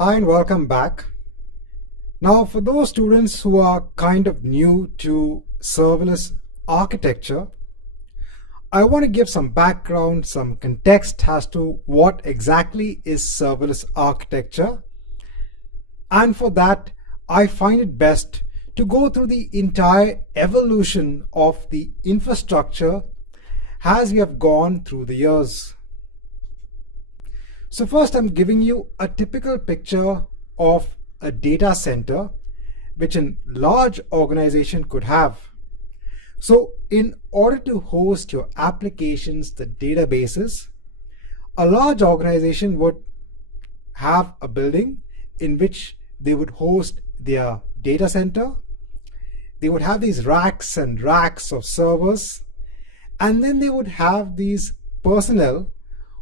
Hi and welcome back. Now, for those students who are kind of new to serverless architecture, I want to give some background, some context as to what exactly is serverless architecture. And for that, I find it best to go through the entire evolution of the infrastructure as we have gone through the years. So first, I'm giving you a typical picture of a data center which a large organization could have. So in order to host your applications, the databases, a large organization would have a building in which they would host their data center. They would have these racks and racks of servers, and then they would have these personnel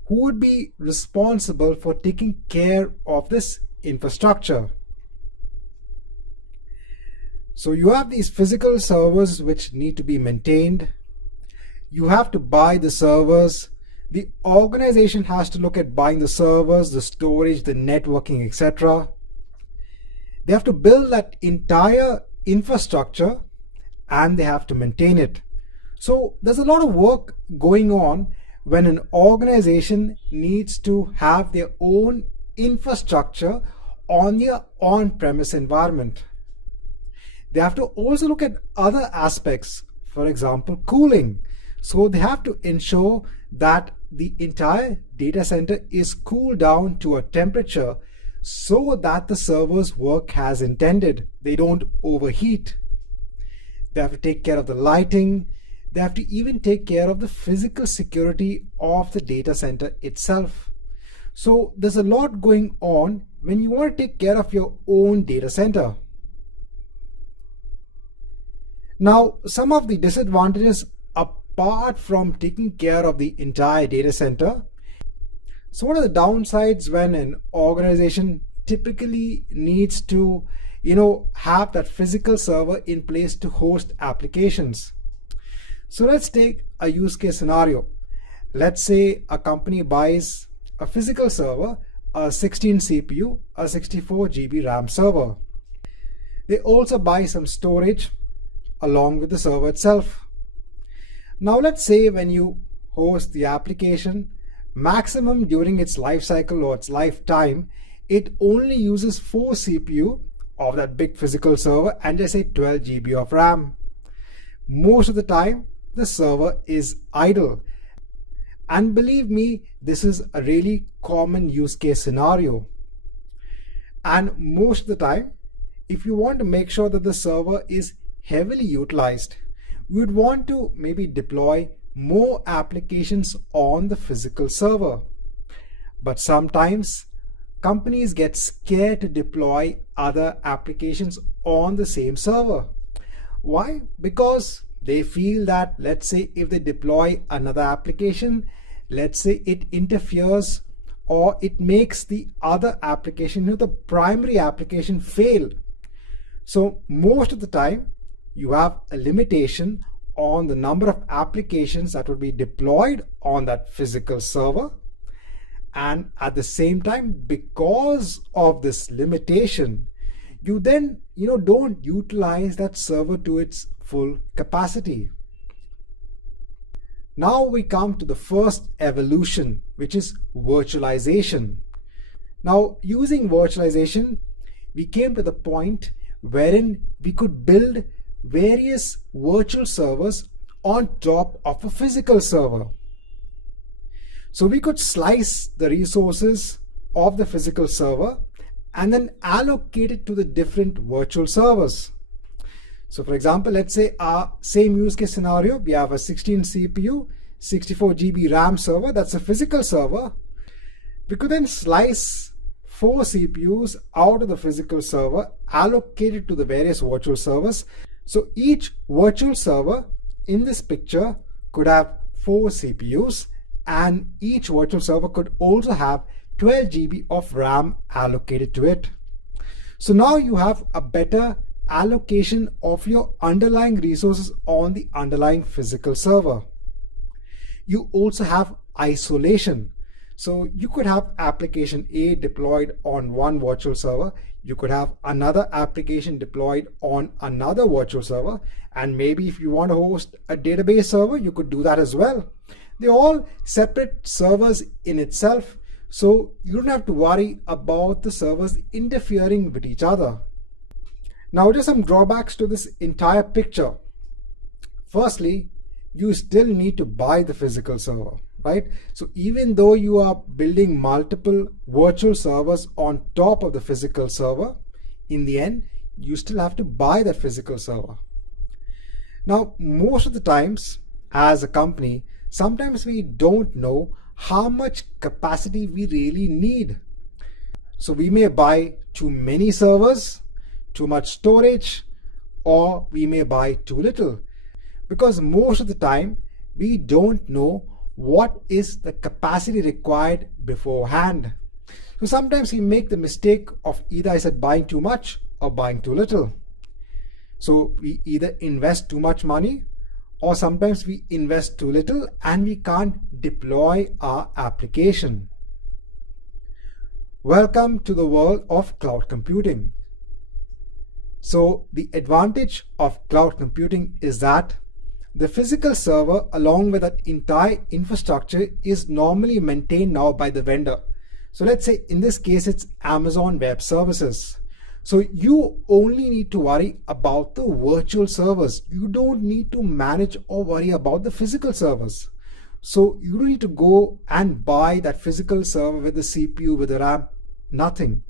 who would be responsible for taking care of this infrastructure. So you have these physical servers which need to be maintained. You have to buy the servers. The organization has to look at buying the servers, the storage, the networking, etc. They have to build that entire infrastructure and they have to maintain it. So there's a lot of work going on when an organization needs to have their own infrastructure on their on-premise environment. They have to also look at other aspects, for example, cooling. So they have to ensure that the entire data center is cooled down to a temperature so that the servers work as intended. They don't overheat. They have to take care of the lighting. They have to even take care of the physical security of the data center itself. So there's a lot going on when you want to take care of your own data center. Now, some of the disadvantages apart from taking care of the entire data center. So what are the downsides when an organization typically needs to, have that physical server in place to host applications? So let's take a use case scenario. Let's say a company buys a physical server, a 16 CPU, a 64 GB RAM server. They also buy some storage along with the server itself. Now let's say when you host the application, maximum during its life cycle or its lifetime, it only uses 4 CPU of that big physical server and just say 12 GB of RAM. Most of the time, the server is idle. And believe me, this is a really common use case scenario. And most of the time, if you want to make sure that the server is heavily utilized, we would want to maybe deploy more applications on the physical server. But sometimes companies get scared to deploy other applications on the same server. Why? Because they feel that, let's say, if they deploy another application, let's say it interferes or it makes the other application, the primary application, fail. So most of the time, you have a limitation on the number of applications that will be deployed on that physical server. And at the same time, because of this limitation, you then don't utilize that server to its full capacity. Now we come to the first evolution, which is virtualization. Now, using virtualization, we came to the point wherein we could build various virtual servers on top of a physical server. So we could slice the resources of the physical server and then allocate it to the different virtual servers. So for example, let's say our same use case scenario, we have a 16 CPU, 64 GB RAM server, that's a physical server. We could then slice 4 CPUs out of the physical server, allocate it to the various virtual servers. So each virtual server in this picture could have 4 CPUs, and each virtual server could also have 12 GB of RAM allocated to it. So now you have a better allocation of your underlying resources on the underlying physical server. You also have isolation. So you could have application A deployed on one virtual server. You could have another application deployed on another virtual server. And maybe if you want to host a database server, you could do that as well. They're all separate servers in itself. So you don't have to worry about the servers interfering with each other. Now, just some drawbacks to this entire picture. Firstly, you still need to buy the physical server, right? So even though you are building multiple virtual servers on top of the physical server, in the end, you still have to buy that physical server. Now, most of the times as a company, sometimes we don't know how much capacity we really need. So we may buy too many servers, too much storage, or we may buy too little. Because most of the time, we don't know what is the capacity required beforehand. So sometimes we make the mistake of either, I said, buying too much or buying too little. So we either invest too much money, or sometimes we invest too little and we can't deploy our application. Welcome to the world of cloud computing. So the advantage of cloud computing is that the physical server along with that entire infrastructure is normally maintained now by the vendor. So let's say in this case it's Amazon Web Services. So you only need to worry about the virtual servers. You don't need to manage or worry about the physical servers. So you don't need to go and buy that physical server with the CPU, with the RAM, nothing.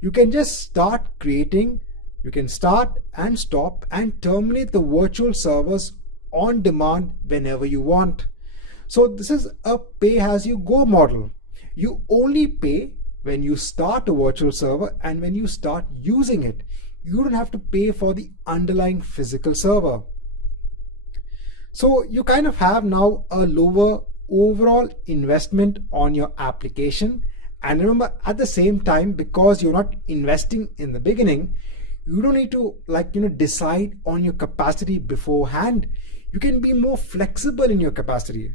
You can just start creating, you can start and stop and terminate the virtual servers on demand whenever you want. So this is a pay-as-you-go model. You only pay when you start a virtual server and when you start using it. You don't have to pay for the underlying physical server. So you kind of have now a lower overall investment on your application. And remember, at the same time, because you're not investing in the beginning, you don't need to decide on your capacity beforehand. You can be more flexible in your capacity.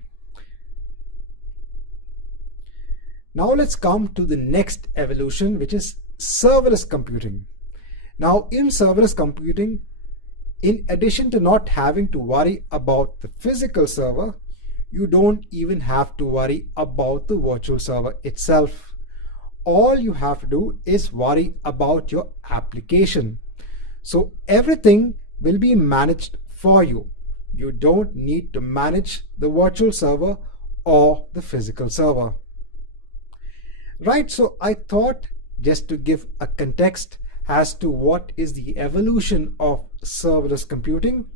Now let's come to the next evolution, which is serverless computing. Now in serverless computing, in addition to not having to worry about the physical server, you don't even have to worry about the virtual server itself. All you have to do is worry about your application. So everything will be managed for you. You don't need to manage the virtual server or the physical server. Right, so I thought just to give a context as to what is the evolution of serverless computing,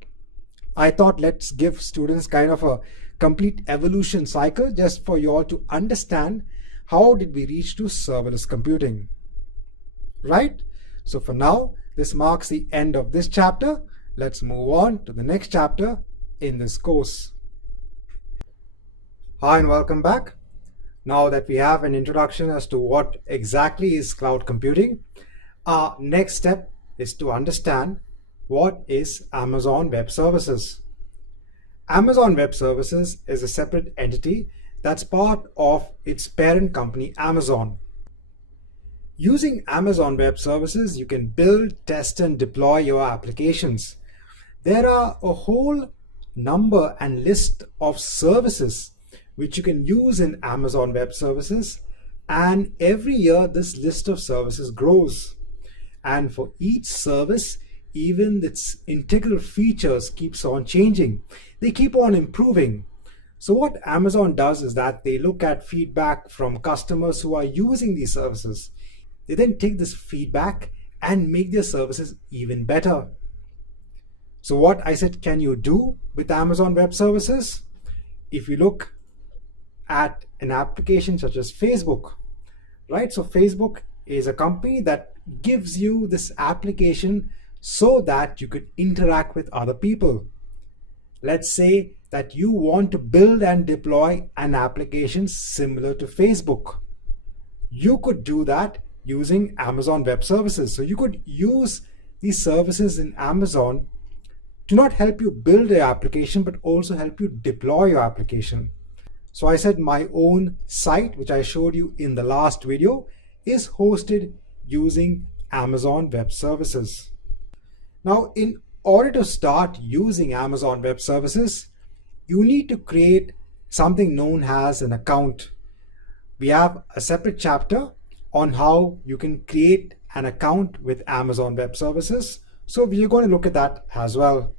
I thought let's give students kind of a complete evolution cycle just for you all to understand how did we reach to serverless computing. Right, so for now, this marks the end of this chapter. Let's move on to the next chapter in this course. Hi and welcome back. Now that we have an introduction as to what exactly is cloud computing, our next step is to understand what is Amazon Web Services. Amazon Web Services is a separate entity that's part of its parent company, Amazon. Using Amazon Web Services, you can build, test, and deploy your applications. There are a whole number and list of services which you can use in Amazon Web Services, and every year this list of services grows. And for each service, even its integral features keeps on changing. They keep on improving. So what Amazon does is that they look at feedback from customers who are using these services. They then take this feedback and make their services even better. So what I said can you do with Amazon Web Services? If you look at an application such as Facebook, right? So Facebook is a company that gives you this application so that you could interact with other people. Let's say that you want to build and deploy an application similar to Facebook. You could do that using Amazon Web Services. So you could use these services in Amazon to not help you build your application, but also help you deploy your application. So I said my own site, which I showed you in the last video, is hosted using Amazon Web Services. Now, in order to start using Amazon Web Services, you need to create something known as an account. We have a separate chapter on how you can create an account with Amazon Web Services. So we're going to look at that as well.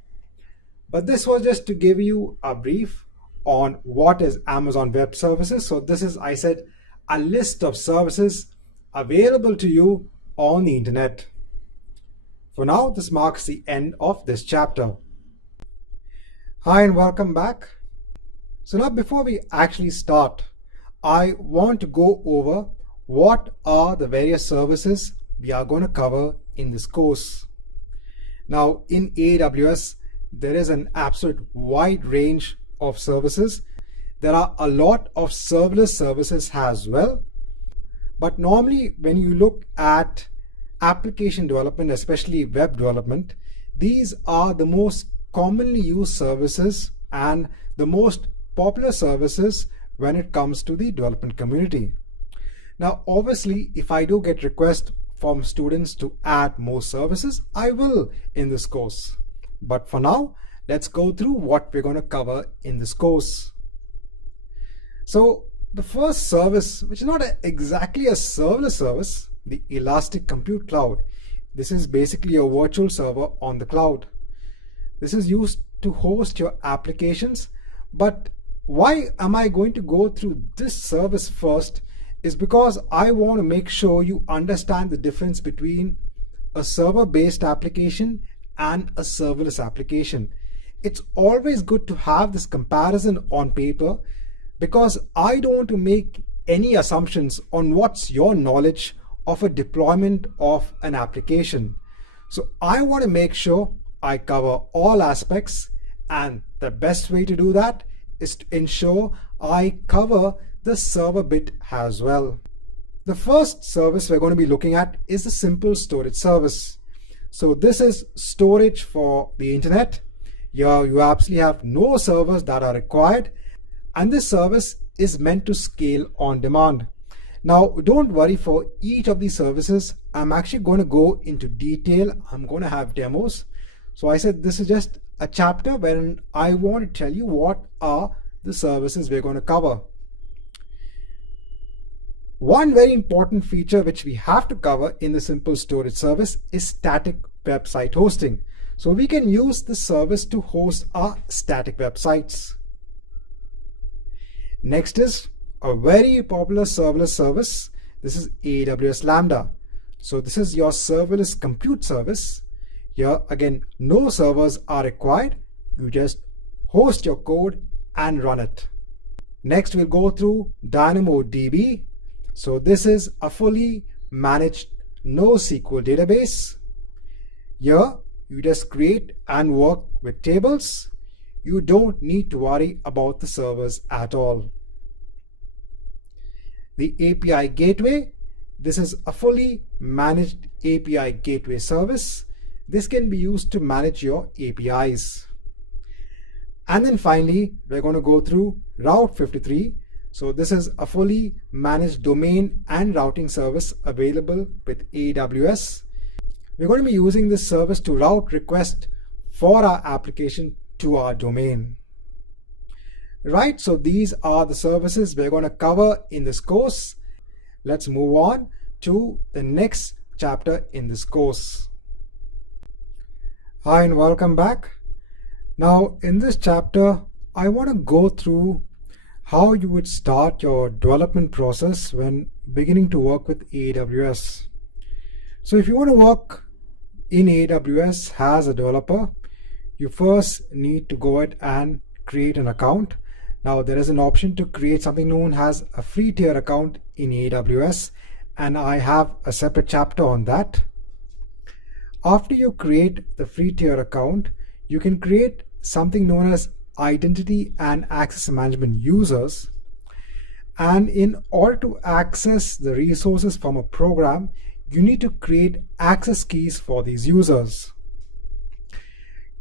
But this was just to give you a brief on what is Amazon Web Services. So this is, I said, a list of services available to you on the internet. For now, this marks the end of this chapter. Hi and welcome back. So now before we actually start, I want to go over what are the various services we are going to cover in this course. Now in AWS, there is an absolute wide range of services. There are a lot of serverless services as well. But normally when you look at application development, especially web development, these are the most commonly used services and the most popular services when it comes to the development community. Now, obviously, if I do get requests from students to add more services, I will in this course. But for now, let's go through what we're going to cover in this course. So the first service, which is not exactly a serverless service, the Elastic Compute Cloud. This is basically a virtual server on the cloud. This is used to host your applications. But why am I going to go through this service first is because I want to make sure you understand the difference between a server-based application and a serverless application. It's always good to have this comparison on paper because I don't want to make any assumptions on what's your knowledge of a deployment of an application. So I want to make sure I cover all aspects, and the best way to do that is to ensure I cover the server bit as well. The first service we're going to be looking at is the simple storage service. So this is storage for the internet. Here you absolutely have no servers that are required, and this service is meant to scale on demand. Now don't worry, for each of these services I'm actually going to go into detail. I'm going to have demos. So I said this is just a chapter wherein I want to tell you what are the services we're going to cover. One very important feature which we have to cover in the simple storage service is static website hosting. So we can use this service to host our static websites. Next is a very popular serverless service. This is AWS Lambda. So this is your serverless compute service. Here again, no servers are required. You just host your code and run it. Next we'll go through DynamoDB. So this is a fully managed NoSQL database. Here you just create and work with tables. You don't need to worry about the servers at all. The API Gateway. This is a fully managed API Gateway service. This can be used to manage your APIs. And then finally, we're going to go through Route 53. So this is a fully managed domain and routing service available with AWS. We're going to be using this service to route requests for our application to our domain. Right, so these are the services we're going to cover in this course. Let's move on to the next chapter in this course. Hi and welcome back. Now in this chapter, I want to go through how you would start your development process when beginning to work with AWS. So if you want to work in AWS as a developer, you first need to go ahead and create an account. Now there is an option to create something known as a free tier account in AWS, and I have a separate chapter on that. After you create the free tier account, you can create something known as identity and access management users. And in order to access the resources from a program, you need to create access keys for these users.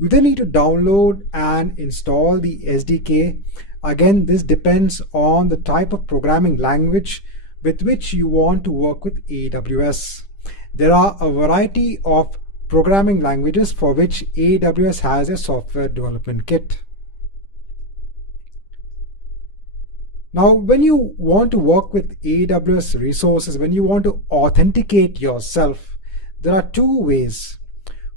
You then need to download and install the SDK. Again, this depends on the type of programming language with which you want to work with AWS. There are a variety of programming languages for which AWS has a software development kit. Now, when you want to work with AWS resources, when you want to authenticate yourself, there are two ways.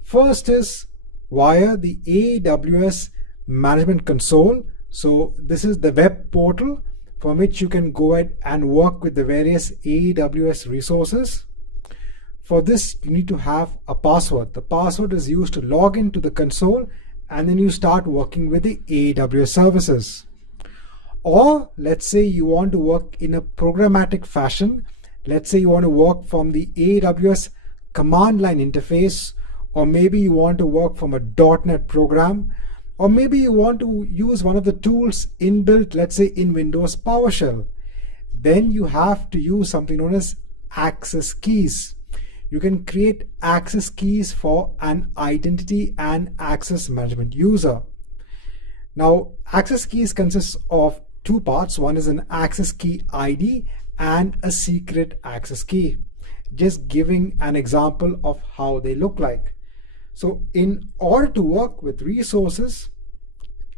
First is via the AWS Management Console. So this is the web portal from which you can go ahead and work with the various AWS resources. For this, you need to have a password. The password is used to log into the console, and then you start working with the AWS services. Or let's say you want to work in a programmatic fashion. Let's say you want to work from the AWS command line interface, or maybe you want to work from a .NET program, or maybe you want to use one of the tools inbuilt, let's say in Windows PowerShell. Then you have to use something known as access keys. You can create access keys for an identity and access management user. Now, access keys consists of two parts. One is an access key ID and a secret access key. Just giving an example of how they look like. So in order to work with resources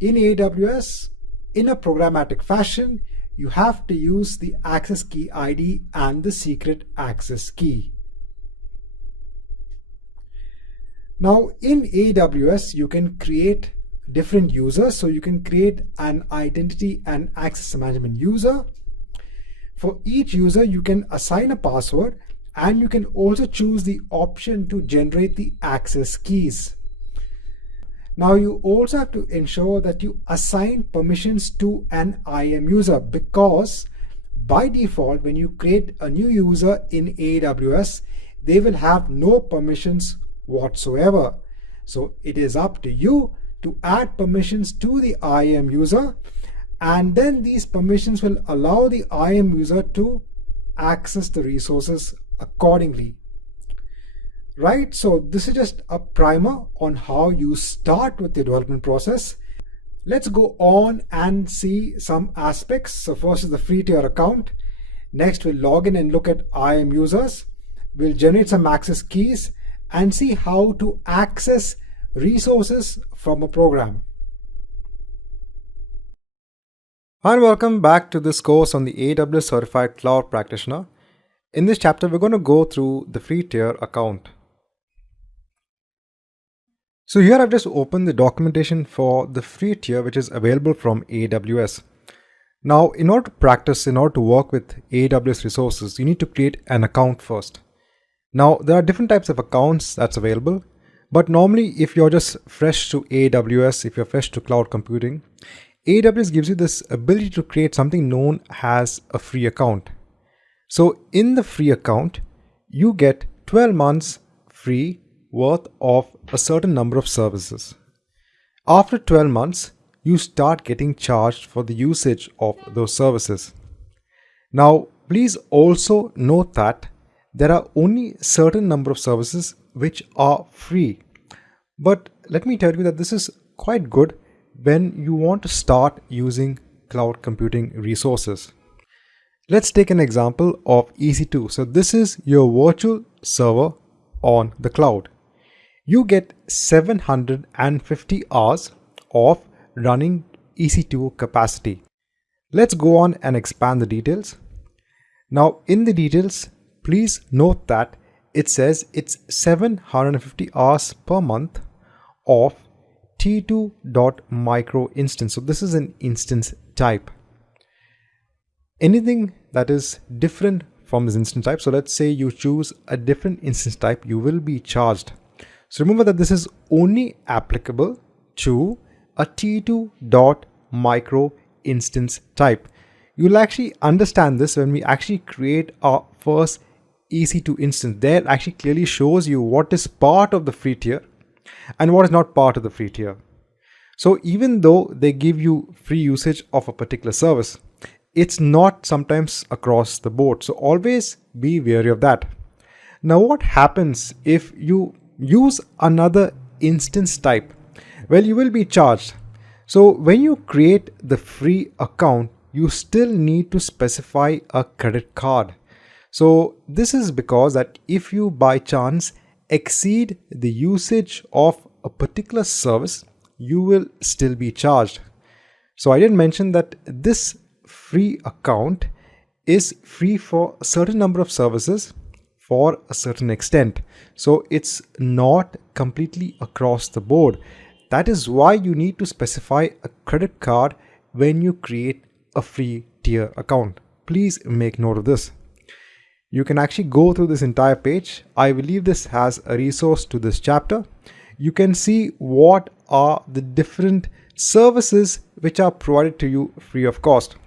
in AWS in a programmatic fashion, you have to use the access key ID and the secret access key. Now in AWS, you can create different users. So you can create an identity and access management user. For each user, you can assign a password, and you can also choose the option to generate the access keys. Now you also have to ensure that you assign permissions to an IAM user, because by default, when you create a new user in AWS, they will have no permissions whatsoever. So it is up to you to add permissions to the IAM user, and then these permissions will allow the IAM user to access the resources accordingly. Right, so this is just a primer on how you start with the development process. Let's go on and see some aspects. So first is the free tier account. Next, we'll log in and look at IAM users. We'll generate some access keys and see how to access resources from a program. Hi and welcome back to this course on the AWS Certified Cloud Practitioner. In this chapter, we're going to go through the free tier account. So here I've just opened the documentation for the free tier, which is available from AWS. Now, in order to practice, in order to work with AWS resources, you need to create an account first. Now, there are different types of accounts that's available, but normally if you're just fresh to AWS, if you're fresh to cloud computing, AWS gives you this ability to create something known as a free account. So in the free account, you get 12 months free worth of a certain number of services. After 12 months, you start getting charged for the usage of those services. Now, please also note that there are only certain number of services which are free. But let me tell you that this is quite good when you want to start using cloud computing resources. Let's take an example of EC2. So this is your virtual server on the cloud. You get 750 hours of running EC2 capacity. Let's go on and expand the details. Now in the details, please note that it says it's 750 hours per month of T2.micro instance. So this is an instance type. Anything that is different from this instance type, so let's say you choose a different instance type, you will be charged. So remember that this is only applicable to a T2.micro instance type. You'll actually understand this when we actually create our first EC2 instance. There it actually clearly shows you what is part of the free tier and what is not part of the free tier. So even though they give you free usage of a particular service, it's not sometimes across the board. So always be wary of that. Now what happens if you use another instance type Well, you will be charged. So when you create the free account, you still need to specify a credit card. So this is because that if you by chance exceed the usage of a particular service, you will still be charged. So I didn't mention that this free account is free for a certain number of services for a certain extent. So it's not completely across the board. That is why you need to specify a credit card when you create a free tier account. Please make note of this. You can actually go through this entire page. I believe this has a resource to this chapter. You can see what are the different services which are provided to you free of cost.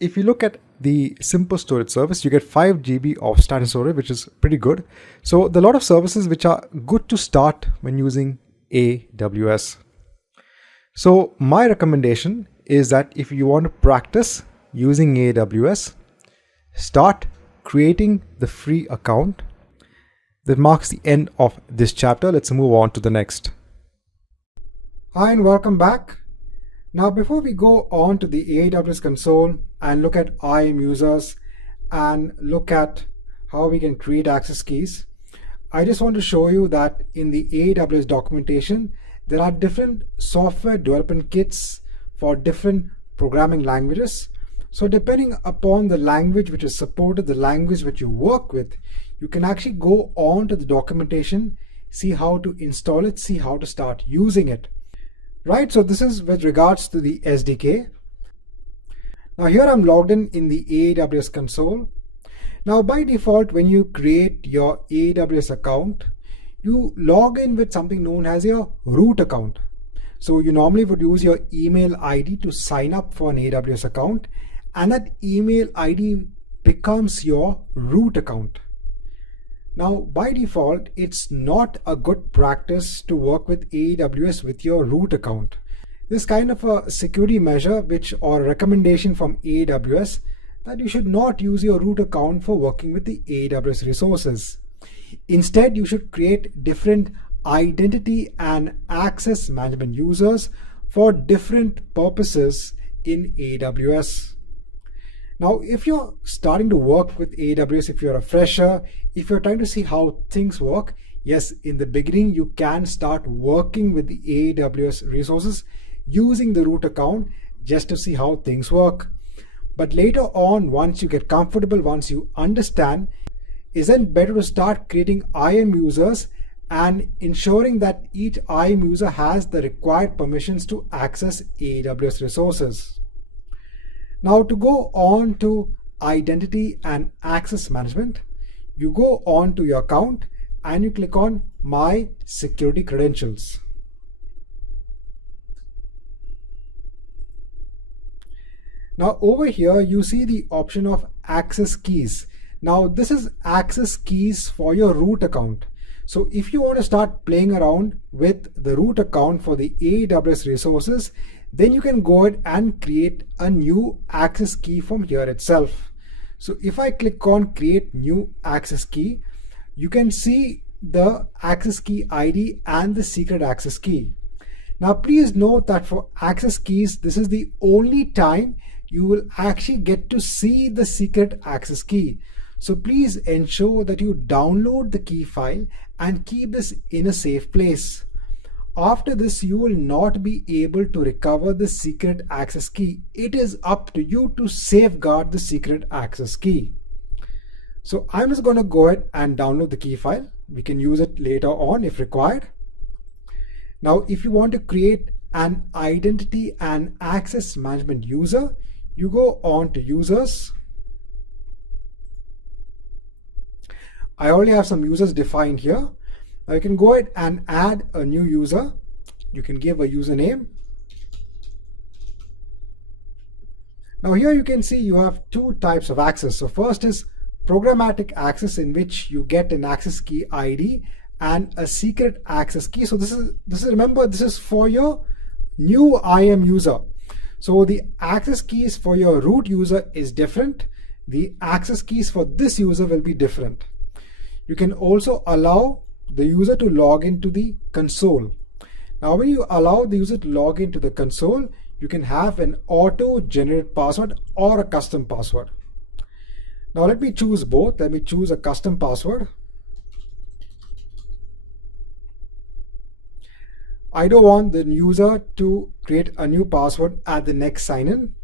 If you look at the simple storage service, you get 5 GB of standard storage, which is pretty good. So there are a lot of services which are good to start when using AWS. So my recommendation is that if you want to practice using AWS, start creating the free account. That marks the end of this chapter. Let's move on to the next. Hi and welcome back. Now before we go on to the AWS console and look at IAM users and look at how we can create access keys, I just want to show you that in the AWS documentation, there are different software development kits for different programming languages. So depending upon the language which is supported, the language which you work with, you can actually go on to the documentation, see how to install it, see how to start using it. Right, so this is with regards to the SDK. Now here I'm logged in the AWS console. Now by default, when you create your AWS account, you log in with something known as your root account. So you normally would use your email ID to sign up for an AWS account, and that email ID becomes your root account. Now, by default, it's not a good practice to work with AWS with your root account. This is kind of a security measure or recommendation from AWS that you should not use your root account for working with the AWS resources. Instead, you should create different identity and access management users for different purposes in AWS. Now, if you're starting to work with AWS, if you're a fresher, if you're trying to see how things work, yes, in the beginning, you can start working with the AWS resources using the root account just to see how things work. But later on, once you get comfortable, once you understand, isn't better to start creating IAM users and ensuring that each IAM user has the required permissions to access AWS resources. Now to go on to identity and access management, you go on to your account and you click on My Security Credentials. Now over here you see the option of access keys. Now this is access keys for your root account. So if you want to start playing around with the root account for the AWS resources, then you can go ahead and create a new access key from here itself. So if I click on create new access key, you can see the access key ID and the secret access key. Now please note that for access keys, this is the only time you will actually get to see the secret access key. So please ensure that you download the key file and keep this in a safe place. After this, you will not be able to recover the secret access key. It is up to you to safeguard the secret access key. So I'm just going to go ahead and download the key file. We can use it later on if required. Now, if you want to create an identity and access management user, you go on to users. I already have some users defined here. Now you can go ahead and add a new user. You can give a username. Now here you can see you have two types of access. So first is programmatic access, in which you get an access key ID and a secret access key. So this is remember, this is for your new IAM user. So the access keys for your root user is different. The access keys for this user will be different. You can also allow the user to log into the console. Now, when you allow the user to log into the console, you can have an auto-generated password or a custom password. Now, let me choose both. Let me choose a custom password. I don't want the user to create a new password at the next sign-in.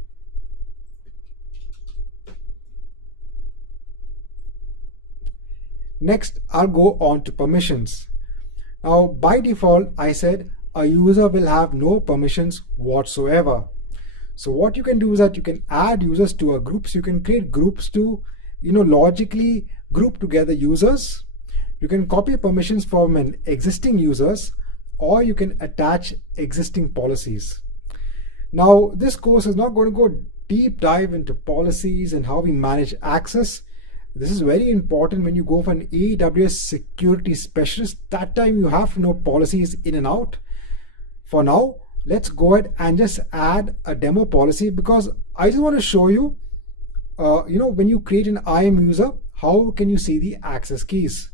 Next, I'll go on to permissions. Now, by default, I said a user will have no permissions whatsoever. So what you can do is that you can add users to a groups. You can create groups to, logically group together users. You can copy permissions from an existing users, or you can attach existing policies. Now, this course is not going to go deep dive into policies and how we manage access. This is very important when you go for an AWS security specialist. That time you have to know policies in and out. For now, let's go ahead and just add a demo policy, because I just want to show you, when you create an IAM user, how can you see the access keys?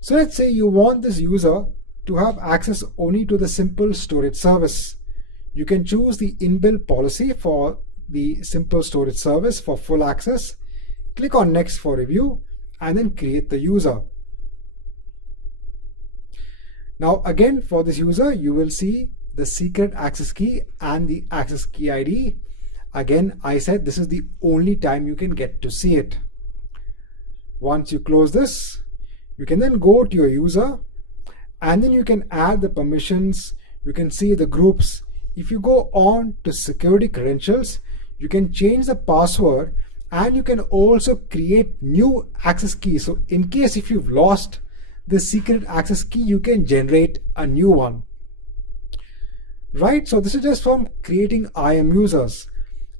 So let's say you want this user to have access only to the simple storage service. You can choose the inbuilt policy for the simple storage service for full access. Click on next for review and then create the user. Now again, for this user, you will see the secret access key and the access key ID. Again, I said this is the only time you can get to see it. Once you close this, you can then go to your user and then you can add the permissions. You can see the groups. If you go on to security credentials, you can change the password and you can also create new access keys. So in case if you've lost the secret access key, you can generate a new one. Right, so this is just from creating IAM users.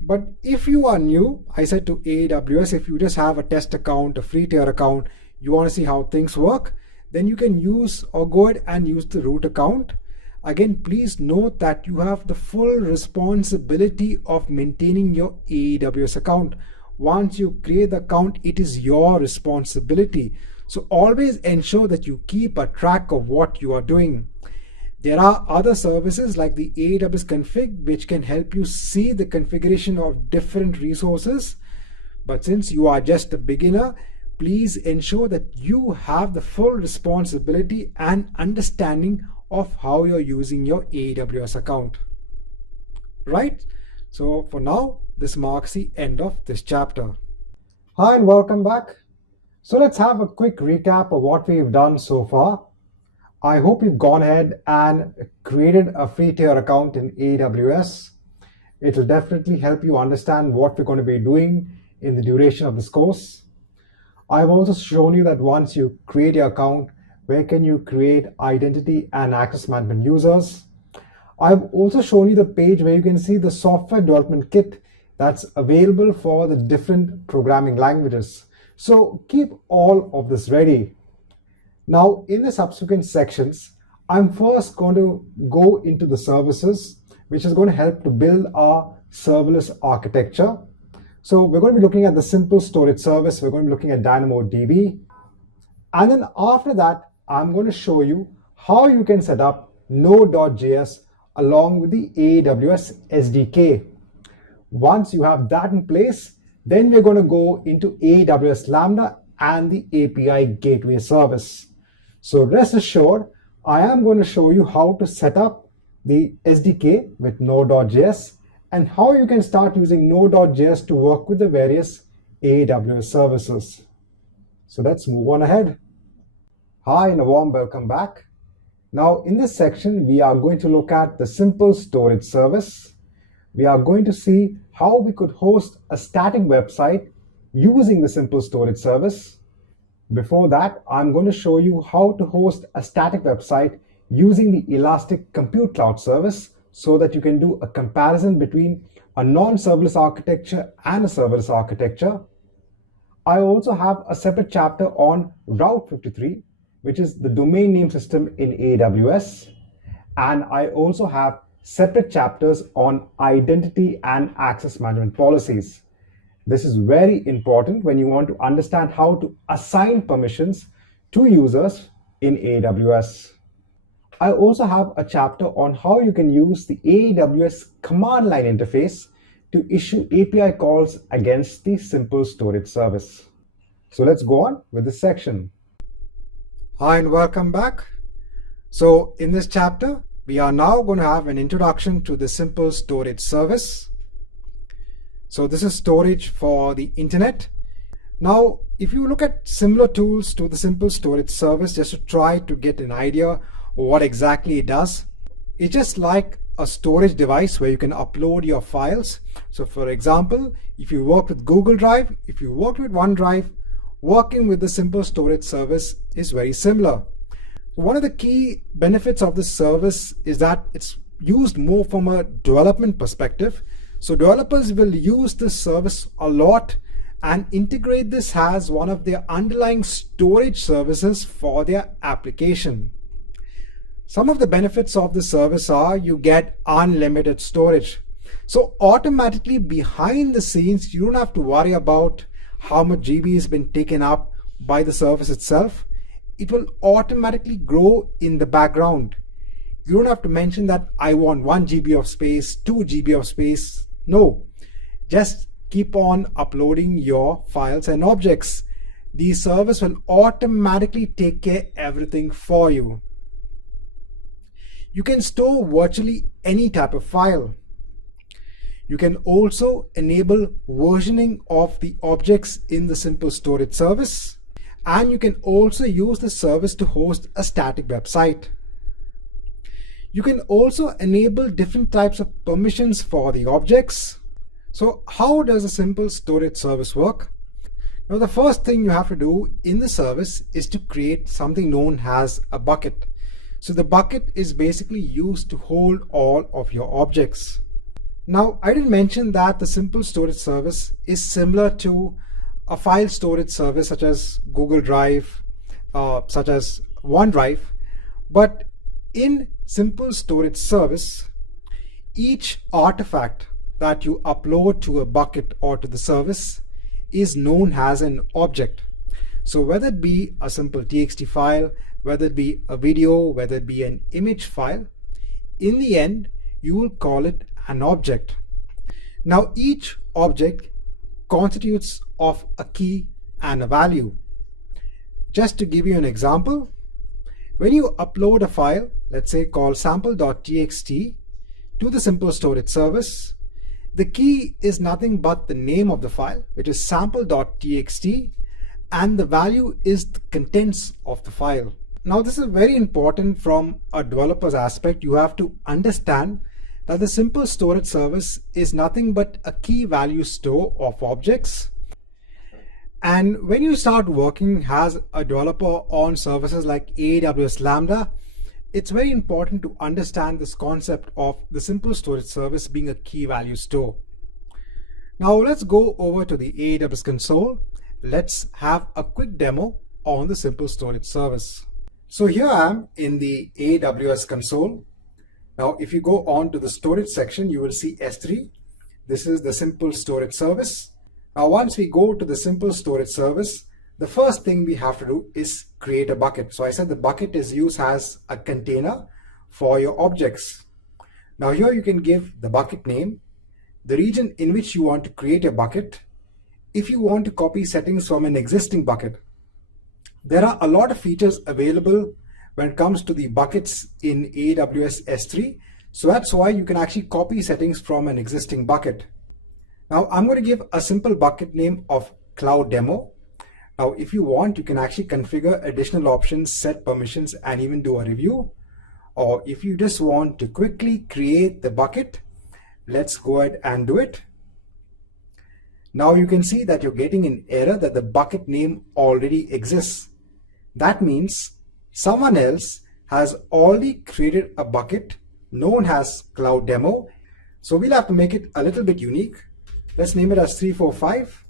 But if you are new, I said to AWS, if you just have a test account, a free tier account, you want to see how things work, then you can use or go ahead and use the root account. Again, please note that you have the full responsibility of maintaining your AWS account. Once you create the account, it is your responsibility. So always ensure that you keep a track of what you are doing. There are other services like the AWS config, which can help you see the configuration of different resources. But since you are just a beginner, please ensure that you have the full responsibility and understanding of how you're using your AWS account. Right? So for now, this marks the end of this chapter. Hi and welcome back. So let's have a quick recap of what we've done so far. I hope you've gone ahead and created a free tier account in AWS. It will definitely help you understand what we're going to be doing in the duration of this course. I've also shown you that once you create your account, where can you create identity and access management users. I've also shown you the page where you can see the software development kit that's available for the different programming languages. So keep all of this ready. Now, in the subsequent sections, I'm first going to go into the services, which is going to help to build our serverless architecture. So we're going to be looking at the simple storage service. We're going to be looking at DynamoDB. And then after that, I'm going to show you how you can set up Node.js along with the AWS SDK. Once you have that in place, then we're going to go into AWS Lambda and the API Gateway service. So rest assured, I am going to show you how to set up the SDK with Node.js and how you can start using Node.js to work with the various AWS services. So let's move on ahead. Hi and a warm welcome back. Now in this section, we are going to look at the simple storage service. We are going to see how we could host a static website using the simple storage service. Before that, I'm going to show you how to host a static website using the Elastic Compute Cloud service so that you can do a comparison between a non-serverless architecture and a serverless architecture. I also have a separate chapter on Route 53, which is the domain name system in AWS. And I also have separate chapters on identity and access management policies. This is very important when you want to understand how to assign permissions to users in AWS. I also have a chapter on how you can use the AWS command line interface to issue API calls against the simple storage service. So let's go on with this section. Hi and welcome back. So in this chapter, we are now going to have an introduction to the simple storage service. So this is storage for the internet. Now, if you look at similar tools to the simple storage service, just to try to get an idea of what exactly it does, it's just like a storage device where you can upload your files. So for example, if you work with Google Drive, if you work with OneDrive, working with the simple storage service is very similar. One of the key benefits of this service is that it's used more from a development perspective. So developers will use this service a lot and integrate this as one of their underlying storage services for their application. Some of the benefits of the service are you get unlimited storage. So automatically behind the scenes, you don't have to worry about how much GB has been taken up by the service itself. It will automatically grow in the background. You don't have to mention that I want 1 GB of space, 2 GB of space. No, just keep on uploading your files and objects. The service will automatically take care of everything for you. You can store virtually any type of file. You can also enable versioning of the objects in the simple storage service. And you can also use the service to host a static website. You can also enable different types of permissions for the objects. So how does a simple storage service work? Now the first thing you have to do in the service is to create something known as a bucket. So the bucket is basically used to hold all of your objects. Now I did mention that the simple storage service is similar to a file storage service such as Google Drive, such as OneDrive, but in simple storage service, each artifact that you upload to a bucket or to the service is known as an object. So whether it be a simple TXT file, whether it be a video, whether it be an image file, in the end, you will call it an object. Now each object constitutes of a key and a value. Just to give you an example, when you upload a file, let's say called sample.txt to the simple storage service, the key is nothing but the name of the file, which is sample.txt, and the value is the contents of the file. Now this is very important from a developer's aspect. You have to understand that the simple storage service is nothing but a key value store of objects. And when you start working as a developer on services like AWS Lambda, it's very important to understand this concept of the simple storage service being a key value store. Now let's go over to the AWS console. Let's have a quick demo on the simple storage service. So here I am in the AWS console. Now, if you go on to the storage section, you will see S3. This is the simple storage service. Now, once we go to the simple storage service, the first thing we have to do is create a bucket. So I said the bucket is used as a container for your objects. Now here you can give the bucket name, the region in which you want to create a bucket. If you want to copy settings from an existing bucket, there are a lot of features available when it comes to the buckets in AWS S3. So that's why you can actually copy settings from an existing bucket. Now I'm going to give a simple bucket name of Cloud Demo. Now if you want, you can actually configure additional options, set permissions, and even do a review. Or if you just want to quickly create the bucket, let's go ahead and do it. Now you can see that you're getting an error that the bucket name already exists. That means someone else has already created a bucket known as Cloud Demo. So we'll have to make it a little bit unique. Let's name it as 345.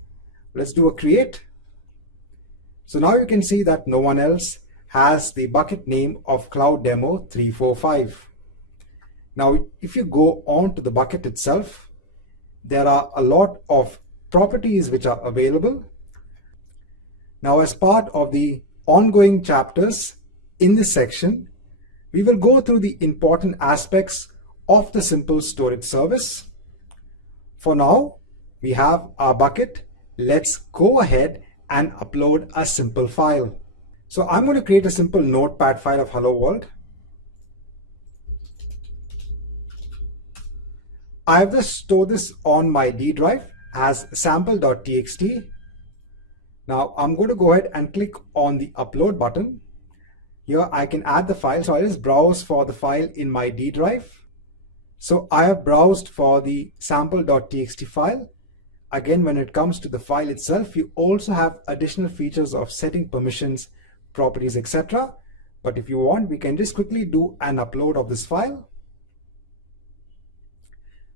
Let's do a create. So now you can see that no one else has the bucket name of Cloud Demo 345. Now, if you go on to the bucket itself, there are a lot of properties which are available. Now, as part of the ongoing chapters in this section, we will go through the important aspects of the simple storage service. For now, we have our bucket. Let's go ahead and upload a simple file. So I'm going to create a simple notepad file of hello world. I have just stored this on my D drive as sample.txt. Now I'm going to go ahead and click on the upload button. Here I can add the file, so I'll just browse for the file in my D drive. So I have browsed for the sample.txt file. Again, when it comes to the file itself, you also have additional features of setting permissions, properties, etc. But if you want, we can just quickly do an upload of this file.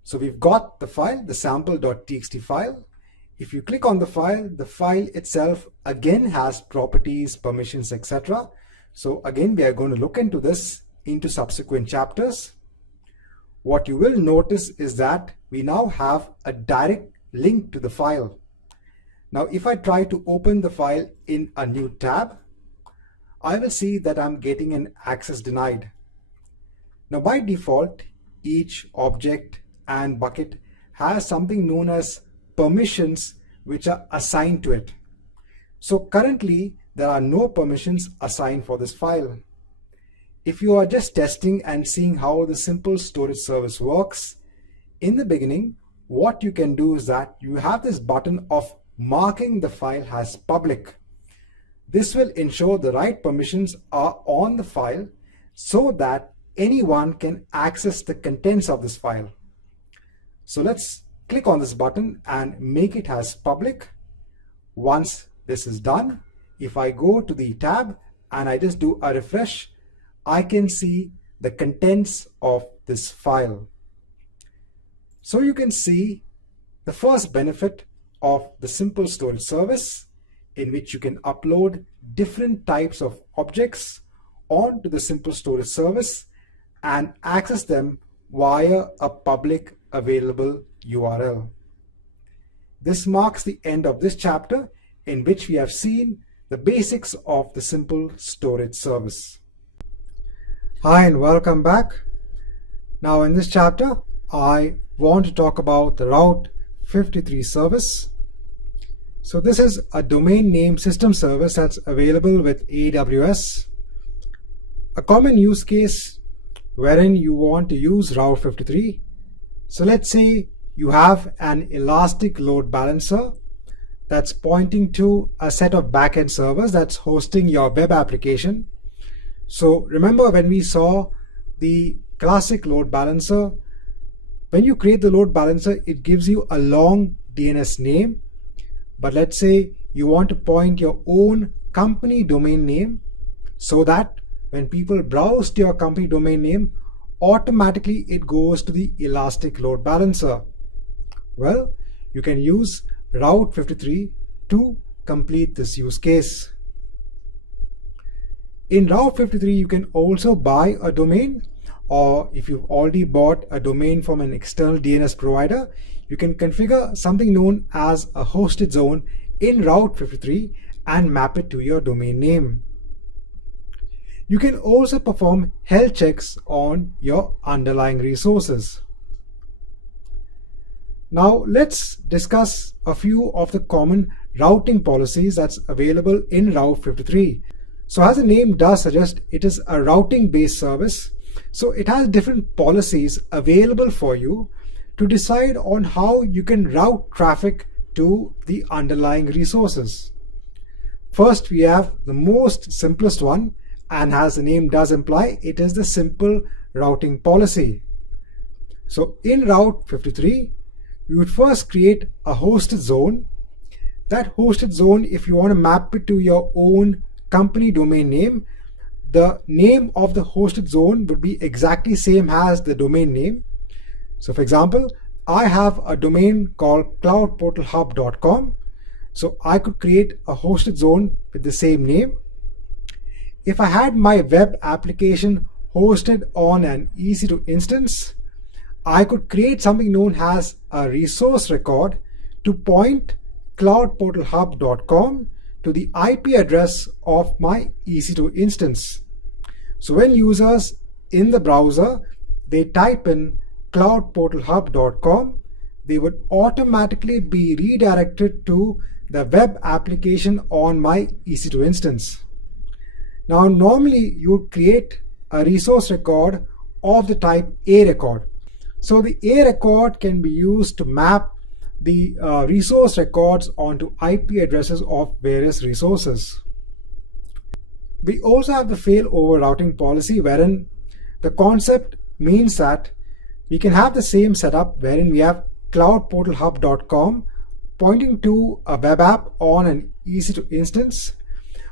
So we've got the file, the sample.txt file. If you click on the file itself again has properties, permissions, etc. So again, we are going to look into this into subsequent chapters. What you will notice is that we now have a direct link to the file. Now, if I try to open the file in a new tab, I will see that I'm getting an access denied. Now, by default, each object and bucket has something known as permissions which are assigned to it. So currently there are no permissions assigned for this file. If you are just testing and seeing how the simple storage service works, in the beginning what you can do is that you have this button of marking the file as public. This will ensure the right permissions are on the file so that anyone can access the contents of this file. So let's click on this button and make it as public. Once this is done, if I go to the tab and I just do a refresh, I can see the contents of this file. So you can see the first benefit of the simple storage service, in which you can upload different types of objects onto the simple storage service and access them via a public available URL. This marks the end of this chapter, in which we have seen the basics of the simple storage service. Hi and welcome back. Now in this chapter, I want to talk about the Route 53 service. So this is a domain name system service that's available with AWS. A common use case wherein you want to use Route 53. So let's say you have an elastic load balancer that's pointing to a set of backend servers that's hosting your web application. So remember when we saw the classic load balancer, when you create the load balancer, it gives you a long DNS name. But let's say you want to point your own company domain name so that when people browse to your company domain name, automatically it goes to the elastic load balancer. Well, you can use Route 53 to complete this use case. In Route 53, you can also buy a domain, or if you've already bought a domain from an external DNS provider, you can configure something known as a hosted zone in Route 53 and map it to your domain name. You can also perform health checks on your underlying resources. Now let's discuss a few of the common routing policies that's available in Route 53. So as the name does suggest, it is a routing based service. So it has different policies available for you to decide on how you can route traffic to the underlying resources. First, we have the most simplest one, and as the name does imply, it is the simple routing policy. So in Route 53, we would first create a hosted zone. That hosted zone, if you want to map it to your own company domain name, the name of the hosted zone would be exactly same as the domain name. So for example, I have a domain called cloudportalhub.com. So I could create a hosted zone with the same name. If I had my web application hosted on an EC2 instance, I could create something known as a resource record to point cloudportalhub.com to the IP address of my EC2 instance. So when users in the browser, they type in cloudportalhub.com, they would automatically be redirected to the web application on my EC2 instance. Now, normally you would create a resource record of the type A record. So the A record can be used to map the resource records onto IP addresses of various resources. We also have the failover routing policy, wherein the concept means that we can have the same setup wherein we have cloudportalhub.com pointing to a web app on an EC2 instance,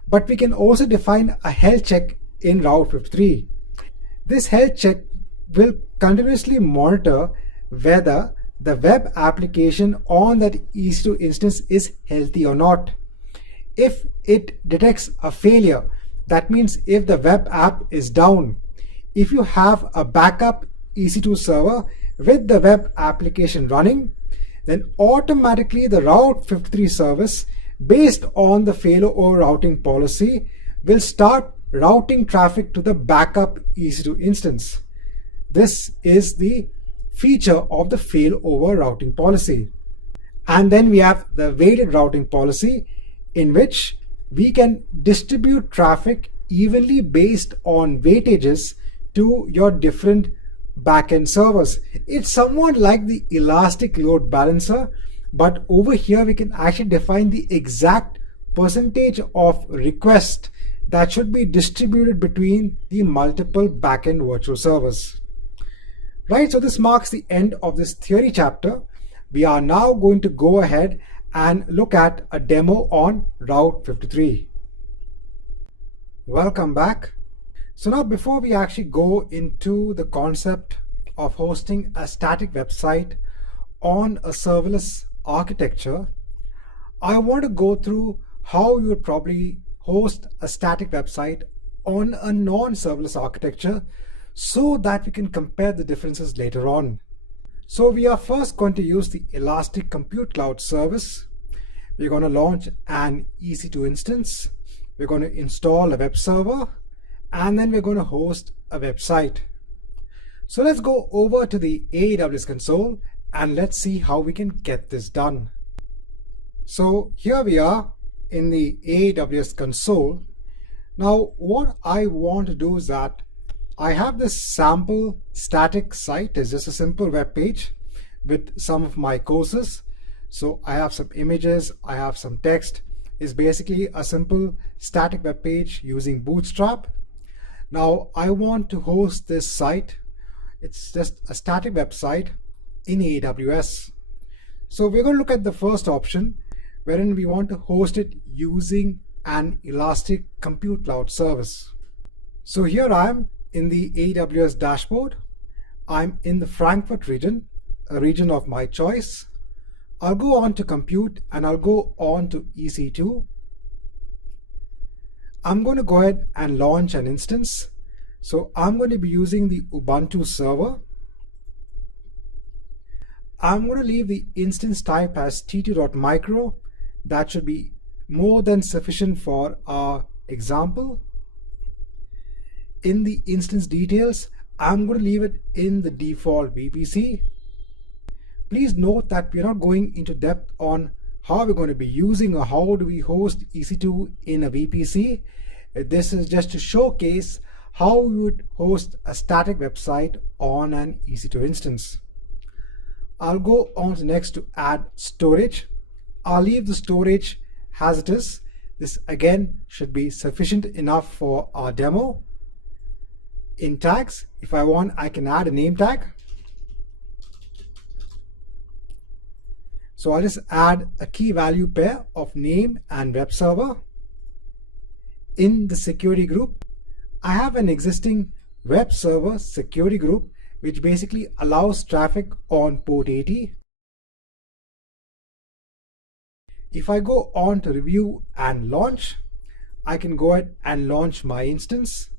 but we can also define a health check in Route 53. This health check will continuously monitor whether the web application on that EC2 instance is healthy or not. If it detects a failure, that means if the web app is down, if you have a backup EC2 server with the web application running, then automatically the Route 53 service, based on the failover routing policy, will start routing traffic to the backup EC2 instance. This is the feature of the failover routing policy. And then we have the weighted routing policy, in which we can distribute traffic evenly based on weightages to your different backend servers. It's somewhat like the elastic load balancer, but over here we can actually define the exact percentage of requests that should be distributed between the multiple backend virtual servers. Right, so this marks the end of this theory chapter. We are now going to go ahead and look at a demo on Route 53. Welcome back. So now, before we actually go into the concept of hosting a static website on a serverless architecture, I want to go through how you would probably host a static website on a non-serverless architecture, so that we can compare the differences later on. So we are first going to use the Elastic Compute Cloud service. We're going to launch an EC2 instance. We're going to install a web server, and then we're going to host a website. So let's go over to the AWS console and let's see how we can get this done. So here we are in the AWS console. Now what I want to do is that I have this sample static site. It's just a simple web page with some of my courses. So I have some images, I have some text. It's basically a simple static web page using Bootstrap. Now I want to host this site. It's just a static website in AWS. So we're going to look at the first option, wherein we want to host it using an Elastic Compute Cloud service. So here I am in the AWS dashboard. I'm in the Frankfurt region, a region of my choice. I'll go on to compute and I'll go on to EC2. I'm going to go ahead and launch an instance. So I'm going to be using the Ubuntu server. I'm going to leave the instance type as t2.micro. That should be more than sufficient for our example. In the instance details, I'm going to leave it in the default VPC. Please note that we're not going into depth on how we're going to be using or how do we host EC2 in a VPC. This is just to showcase how you would host a static website on an EC2 instance. I'll go on to next to add storage. I'll leave the storage as it is. This again should be sufficient enough for our demo. In tags, if I want, I can add a name tag. So I'll just add a key value pair of name and web server. In the security group, I have an existing web server security group, which basically allows traffic on port 80. If I go on to review and launch, I can go ahead and launch my instance.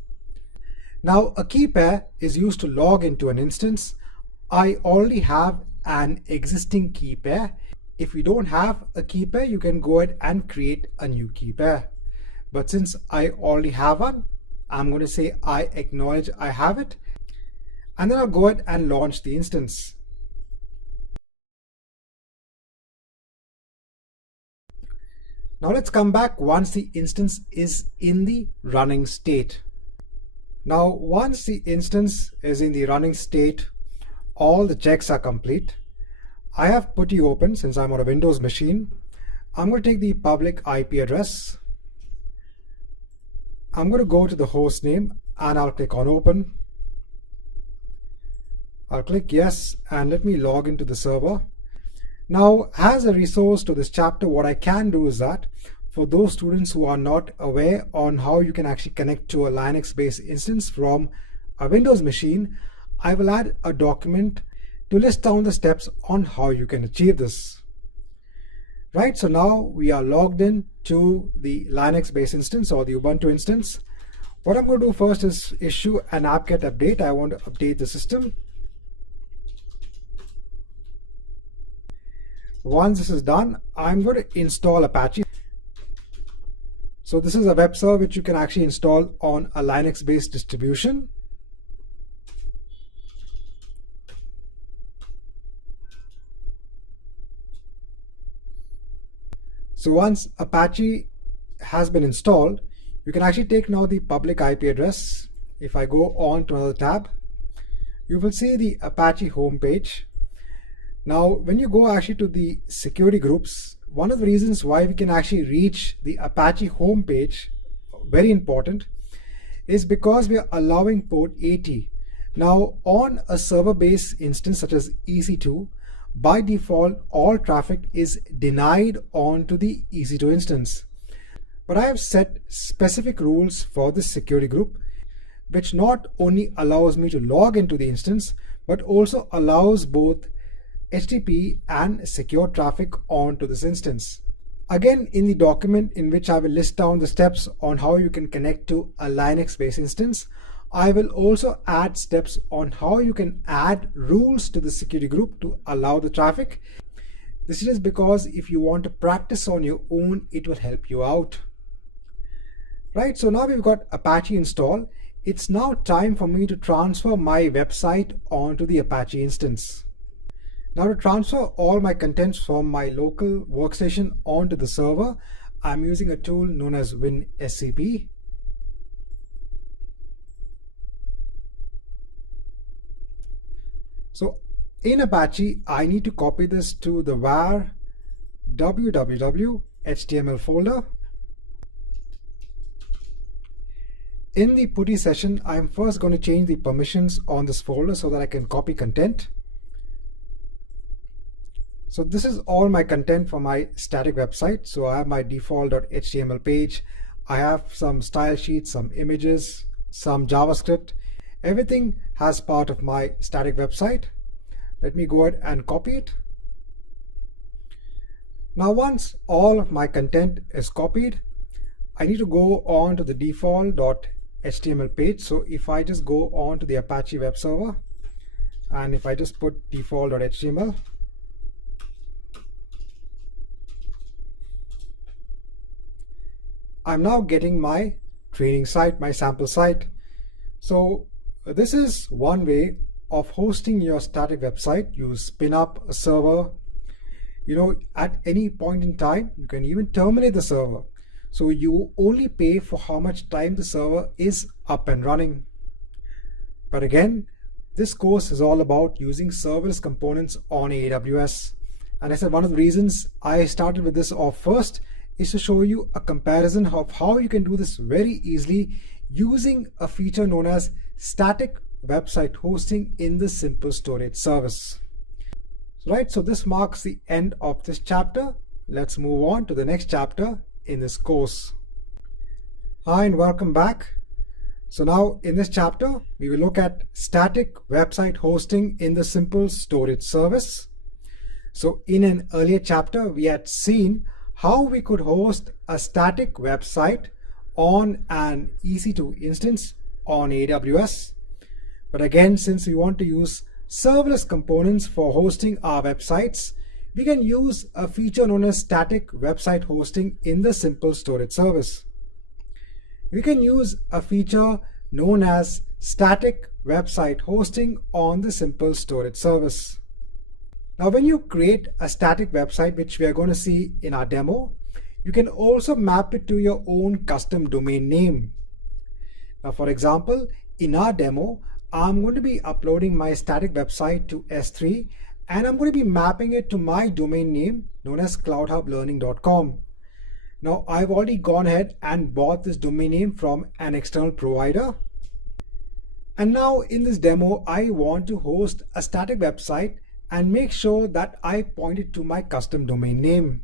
Now a key pair is used to log into an instance. I already have an existing key pair. If you don't have a key pair, you can go ahead and create a new key pair. But since I already have one, I'm going to say I acknowledge I have it, and then I'll go ahead and launch the instance. Now let's come back once the instance is in the running state. Now once the instance is in the running state, all the checks are complete. I have PuTTY open since I'm on a Windows machine. I'm going to take the public IP address. I'm going to go to the host name and I'll click on open. I'll click yes and let me log into the server. Now, as a resource to this chapter, what I can do is that for those students who are not aware on how you can actually connect to a Linux-based instance from a Windows machine, I will add a document to list down the steps on how you can achieve this. Right, so now we are logged in to the Linux-based instance or the Ubuntu instance. What I'm going to do first is issue an apt-get update. I want to update the system. Once this is done, I'm going to install Apache. So this is a web server which you can actually install on a Linux-based distribution. So once Apache has been installed, you can actually take now the public IP address. If I go on to another tab, you will see the Apache homepage. Now, when you go actually to the security groups, one of the reasons why we can actually reach the Apache homepage, very important, is because we are allowing port 80. Now, on a server-based instance such as EC2, by default, all traffic is denied onto the EC2 instance. But I have set specific rules for this security group, which not only allows me to log into the instance, but also allows both HTTP and secure traffic onto this instance. Again, in the document in which I will list down the steps on how you can connect to a Linux-based instance, I will also add steps on how you can add rules to the security group to allow the traffic. This is because if you want to practice on your own, it will help you out. Right, so now we've got Apache installed. It's now time for me to transfer my website onto the Apache instance. Now to transfer all my contents from my local workstation onto the server, I'm using a tool known as WinSCP. So in Apache, I need to copy this to the var www HTML folder. In the PuTTY session, I'm first going to change the permissions on this folder so that I can copy content. So this is all my content for my static website. So I have my default.html page. I have some style sheets, some images, some JavaScript. Everything has part of my static website. Let me go ahead and copy it. Now once all of my content is copied, I need to go on to the default.html page. So if I just go on to the Apache web server, and if I just put default.html, I'm now getting my training site, my sample site. So this is one way of hosting your static website. You spin up a server. At any point in time, you can even terminate the server. So you only pay for how much time the server is up and running. But again, this course is all about using serverless components on AWS. And I said one of the reasons I started with this off first is to show you a comparison of how you can do this very easily using a feature known as static website hosting in the simple storage service. Right, so this marks the end of this chapter. Let's move on to the next chapter in this course. Hi and welcome back. So now in this chapter, we will look at static website hosting in the simple storage service. So in an earlier chapter, we had seen how we could host a static website on an EC2 instance on AWS. But again, since we want to use serverless components for hosting our websites, we can use a feature known as static website hosting in the simple storage service. We can use a feature known as static website hosting on the simple storage service. Now, when you create a static website, which we are going to see in our demo, you can also map it to your own custom domain name. Now, for example, in our demo, I'm going to be uploading my static website to S3, and I'm going to be mapping it to my domain name known as cloudhublearning.com. Now, I've already gone ahead and bought this domain name from an external provider. And now in this demo, I want to host a static website and make sure that I point it to my custom domain name.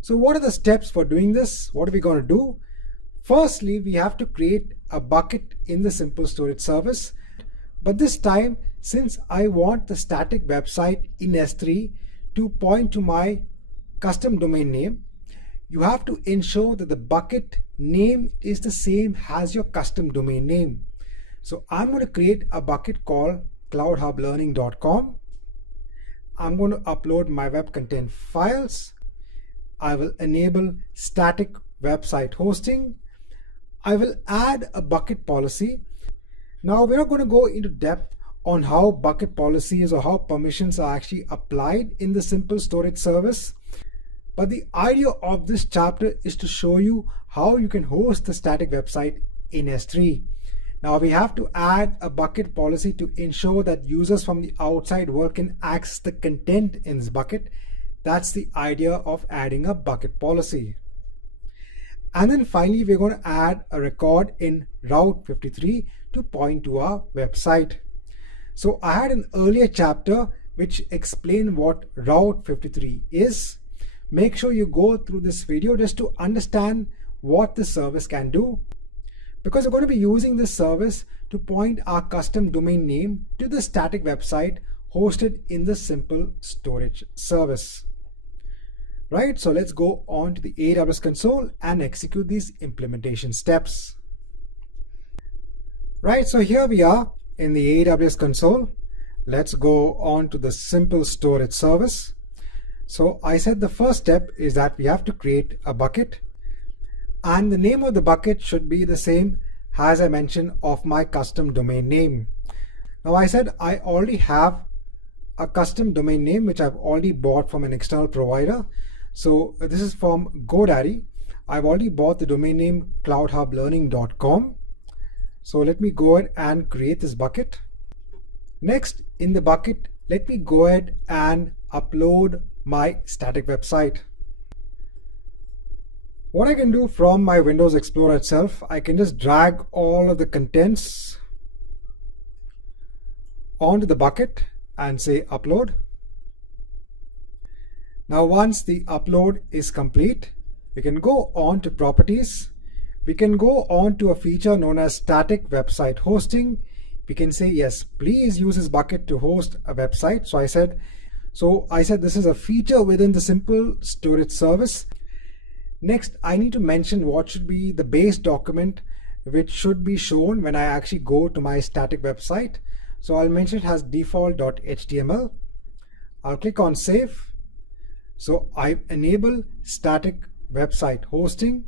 So what are the steps for doing this? What are we going to do? Firstly, we have to create a bucket in the simple storage service. But this time, since I want the static website in S3 to point to my custom domain name, you have to ensure that the bucket name is the same as your custom domain name. So I'm going to create a bucket called cloudhublearning.com. I'm going to upload my web content files. I will enable static website hosting. I will add a bucket policy. Now, we're not going to go into depth on how bucket policies or how permissions are actually applied in the simple storage service. But the idea of this chapter is to show you how you can host the static website in S3. Now, we have to add a bucket policy to ensure that users from the outside world can access the content in this bucket. That's the idea of adding a bucket policy. And then finally, we're going to add a record in Route 53 to point to our website. So I had an earlier chapter which explained what Route 53 is. Make sure you go through this video just to understand what the service can do, because we're going to be using this service to point our custom domain name to the static website hosted in the simple storage service. Right, so let's go on to the AWS console and execute these implementation steps. Right, so here we are in the AWS console. Let's go on to the simple storage service. So I said the first step is that we have to create a bucket, and the name of the bucket should be the same as I mentioned of my custom domain name. Now, I said I already have a custom domain name which I've already bought from an external provider. So this is from GoDaddy. I've already bought the domain name cloudhublearning.com. So let me go ahead and create this bucket. Next, in the bucket, let me go ahead and upload my static website. What I can do from my Windows Explorer itself, I can just drag all of the contents onto the bucket and say upload. Now, once the upload is complete, we can go on to properties. We can go on to a feature known as static website hosting. We can say, yes, please use this bucket to host a website. So I said this is a feature within the simple storage service. Next, I need to mention what should be the base document which should be shown when I actually go to my static website. So I'll mention it as default.html. I'll click on save. So I enable static website hosting.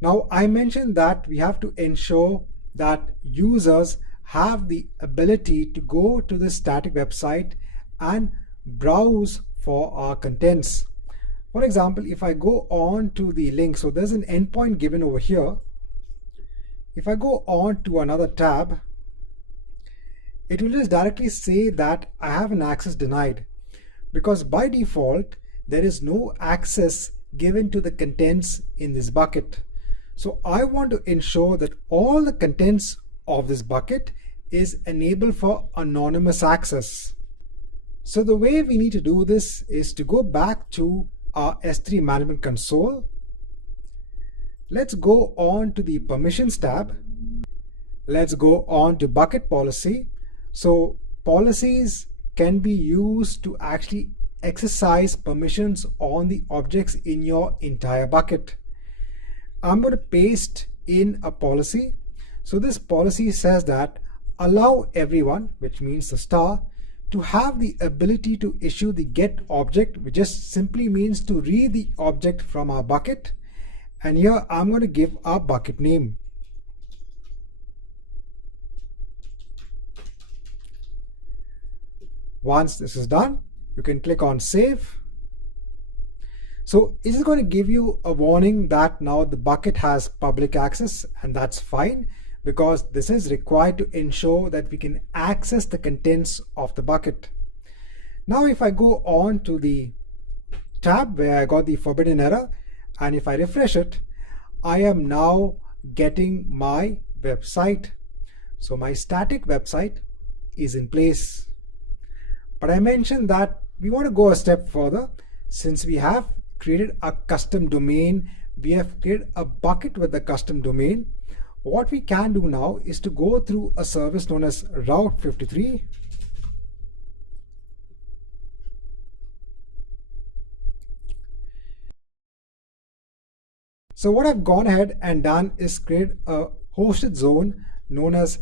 Now, I mentioned that we have to ensure that users have the ability to go to the static website and browse for our contents. For example, if I go on to the link, so there's an endpoint given over here. If I go on to another tab, it will just directly say that I have an access denied, because by default, there is no access given to the contents in this bucket. So I want to ensure that all the contents of this bucket is enabled for anonymous access. So the way we need to do this is to go back to our S3 management console. Let's go on to the permissions tab. Let's go on to bucket policy. So policies can be used to actually exercise permissions on the objects in your entire bucket. I'm going to paste in a policy. So this policy says that allow everyone, which means the star, to have the ability to issue the get object, which just simply means to read the object from our bucket. And here I'm going to give our bucket name. Once this is done, you can click on Save. So it is going to give you a warning that now the bucket has public access, and that's fine because this is required to ensure that we can access the contents of the bucket. Now if I go on to the tab where I got the forbidden error, and if I refresh it, I am now getting my website. So my static website is in place. But I mentioned that we want to go a step further. Since we have created a custom domain, we have created a bucket with the custom domain. What we can do now is to go through a service known as Route 53. So what I've gone ahead and done is create a hosted zone known as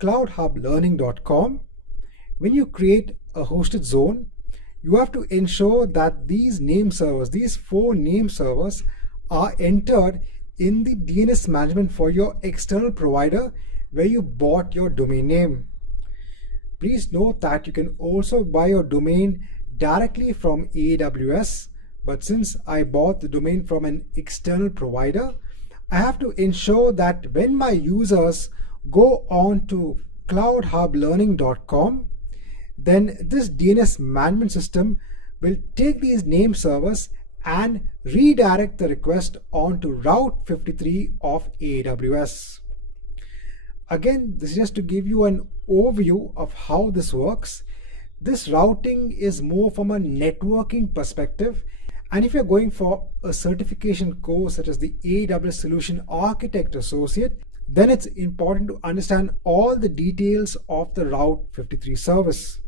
cloudhublearning.com. When you create a hosted zone, you have to ensure that these name servers, these 4 name servers, are entered in the DNS management for your external provider where you bought your domain name. Please note that you can also buy your domain directly from AWS, but since I bought the domain from an external provider, I have to ensure that when my users go on to cloudhublearning.com, then this DNS management system will take these name servers and redirect the request onto Route 53 of AWS. Again, this is just to give you an overview of how this works. This routing is more from a networking perspective. And if you're going for a certification course such as the AWS Solution Architect Associate, then it's important to understand all the details of the Route 53 service.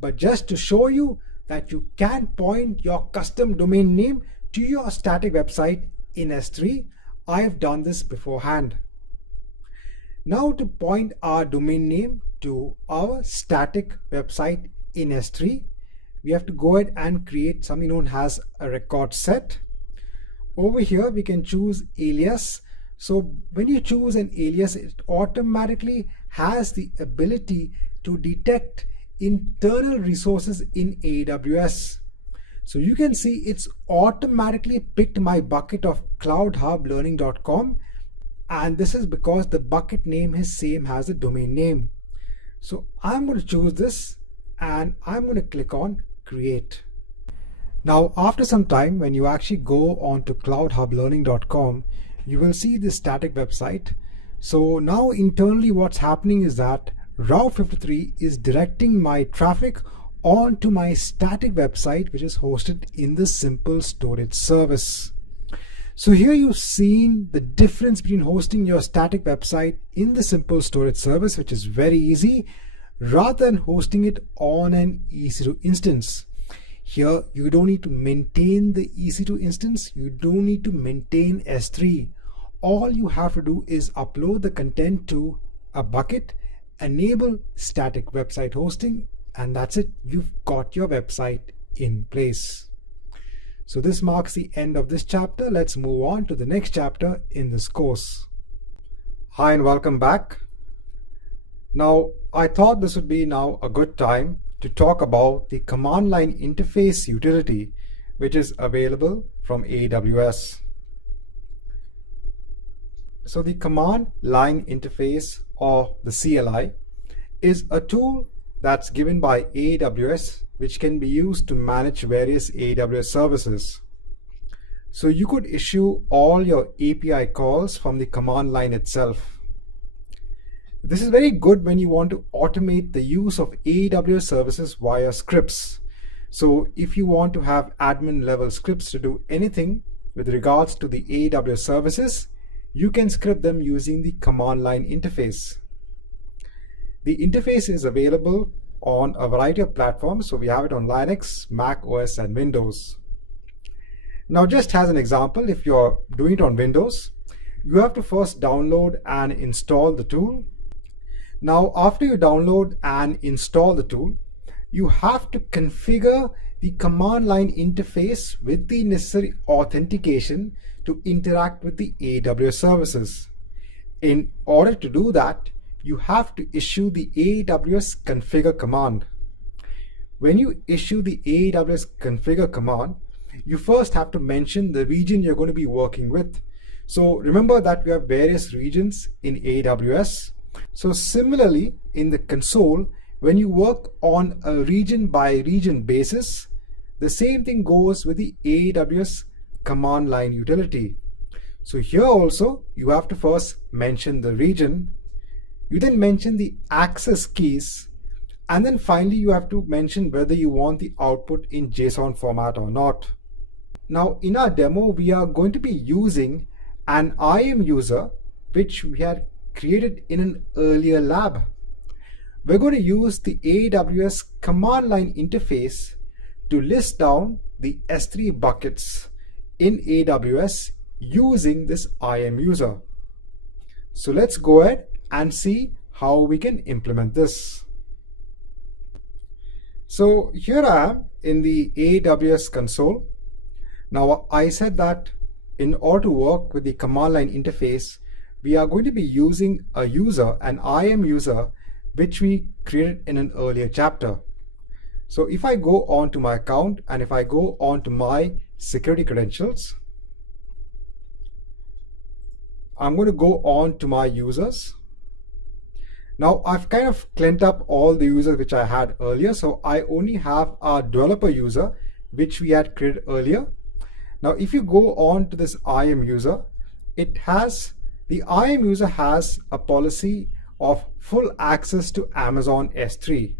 But just to show you that you can point your custom domain name to your static website in S3, I have done this beforehand. Now to point our domain name to our static website in S3, we have to go ahead and create something known as a record set. Over here, we can choose alias. So when you choose an alias, it automatically has the ability to detect internal resources in AWS. So you can see it's automatically picked my bucket of cloudhublearning.com, and this is because the bucket name is same as the domain name. So I'm going to choose this and I'm going to click on create. Now after some time, when you actually go on to cloudhublearning.com, you will see this static website. So now internally what's happening is that Route 53 is directing my traffic onto my static website, which is hosted in the simple storage service. So here you've seen the difference between hosting your static website in the simple storage service, which is very easy, rather than hosting it on an EC2 instance. Here you don't need to maintain the EC2 instance, you don't need to maintain S3. All you have to do is upload the content to a bucket, enable static website hosting, and that's it. You've got your website in place. So this marks the end of this chapter. Let's move on to the next chapter in this course. Hi and welcome back. Now I thought this would be now a good time to talk about the command line interface utility, which is available from AWS. So the command line interface, or the CLI, is a tool that's given by AWS which can be used to manage various AWS services. So you could issue all your API calls from the command line itself. This is very good when you want to automate the use of AWS services via scripts. So if you want to have admin level scripts to do anything with regards to the AWS services, you can script them using the command line interface. The interface is available on a variety of platforms. So we have it on Linux, Mac OS, and Windows. Now just as an example, if you're doing it on Windows, you have to first download and install the tool. Now after you download and install the tool, you have to configure the command line interface with the necessary authentication to interact with the AWS services. In order to do that, you have to issue the AWS configure command. when you issue the AWS configure command, you first have to mention the region you're going to be working with. So remember that we have various regions in AWS. So similarly, in the console, when you work on a region by region basis, the same thing goes with the AWS command line utility. So here also, you have to first mention the region. You then mention the access keys. And then finally, you have to mention whether you want the output in JSON format or not. Now, in our demo, we are going to be using an IAM user, which we had created in an earlier lab. We're going to use the AWS command line interface to list down the S3 buckets in AWS using this IAM user. So let's go ahead and see how we can implement this. So here I am in the AWS console. Now I said that in order to work with the command line interface, we are going to be using a user, an IAM user, which we created in an earlier chapter. So if I go on to my account and if I go on to my security credentials, I'm going to go on to my users. Now I've kind of cleaned up all the users which I had earlier. So I only have our developer user, which we had created earlier. Now if you go on to this IAM user, the IAM user has a policy of full access to Amazon S3.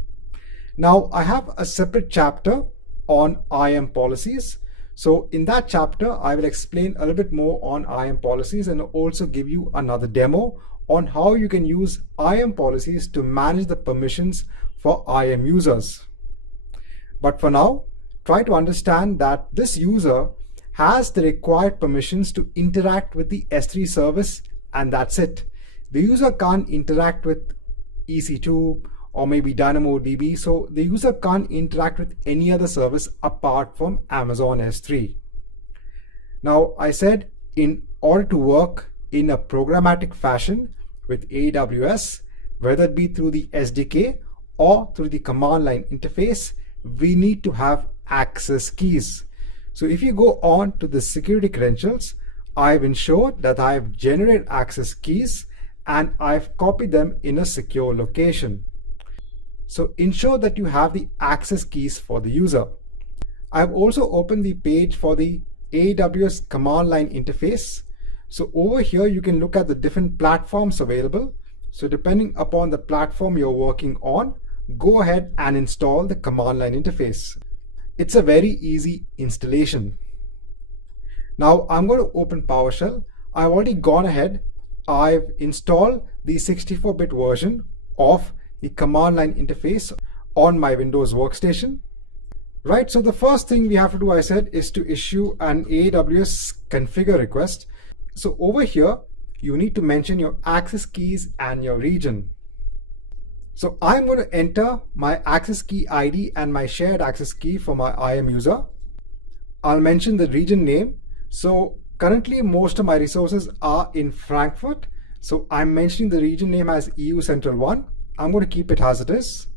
Now I have a separate chapter on IAM policies. So in that chapter, I will explain a little bit more on IAM policies and also give you another demo on how you can use IAM policies to manage the permissions for IAM users. But for now, try to understand that this user has the required permissions to interact with the S3 service, and that's it. The user can't interact with EC2 or maybe DynamoDB, so the user can't interact with any other service apart from Amazon S3. Now, I said in order to work in a programmatic fashion with AWS, whether it be through the SDK or through the command line interface, we need to have access keys. So if you go on to the security credentials, I've ensured that I've generated access keys and I've copied them in a secure location. So ensure that you have the access keys for the user. I've also opened the page for the AWS command line interface. So over here, you can look at the different platforms available. So depending upon the platform you're working on, go ahead and install the command line interface. It's a very easy installation. Now I'm going to open PowerShell. I've already gone ahead. I've installed the 64-bit version of the command line interface on my Windows workstation. Right, so the first thing we have to do, I said, is to issue an AWS configure request. So over here, you need to mention your access keys and your region. So I'm going to enter my access key ID and my shared access key for my IAM user. I'll mention the region name. So currently, most of my resources are in Frankfurt. So I'm mentioning the region name as EU Central 1. I'm going to keep it as it is.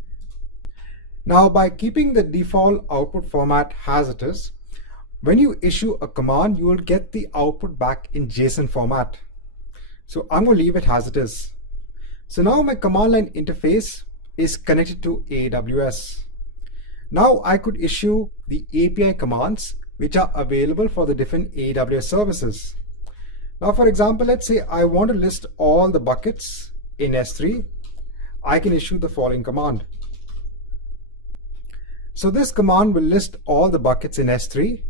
Now, by keeping the default output format as it is, when you issue a command, you will get the output back in JSON format. So I'm going to leave it as it is. So now my command line interface is connected to AWS. Now I could issue the API commands which are available for the different AWS services. Now, for example, let's say I want to list all the buckets in S3. I can issue the following command. So this command will list all the buckets in S3.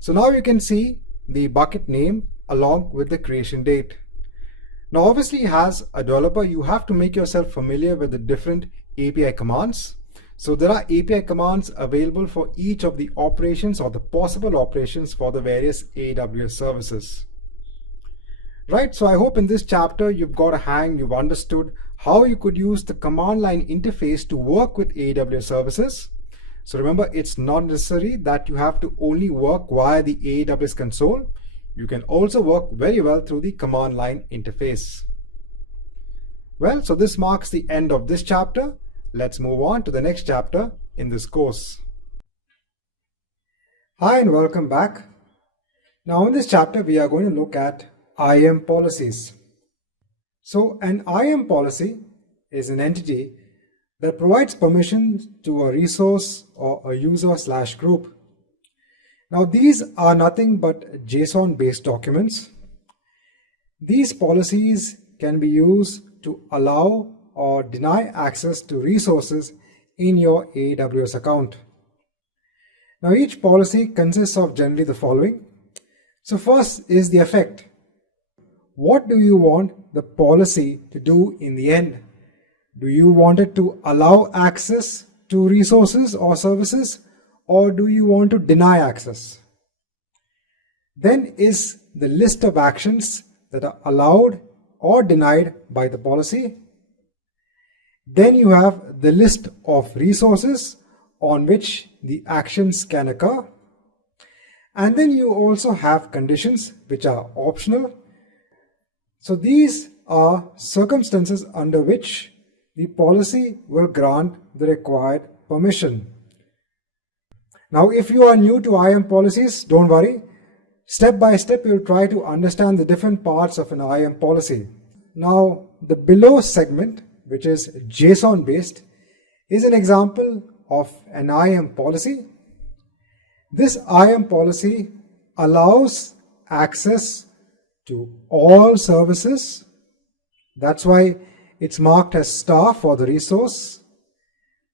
So now you can see the bucket name along with the creation date. Now, obviously, as a developer, you have to make yourself familiar with the different API commands. So there are API commands available for each of the operations or the possible operations for the various AWS services. Right, so I hope in this chapter you've got a hang, you've understood how you could use the command line interface to work with AWS services. So remember, it's not necessary that you have to only work via the AWS console. You can also work very well through the command line interface. Well, so this marks the end of this chapter. let's move on to the next chapter in this course. Hi and welcome back. Now in this chapter we are going to look at IAM policies. So an IAM policy is an entity that provides permission to a resource or a user/group. Now these are nothing but JSON-based documents. These policies can be used to allow or deny access to resources in your AWS account. Now each policy consists of generally the following. So first is the effect. What do you want the policy to do in the end? Do you want it to allow access to resources or services, or do you want to deny access? Then is the list of actions that are allowed or denied by the policy. Then you have the list of resources on which the actions can occur. And then you also have conditions which are optional. So these are circumstances under which the policy will grant the required permission. Now, if you are new to IAM policies, don't worry. Step by step, you'll try to understand the different parts of an IAM policy. Now, the below segment, which is JSON based, is an example of an IAM policy. This IAM policy allows access to all services. That's why it's marked as star for the resource,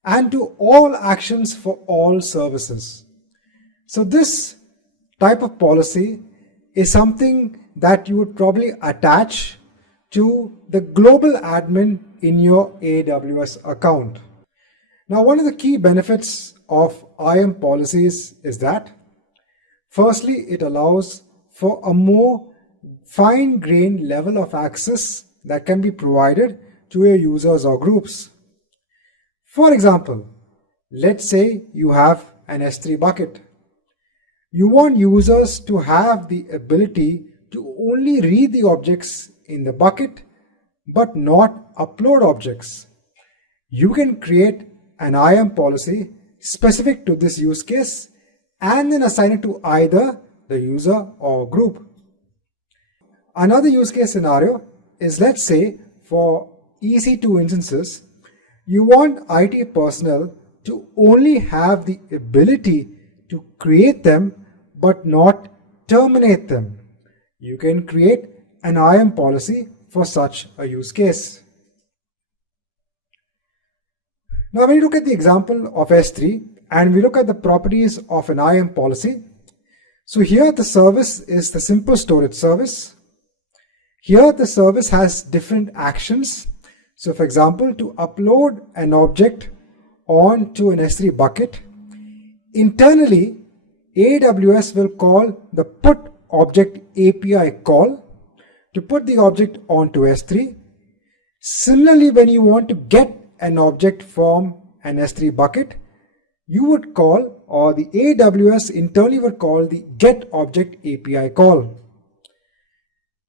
and to all actions for all services. So this type of policy is something that you would probably attach to the global admin in your AWS account. Now, one of the key benefits of IAM policies is that, firstly, it allows for a more fine-grained level of access that can be provided to your users or groups. For example, let's say you have an S3 bucket. You want users to have the ability to only read the objects in the bucket but not upload objects. You can create an IAM policy specific to this use case and then assign it to either the user or group. Another use case scenario is, let's say, for EC2 instances, you want IT personnel to only have the ability to create them but not terminate them. You can create an IAM policy for such a use case. Now, when you look at the example of S3 and we look at the properties of an IAM policy, so here the service is the simple storage service. Here the service has different actions. So for example, to upload an object onto an S3 bucket, internally AWS will call the put object API call to put the object onto S3. Similarly, when you want to get an object from an S3 bucket, you would call, or the AWS internally would call, the get object API call.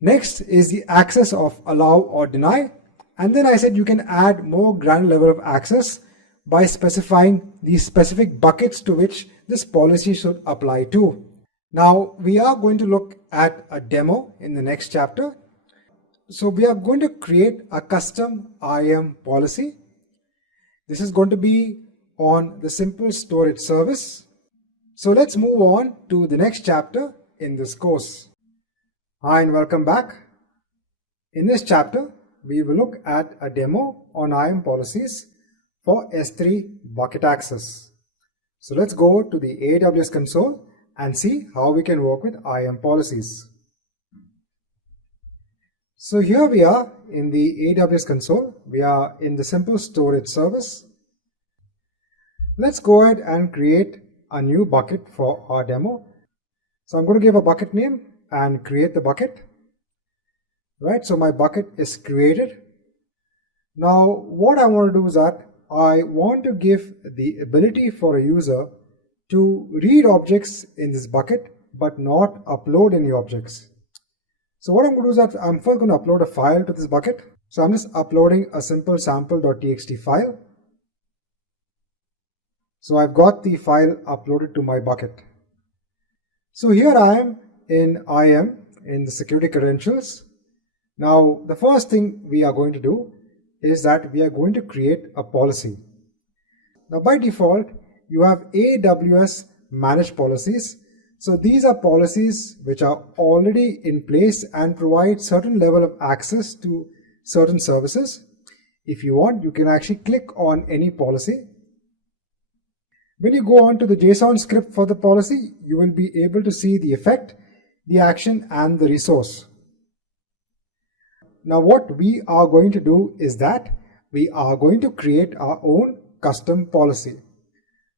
Next is the access of allow or deny. And then I said you can add more granular level of access by specifying the specific buckets to which this policy should apply to. Now we are going to look at a demo in the next chapter. So we are going to create a custom IAM policy. This is going to be on the simple storage service. So let's move on to the next chapter in this course. Hi and welcome back. In this chapter, we will look at a demo on IAM policies for S3 bucket access. So let's go to the AWS console and see how we can work with IAM policies. So here we are in the AWS console. We are in the simple storage service. Let's go ahead and create a new bucket for our demo. So I'm going to give a bucket name and create the bucket. Right, so my bucket is created. Now what I want to do is that I want to give the ability for a user to read objects in this bucket but not upload any objects. So what I'm going to do is that I'm first going to upload a file to this bucket. So I'm just uploading a simple sample.txt file. So I've got the file uploaded to my bucket. So here I am in IAM in the security credentials. Now the first thing we are going to do is that we are going to create a policy. Now by default, you have AWS managed policies. So these are policies which are already in place and provide certain level of access to certain services. If you want, you can actually click on any policy. When you go on to the JSON script for the policy, you will be able to see the effect, the action, and the resource. Now what we are going to do is that we are going to create our own custom policy.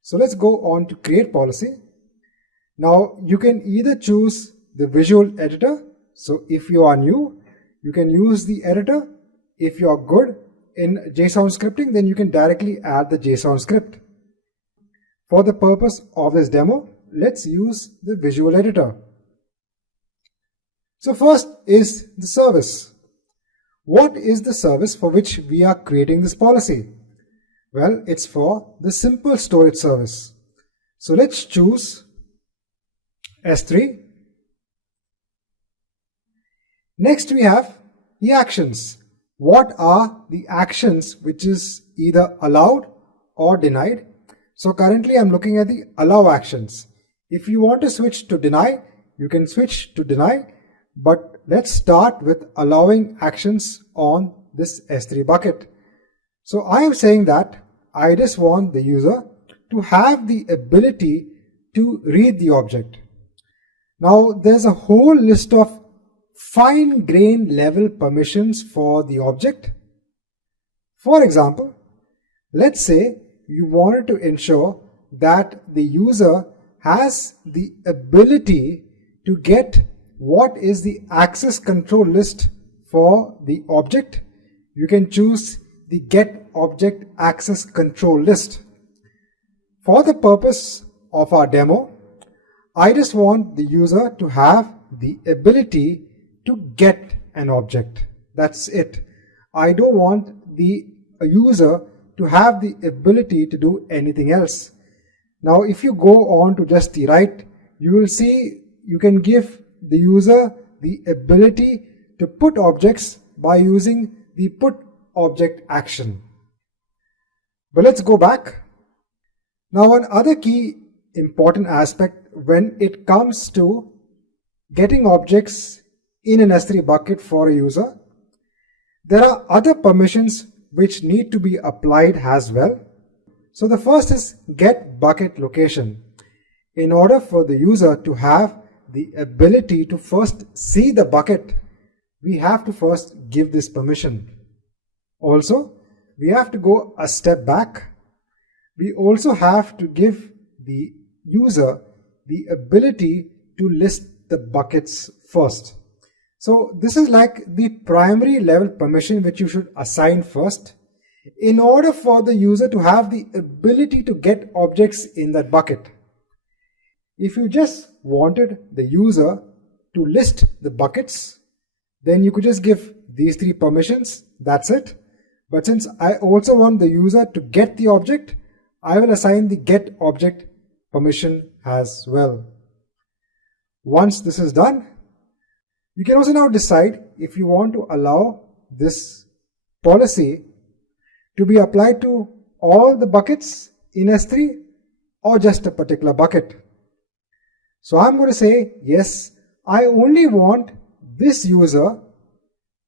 So let's go on to create policy. Now you can either choose the visual editor. So if you are new, you can use the editor. If you are good in JSON scripting, then you can directly add the JSON script. For the purpose of this demo, let's use the visual editor. So first is the service. What is the service for which we are creating this policy? Well, it's for the simple storage service. So let's choose S3. Next we have the actions. What are the actions which is either allowed or denied? So currently I'm looking at the allow actions. If you want to switch to deny, you can switch to deny, but let's start with allowing actions on this S3 bucket. So I am saying that I just want the user to have the ability to read the object. Now there's a whole list of fine-grained level permissions for the object. For example, let's say you wanted to ensure that the user has the ability to get what is the access control list for the object. You can choose the get object access control list. For the purpose of our demo, I just want the user to have the ability to get an object. That's it. I don't want the user to have the ability to do anything else. Now if you go on to just the right, you will see you can give the user the ability to put objects by using the put object action. But let's go back. Now one other key important aspect when it comes to getting objects in an S3 bucket for a user, there are other permissions which need to be applied as well. So the first is get bucket location. In order for the user to have the ability to first see the bucket, we have to first give this permission. Also, we have to go a step back. We also have to give the user the ability to list the buckets first. So this is like the primary level permission which you should assign first in order for the user to have the ability to get objects in that bucket. If you just wanted the user to list the buckets, then you could just give these three permissions, that's it. But since I also want the user to get the object, I will assign the get object permission as well. Once this is done, you can also now decide if you want to allow this policy to be applied to all the buckets in S3 or just a particular bucket. So I'm going to say, yes, I only want this user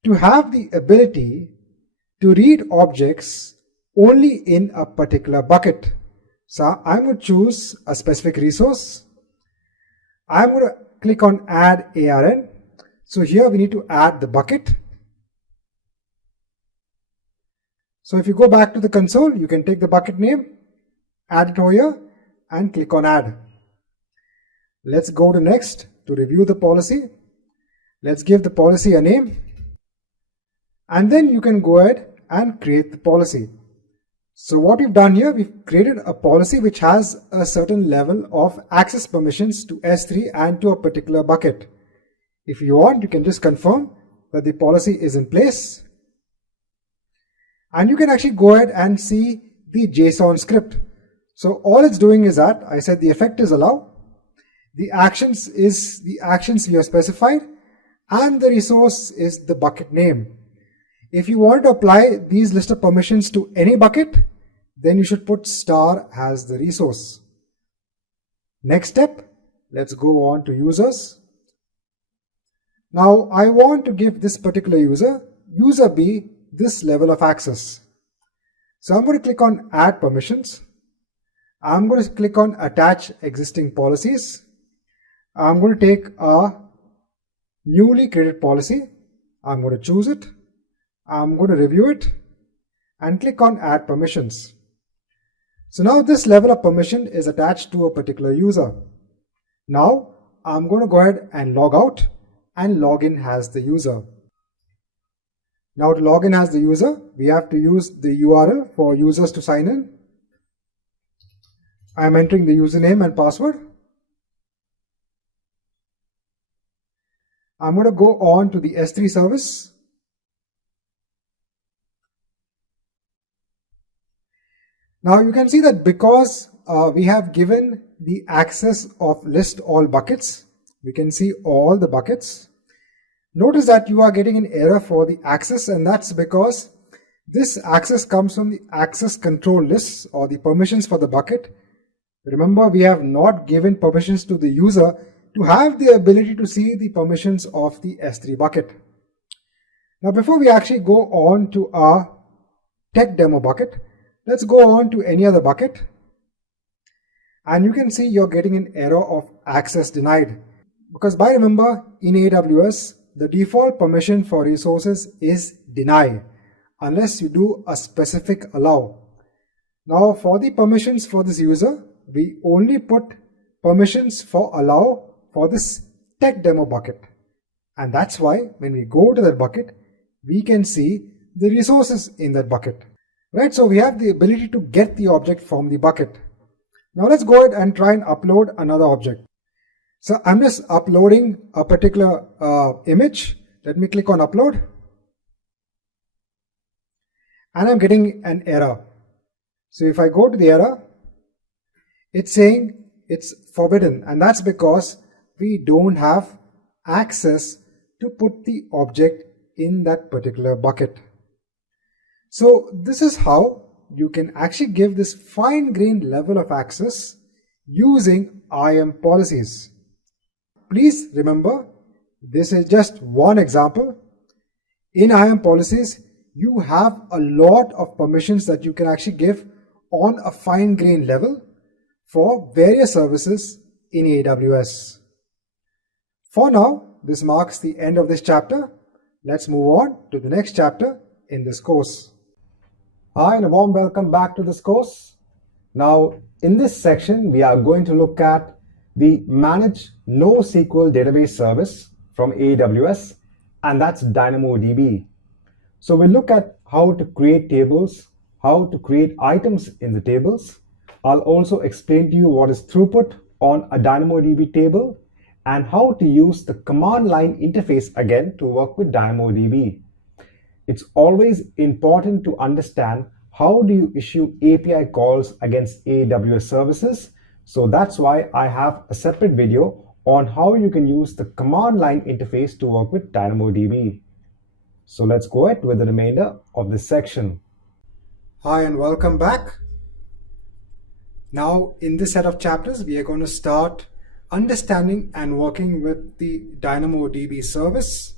to have the ability to read objects only in a particular bucket. So I'm going to choose a specific resource. I'm going to click on add ARN. So here we need to add the bucket. So if you go back to the console, you can take the bucket name, add it over here and click on add. Let's go to next to review the policy. Let's give the policy a name. And then you can go ahead and create the policy. So what we've done here, we've created a policy which has a certain level of access permissions to S3 and to a particular bucket. If you want, you can just confirm that the policy is in place. And you can actually go ahead and see the JSON script. So all it's doing is that I said the effect is allow, the actions is the actions we have specified, and the resource is the bucket name. If you want to apply these list of permissions to any bucket, then you should put star as the resource. Next step, let's go on to users. Now I want to give this particular user B, this level of access. So I'm going to click on add permissions. I'm going to click on attach existing policies. I'm going to take a newly created policy. I'm going to choose it. I'm going to review it and click on add permissions. So now this level of permission is attached to a particular user. Now I'm going to go ahead and log out and log in as the user. Now to log in as the user, we have to use the URL for users to sign in. I'm entering the username and password. I'm going to go on to the S3 service. Now you can see that because we have given the access of list all buckets, we can see all the buckets. Notice that you are getting an error for the access, and that's because this access comes from the access control lists or the permissions for the bucket. Remember, we have not given permissions to the user to have the ability to see the permissions of the S3 bucket. Now, before we actually go on to our tech demo bucket, let's go on to any other bucket. And you can see you're getting an error of access denied. Because remember, in AWS, the default permission for resources is deny, unless you do a specific allow. Now, for the permissions for this user, we only put permissions for allow for this tech demo bucket. And that's why when we go to that bucket, we can see the resources in that bucket. Right, so we have the ability to get the object from the bucket. Now let's go ahead and try and upload another object. So I'm just uploading a particular image. Let me click on upload. And I'm getting an error. So if I go to the error, it's saying it's forbidden, and that's because we don't have access to put the object in that particular bucket. So this is how you can actually give this fine-grained level of access using IAM policies. Please remember, this is just one example. In IAM policies, you have a lot of permissions that you can actually give on a fine-grained level for various services in AWS. For now, this marks the end of this chapter. Let's move on to the next chapter in this course. Hi, and a warm welcome back to this course. Now, in this section, we are going to look at the Manage NoSQL Database Service from AWS, and that's DynamoDB. So we'll look at how to create tables, how to create items in the tables. I'll also explain to you what is throughput on a DynamoDB table and how to use the command line interface again to work with DynamoDB. It's always important to understand how do you issue API calls against AWS services. So that's why I have a separate video on how you can use the command line interface to work with DynamoDB. So let's go ahead with the remainder of this section. Hi and welcome back. Now in this set of chapters, we are going to start understanding and working with the DynamoDB service.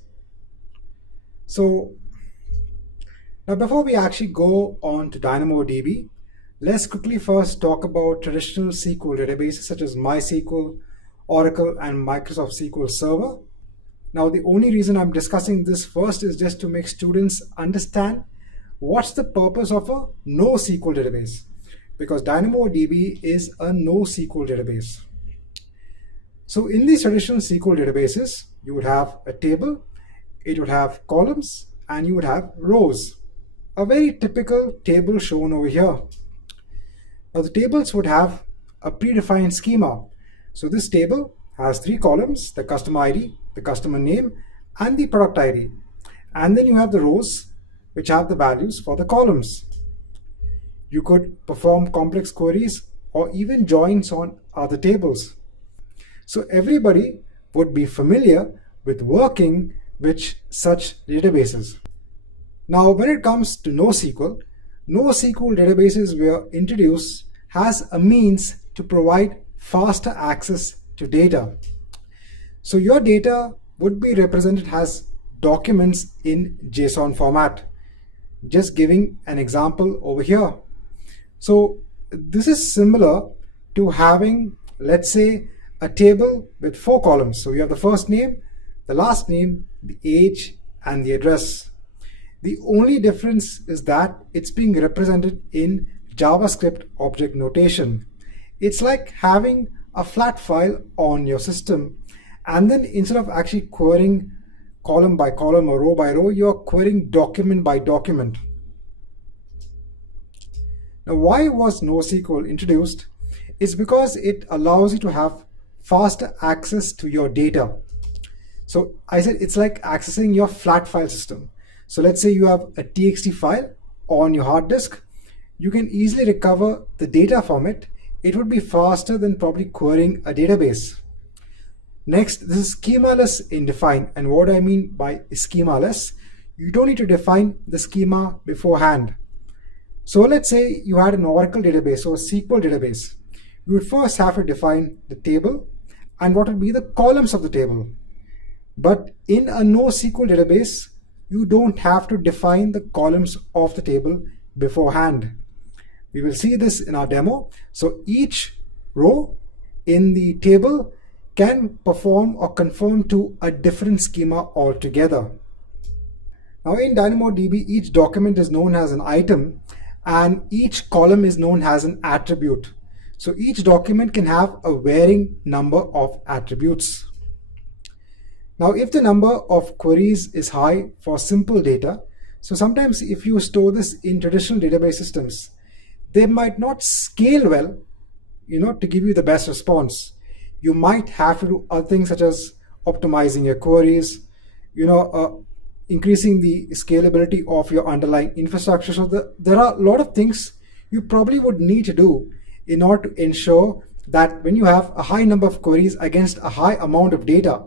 So now before we actually go on to DynamoDB, let's quickly first talk about traditional SQL databases such as MySQL, Oracle, and Microsoft SQL Server. Now the only reason I'm discussing this first is just to make students understand what's the purpose of a NoSQL database, because DynamoDB is a NoSQL database. So in these traditional SQL databases, you would have a table, it would have columns, and you would have rows. A very typical table shown over here. Now the tables would have a predefined schema. So this table has 3 columns, the customer ID, the customer name, and the product ID. And then you have the rows which have the values for the columns. You could perform complex queries or even joins on other tables. So everybody would be familiar with working with such databases. Now, when it comes to NoSQL databases were introduced as a means to provide faster access to data. So your data would be represented as documents in JSON format. Just giving an example over here. So this is similar to having, let's say, a table with 4 columns. So you have the first name, the last name, the age, and the address. The only difference is that it's being represented in JavaScript object notation. It's like having a flat file on your system, and then instead of actually querying column by column or row by row, you're querying document by document. Now, why was NoSQL introduced? It's because it allows you to have faster access to your data. So I said it's like accessing your flat file system. So let's say you have a TXT file on your hard disk. You can easily recover the data from it. It would be faster than probably querying a database. Next, this is schemaless in define. And what I mean by schemaless, you don't need to define the schema beforehand. So let's say you had an Oracle database or a SQL database. You would first have to define the table and what would be the columns of the table. But in a NoSQL database, you don't have to define the columns of the table beforehand. We will see this in our demo. So each row in the table can perform or conform to a different schema altogether. Now in DynamoDB, each document is known as an item and each column is known as an attribute. So each document can have a varying number of attributes. Now if the number of queries is high for simple data, so sometimes if you store this in traditional database systems, they might not scale well, to give you the best response. You might have to do other things such as optimizing your queries, increasing the scalability of your underlying infrastructure. So there are a lot of things you probably would need to do in order to ensure that when you have a high number of queries against a high amount of data,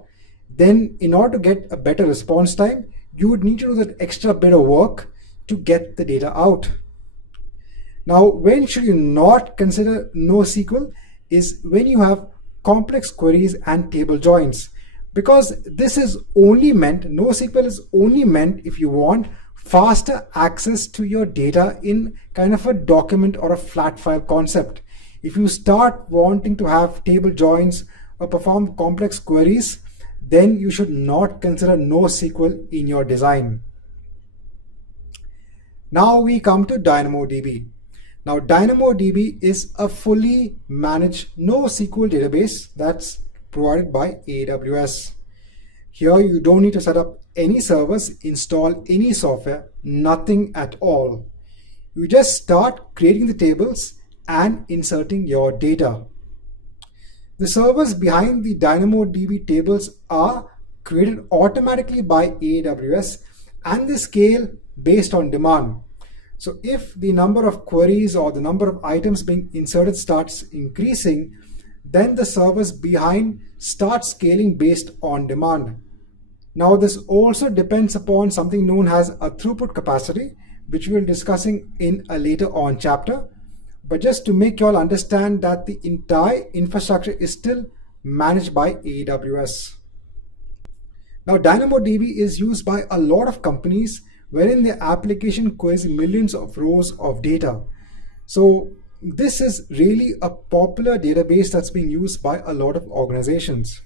then in order to get a better response time, you would need to do that extra bit of work to get the data out. Now, when should you not consider NoSQL is when you have complex queries and table joins, because this is only meant, NoSQL is only meant if you want faster access to your data in kind of a document or a flat file concept. If you start wanting to have table joins or perform complex queries, then you should not consider NoSQL in your design. Now we come to DynamoDB. Now DynamoDB is a fully managed NoSQL database that's provided by AWS. Here you don't need to set up any servers, install any software, nothing at all. You just start creating the tables and inserting your data. The servers behind the DynamoDB tables are created automatically by AWS and they scale based on demand. So if the number of queries or the number of items being inserted starts increasing, then the servers behind start scaling based on demand. Now this also depends upon something known as a throughput capacity, which we'll be discussing in a later on chapter. But just to make you all understand that the entire infrastructure is still managed by AWS. Now DynamoDB is used by a lot of companies wherein their application queries millions of rows of data. So this is really a popular database that's being used by a lot of organizations.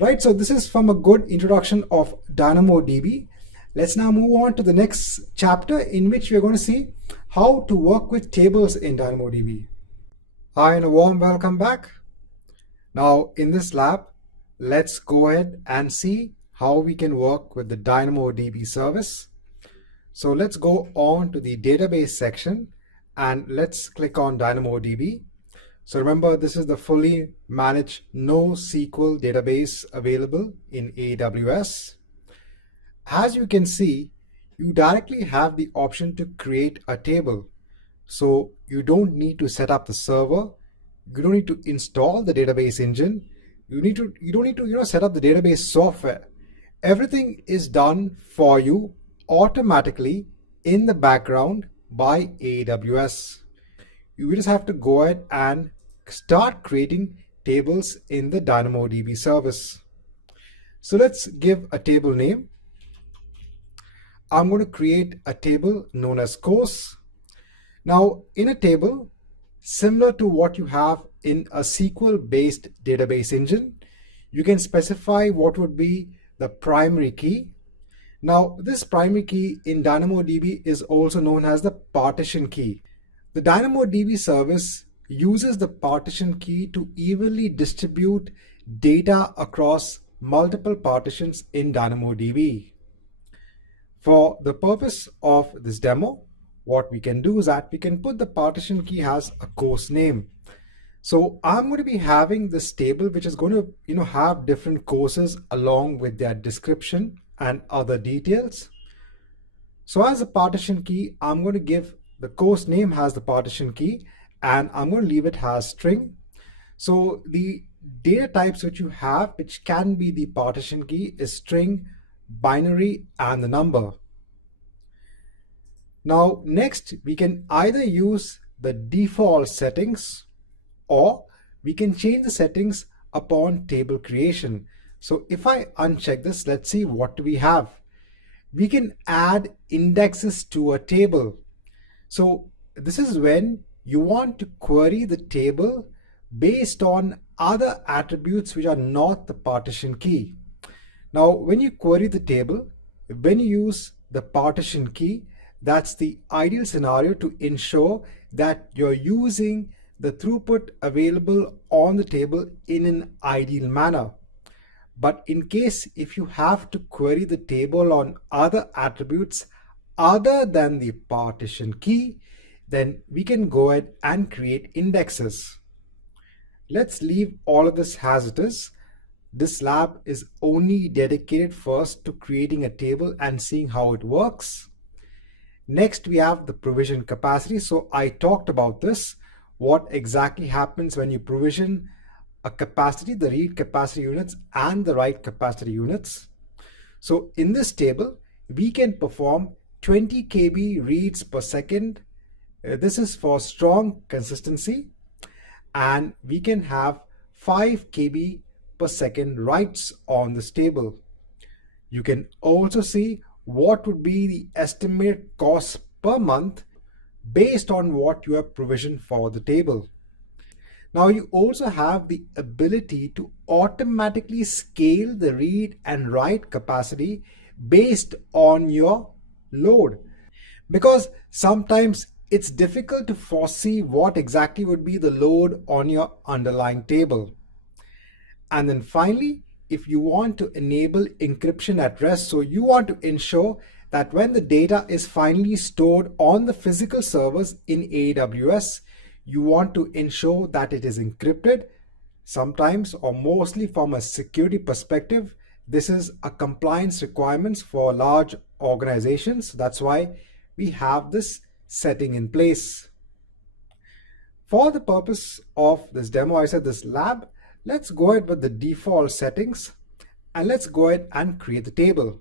Right, so this is from a good introduction of DynamoDB. Let's now move on to the next chapter in which we're going to see how to work with tables in DynamoDB. Hi and a warm welcome back. Now in this lab, let's go ahead and see how we can work with the DynamoDB service. So let's go on to the database section and let's click on DynamoDB. So remember, this is the fully managed NoSQL database available in AWS. As you can see, you directly have the option to create a table. So you don't need to set up the server. You don't need to install the database engine. You don't need to set up the database software. Everything is done for you automatically in the background by AWS. You just have to go ahead and start creating tables in the DynamoDB service. So let's give a table name. I'm going to create a table known as course. Now, in a table, similar to what you have in a SQL-based database engine, you can specify what would be the primary key. Now, this primary key in DynamoDB is also known as the partition key. The DynamoDB service uses the partition key to evenly distribute data across multiple partitions in DynamoDB. For the purpose of this demo, what we can do is that we can put the partition key as a course name. So I'm going to be having this table which is going to have different courses along with their description and other details. So as a partition key, I'm going to give the course name as the partition key, and I'm going to leave it as string. So the data types which you have, which can be the partition key, is string, binary, and the number. Now next, we can either use the default settings, or we can change the settings upon table creation. So if I uncheck this, let's see what do we have. We can add indexes to a table. So this is when you want to query the table based on other attributes which are not the partition key. Now, when you query the table, when you use the partition key, that's the ideal scenario to ensure that you're using the throughput available on the table in an ideal manner. But in case if you have to query the table on other attributes other than the partition key, then we can go ahead and create indexes. Let's leave all of this as it is. This lab is only dedicated first to creating a table and seeing how it works. Next, we have the provision capacity. So I talked about this, what exactly happens when you provision a capacity, the read capacity units and the write capacity units. So in this table, we can perform 20 KB reads per second. This is for strong consistency, and we can have 5 KB per second writes on this table. You can also see what would be the estimated cost per month based on what you have provisioned for the table. Now you also have the ability to automatically scale the read and write capacity based on your load, because sometimes it's difficult to foresee what exactly would be the load on your underlying table. And then finally, if you want to enable encryption at rest, so you want to ensure that when the data is finally stored on the physical servers in AWS, you want to ensure that it is encrypted. Sometimes, or mostly from a security perspective, this is a compliance requirements for large organizations. That's why we have this setting in place. For the purpose of this demo, I said this lab, let's go ahead with the default settings and let's go ahead and create the table.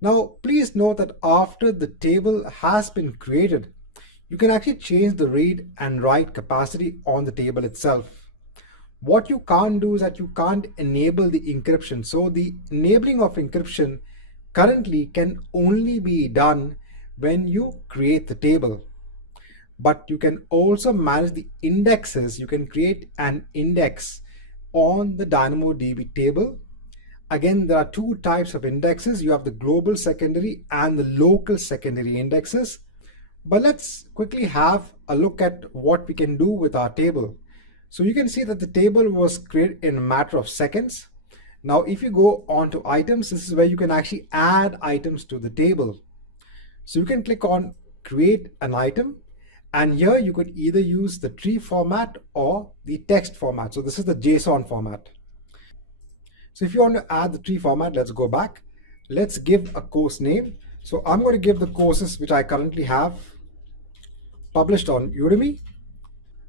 Now, please note that after the table has been created, you can actually change the read and write capacity on the table itself. What you can't do is that you can't enable the encryption. So the enabling of encryption currently can only be done when you create the table. But you can also manage the indexes. You can create an index on the DynamoDB table. Again, there are two types of indexes. You have the global secondary and the local secondary indexes. But let's quickly have a look at what we can do with our table. So you can see that the table was created in a matter of seconds. Now, if you go on to items, this is where you can actually add items to the table. So you can click on create an item, and here you could either use the tree format or the text format. So this is the JSON format. So if you want to add the tree format, let's go back. Let's give a course name. So I'm going to give the courses which I currently have published on Udemy.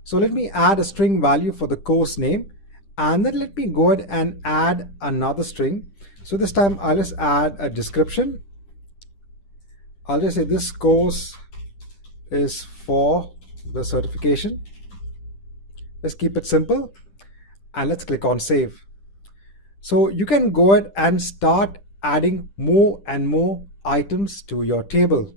So let me add a string value for the course name, and then let me go ahead and add another string. So this time I'll just add a description. I'll just say this course is for the certification. Let's keep it simple and let's click on save. So you can go ahead and start adding more and more items to your table.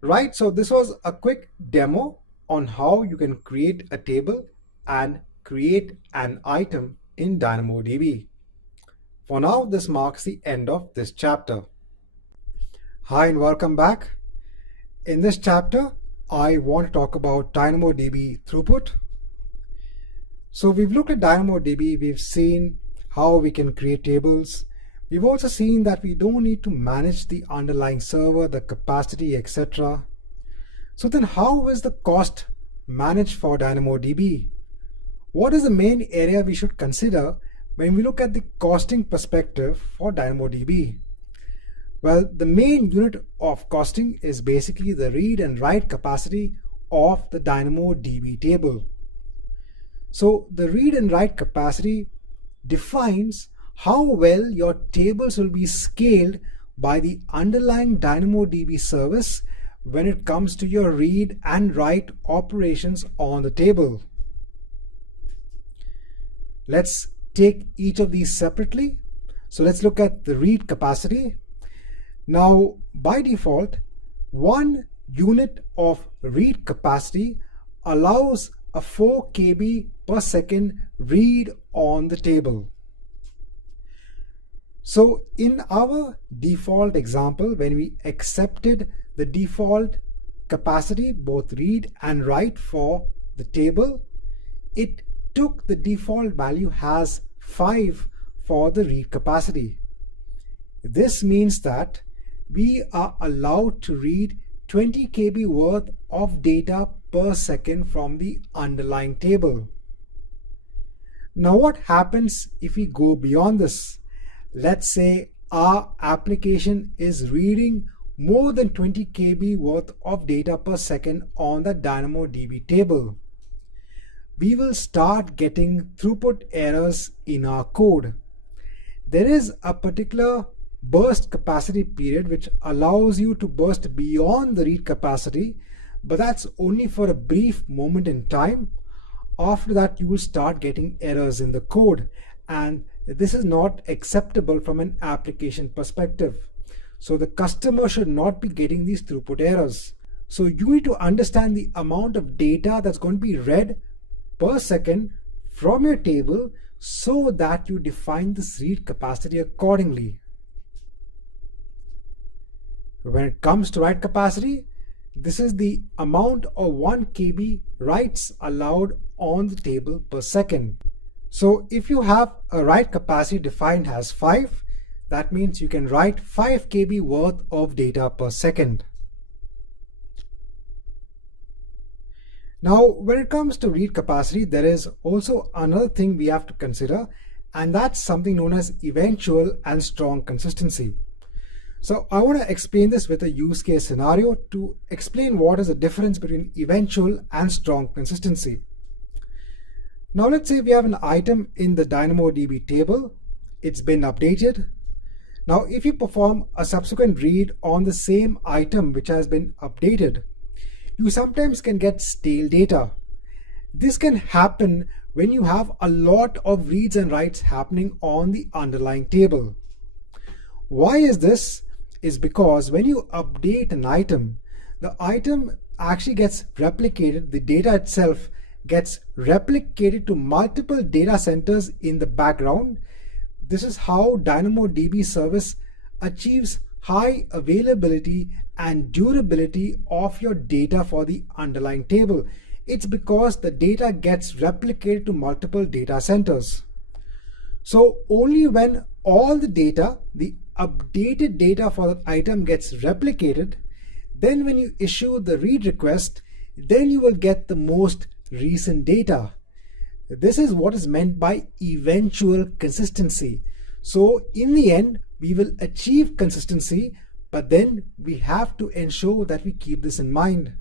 Right, so this was a quick demo on how you can create a table and create an item in DynamoDB. For now, this marks the end of this chapter. Hi and welcome back. In this chapter, I want to talk about DynamoDB throughput. So we've looked at DynamoDB, we've seen how we can create tables. We've also seen that we don't need to manage the underlying server, the capacity, etc. So then how is the cost managed for DynamoDB? What is the main area we should consider when we look at the costing perspective for DynamoDB? Well, the main unit of costing is basically the read and write capacity of the DynamoDB table. So the read and write capacity defines how well your tables will be scaled by the underlying DynamoDB service when it comes to your read and write operations on the table. Let's take each of these separately. So let's look at the read capacity. Now, by default, 1 unit of read capacity allows a 4 KB per second read on the table. So in our default example, when we accepted the default capacity, both read and write for the table, it took the default value as 5 for the read capacity. This means that we are allowed to read 20 KB worth of data per second from the underlying table. Now what happens if we go beyond this? Let's say our application is reading more than 20 KB worth of data per second on the DynamoDB table. We will start getting throughput errors in our code. There is a particular burst capacity period which allows you to burst beyond the read capacity, but that's only for a brief moment in time. After that, you will start getting errors in the code, and this is not acceptable from an application perspective. So the customer should not be getting these throughput errors. So you need to understand the amount of data that's going to be read per second from your table so that you define this read capacity accordingly. When it comes to write capacity, this is the amount of 1 KB writes allowed on the table per second. So if you have a write capacity defined as 5, that means you can write 5 KB worth of data per second. Now, when it comes to read capacity, there is also another thing we have to consider, and that's something known as eventual and strong consistency. So I want to explain this with a use case scenario to explain what is the difference between eventual and strong consistency. Now let's say we have an item in the DynamoDB table. It's been updated. Now if you perform a subsequent read on the same item which has been updated, you sometimes can get stale data. This can happen when you have a lot of reads and writes happening on the underlying table. Why is this? Is because when you update an item, the item actually gets replicated, the data itself gets replicated to multiple data centers in the background. This is how DynamoDB service achieves high availability and durability of your data for the underlying table. It's because the data gets replicated to multiple data centers. So only when all the data, the updated data for that item gets replicated, then when you issue the read request, then you will get the most recent data. This is what is meant by eventual consistency. So in the end, we will achieve consistency, but then we have to ensure that we keep this in mind.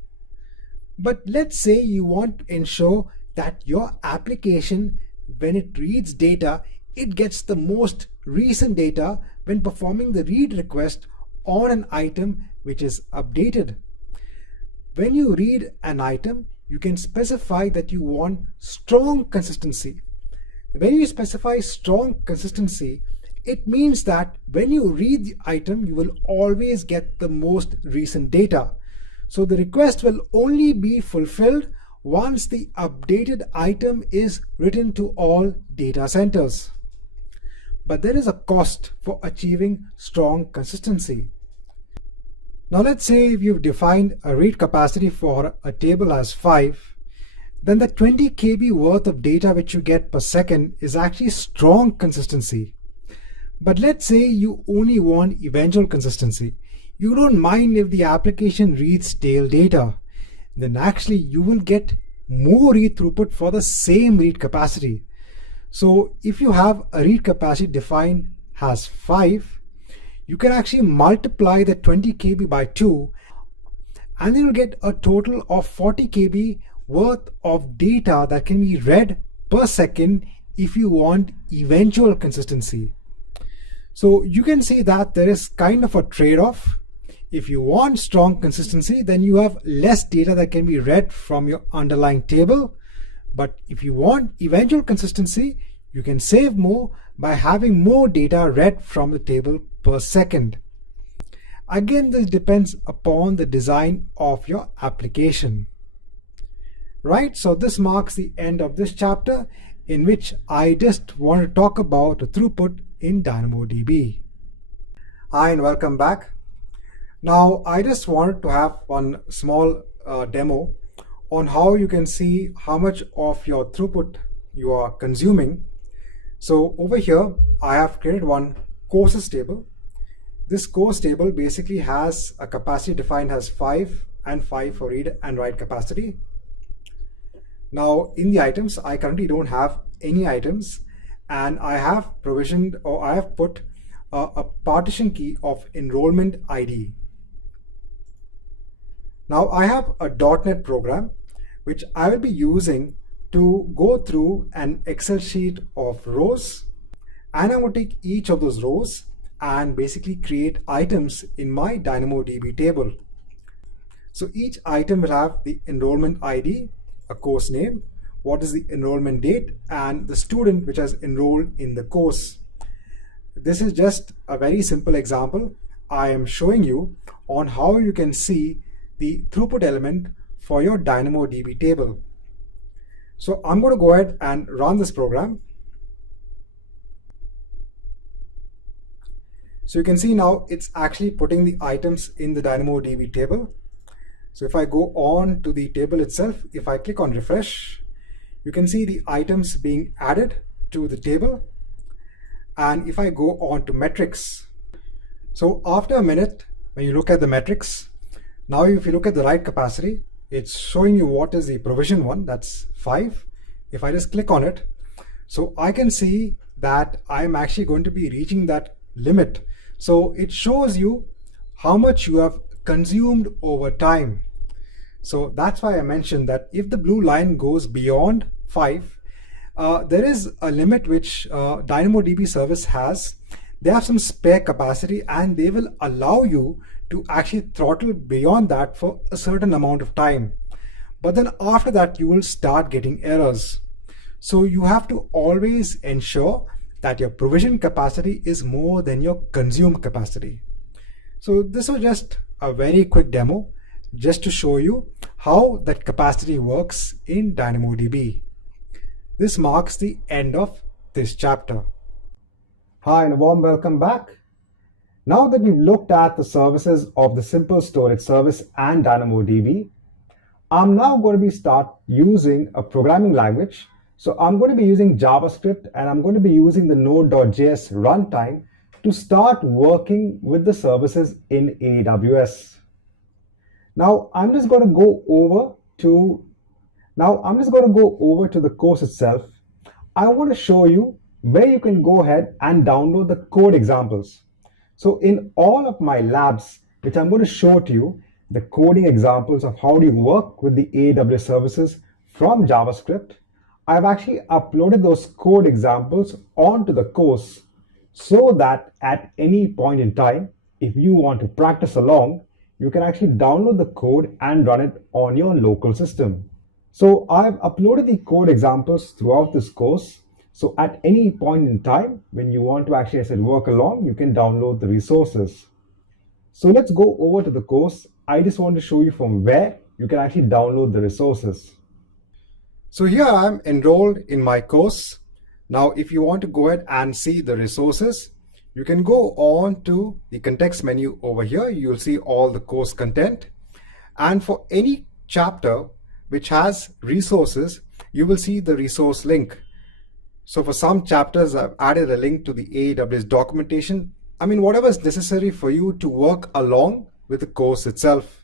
But let's say you want to ensure that your application, when it reads data, it gets the most recent data when performing the read request on an item which is updated. When you read an item, you can specify that you want strong consistency. When you specify strong consistency, it means that when you read the item, you will always get the most recent data. So the request will only be fulfilled once the updated item is written to all data centers. But there is a cost for achieving strong consistency. Now let's say if you've defined a read capacity for a table as 5, then the 20 KB worth of data which you get per second is actually strong consistency. But let's say you only want eventual consistency. You don't mind if the application reads stale data. Then actually you will get more read throughput for the same read capacity. So if you have a read capacity defined as 5, you can actually multiply the 20 KB by 2, and then you'll get a total of 40 KB worth of data that can be read per second if you want eventual consistency. So you can see that there is kind of a trade-off. If you want strong consistency, then you have less data that can be read from your underlying table. But if you want eventual consistency, you can save more by having more data read from the table per second. Again, this depends upon the design of your application. Right, so this marks the end of this chapter, in which I just want to talk about the throughput in DynamoDB. Hi and welcome back. Now I just wanted to have one small demo on how you can see how much of your throughput you are consuming. So over here I have created one courses table. This course table basically has a capacity defined as 5 and 5 for read and write capacity. Now in the items, I currently don't have any items, and I have provisioned, or I have put a partition key of enrollment ID. Now I have a .NET program which I will be using to go through an Excel sheet of rows, and I'm going to take each of those rows and basically create items in my DynamoDB table. So each item will have the enrollment ID, a course name, what is the enrollment date, and the student which has enrolled in the course. This is just a very simple example I am showing you on how you can see the throughput element for your DynamoDB table. So I'm going to go ahead and run this program. So you can see now it's actually putting the items in the DynamoDB table. So if I go on to the table itself, if I click on refresh, you can see the items being added to the table. And if I go on to metrics, so after a minute, when you look at the metrics, now if you look at the write capacity, it's showing you what is the provision one, that's 5. If I just click on it, so I can see that I'm actually going to be reaching that limit. So it shows you how much you have consumed over time. So that's why I mentioned that if the blue line goes beyond 5, there is a limit which DynamoDB service has. They have some spare capacity and they will allow you to actually throttle beyond that for a certain amount of time. But then after that, you will start getting errors. So you have to always ensure that your provision capacity is more than your consume capacity. So this was just a very quick demo just to show you how that capacity works in DynamoDB. This marks the end of this chapter. Hi and a warm welcome back. Now that we've looked at the services of the simple storage service and DynamoDB, I'm now going to start using a programming language. So I'm going to be using JavaScript and I'm going to be using the Node.js runtime to start working with the services in AWS. Now I'm just going to go over to the course itself. I want to show you where you can go ahead and download the code examples. So in all of my labs, which I'm going to show to you, the coding examples of how do you work with the AWS services from JavaScript, I've actually uploaded those code examples onto the course so that at any point in time, if you want to practice along, you can actually download the code and run it on your local system. So I've uploaded the code examples throughout this course. So at any point in time, when you want to actually, as I said, work along, you can download the resources. So let's go over to the course. I just want to show you from where you can actually download the resources. So here I'm enrolled in my course. Now, if you want to go ahead and see the resources, you can go on to the context menu over here. You'll see all the course content. And for any chapter which has resources, you will see the resource link. So for some chapters, I've added a link to the AWS documentation. I mean, whatever is necessary for you to work along with the course itself.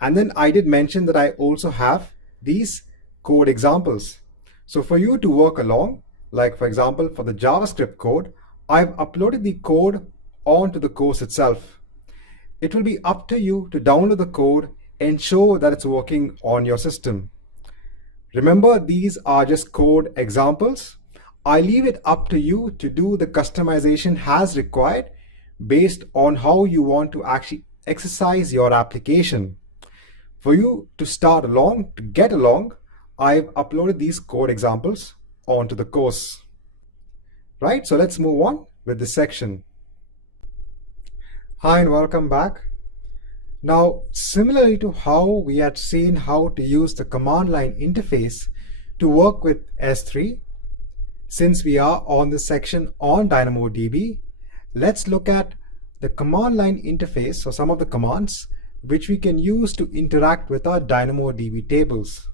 And then I did mention that I also have these code examples. So for you to work along, like for example, for the JavaScript code, I've uploaded the code onto the course itself. It will be up to you to download the code and show that it's working on your system. Remember, these are just code examples. I leave it up to you to do the customization as required based on how you want to actually exercise your application. For you to start along, to get along, I've uploaded these code examples onto the course. Right, so let's move on with this section. Hi and welcome back. Now, similarly to how we had seen how to use the command line interface to work with S3, since we are on this section on DynamoDB, let's look at the command line interface or some of the commands which we can use to interact with our DynamoDB tables.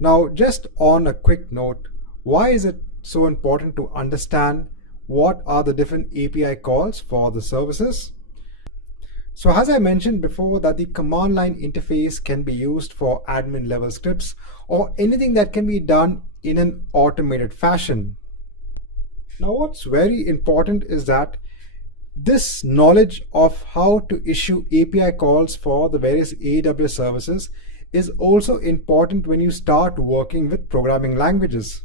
Now, just on a quick note, why is it so important to understand what are the different API calls for the services? So as I mentioned before, that the command line interface can be used for admin level scripts or anything that can be done in an automated fashion. Now, what's very important is that this knowledge of how to issue API calls for the various AWS services is also important when you start working with programming languages.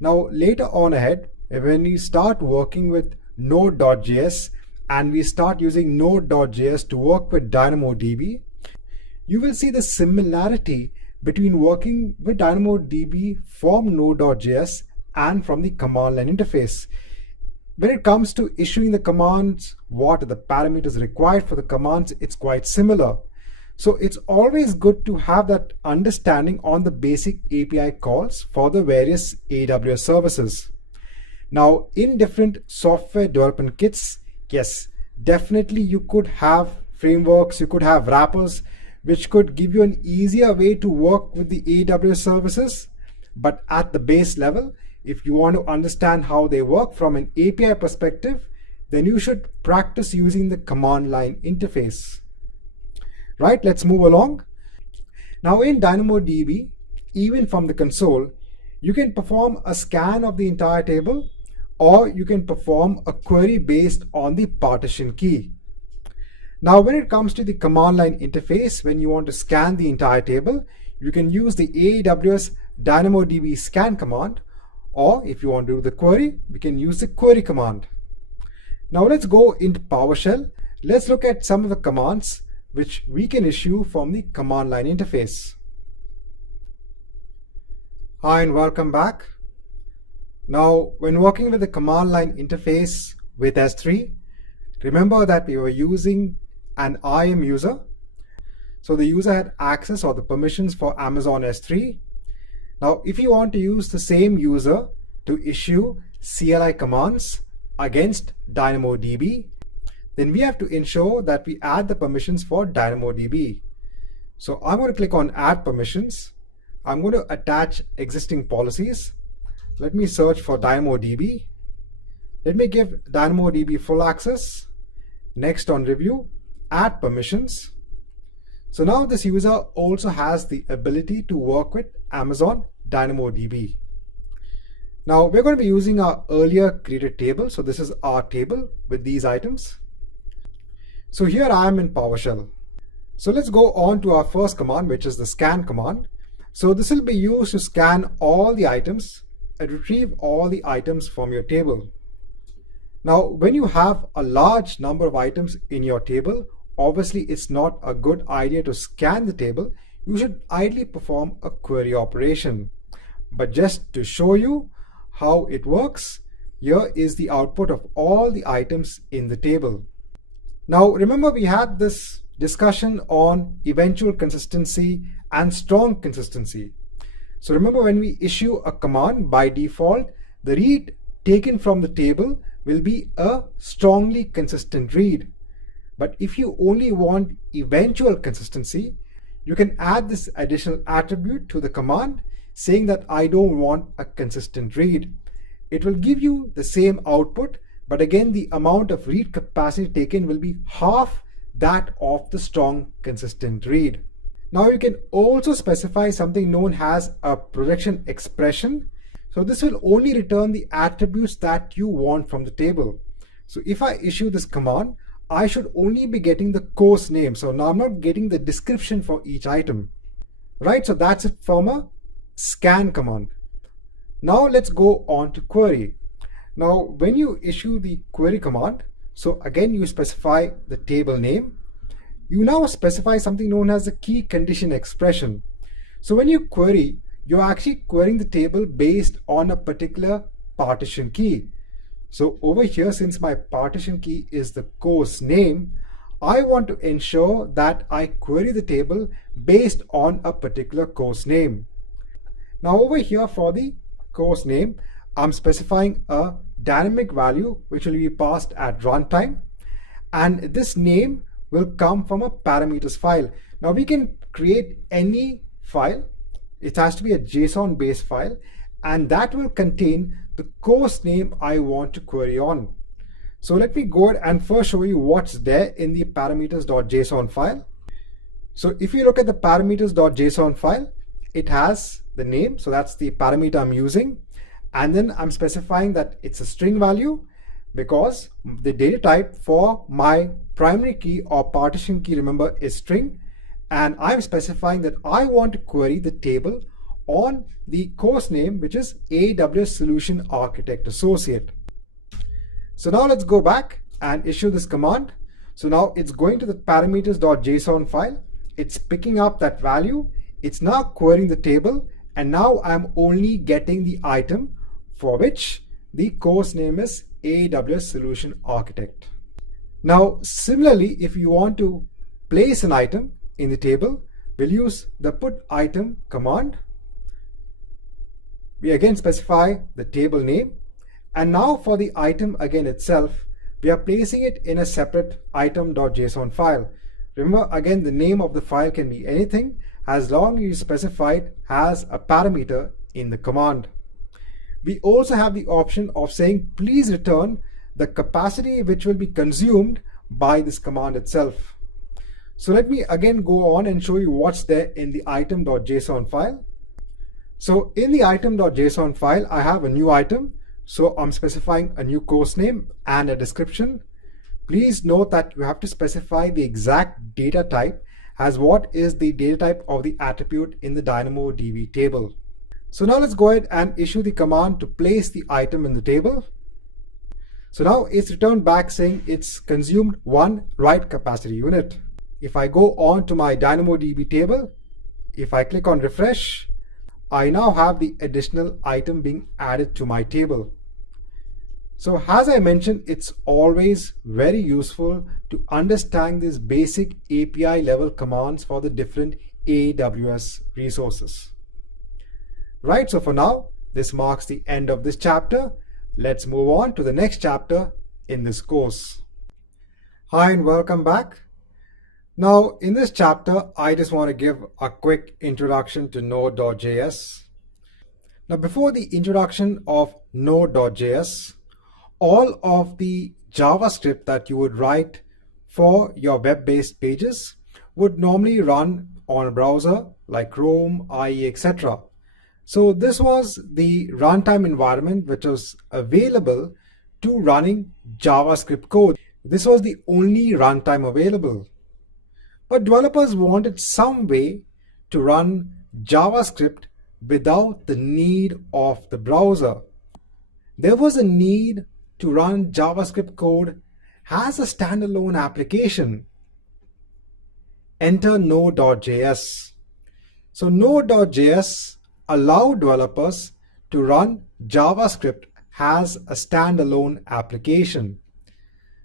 Now, later on ahead, when we start working with Node.js and we start using Node.js to work with DynamoDB, you will see the similarity between working with DynamoDB from Node.js and from the command line interface. When it comes to issuing the commands, what are the parameters required for the commands, it's quite similar. So it's always good to have that understanding on the basic API calls for the various AWS services. Now, in different software development kits, yes, definitely you could have frameworks, you could have wrappers, which could give you an easier way to work with the AWS services. But at the base level, if you want to understand how they work from an API perspective, then you should practice using the command line interface. Right, let's move along. Now in DynamoDB, even from the console, you can perform a scan of the entire table, or you can perform a query based on the partition key. Now, when it comes to the command line interface, when you want to scan the entire table, you can use the AWS DynamoDB scan command, or if you want to do the query, we can use the query command. Now let's go into PowerShell. Let's look at some of the commands which we can issue from the command line interface. Hi and welcome back. Now, when working with the command line interface with S3, remember that we were using an IAM user. So the user had access or the permissions for Amazon S3. Now, if you want to use the same user to issue CLI commands against DynamoDB, then we have to ensure that we add the permissions for DynamoDB. So I'm going to click on Add Permissions. I'm going to attach existing policies. Let me search for DynamoDB. Let me give DynamoDB full access. Next on Review, Add Permissions. So now this user also has the ability to work with Amazon DynamoDB. Now we're going to be using our earlier created table. So this is our table with these items. So here I am in PowerShell. So let's go on to our first command, which is the scan command. So this will be used to scan all the items and retrieve all the items from your table. Now, when you have a large number of items in your table, obviously it's not a good idea to scan the table. You should ideally perform a query operation. But just to show you how it works, here is the output of all the items in the table. Now, remember we had this discussion on eventual consistency and strong consistency. So remember, when we issue a command, by default, the read taken from the table will be a strongly consistent read. But if you only want eventual consistency, you can add this additional attribute to the command saying that I don't want a consistent read. It will give you the same output, but again, the amount of read capacity taken will be half that of the strong consistent read. Now you can also specify something known as a projection expression. So this will only return the attributes that you want from the table. So if I issue this command, I should only be getting the course name. So now I'm not getting the description for each item. Right, so that's it from a scan command. Now let's go on to query. Now when you issue the query command, so again you specify the table name. You now specify something known as the key condition expression. So when you query, you're actually querying the table based on a particular partition key. So over here, since my partition key is the course name, I want to ensure that I query the table based on a particular course name. Now over here for the course name, I'm specifying a dynamic value which will be passed at runtime, and this name will come from a parameters file. Now we can create any file. It has to be a JSON based file, and that will contain the course name I want to query on. So let me go ahead and first show you what's there in the parameters.json file. So if you look at the parameters.json file, it has the name, so that's the parameter I'm using, and then I'm specifying that it's a string value because the data type for my primary key or partition key, remember, is string, and I'm specifying that I want to query the table on the course name, which is AWS Solution Architect Associate. So now let's go back and issue this command. So now it's going to the parameters.json file. It's picking up that value. It's now querying the table, and now I'm only getting the item for which the course name is AWS Solution Architect. Now, similarly, if you want to place an item in the table, we'll use the put item command. We again specify the table name, and now for the item again itself, we are placing it in a separate item.json file. Remember, again, the name of the file can be anything as long as you specify it as a parameter in the command. We also have the option of saying please return the capacity which will be consumed by this command itself. So let me again go on and show you what's there in the item.json file. So in the item.json file, I have a new item. So I'm specifying a new course name and a description. Please note that you have to specify the exact data type as what is the data type of the attribute in the DynamoDB table. So now let's go ahead and issue the command to place the item in the table. So now it's returned back saying it's consumed one write capacity unit. If I go on to my DynamoDB table, if I click on refresh, I now have the additional item being added to my table. So as I mentioned, it's always very useful to understand these basic API level commands for the different AWS resources. Right, so for now, this marks the end of this chapter. Let's move on to the next chapter in this course. Hi and welcome back. Now, in this chapter, I just want to give a quick introduction to Node.js. Now, before the introduction of Node.js, all of the JavaScript that you would write for your web-based pages would normally run on a browser like Chrome, IE, etc. So this was the runtime environment which was available to running JavaScript code. This was the only runtime available. But developers wanted some way to run JavaScript without the need of the browser. There was a need to run JavaScript code as a standalone application. Enter Node.js. So Node.js allowed developers to run JavaScript as a standalone application.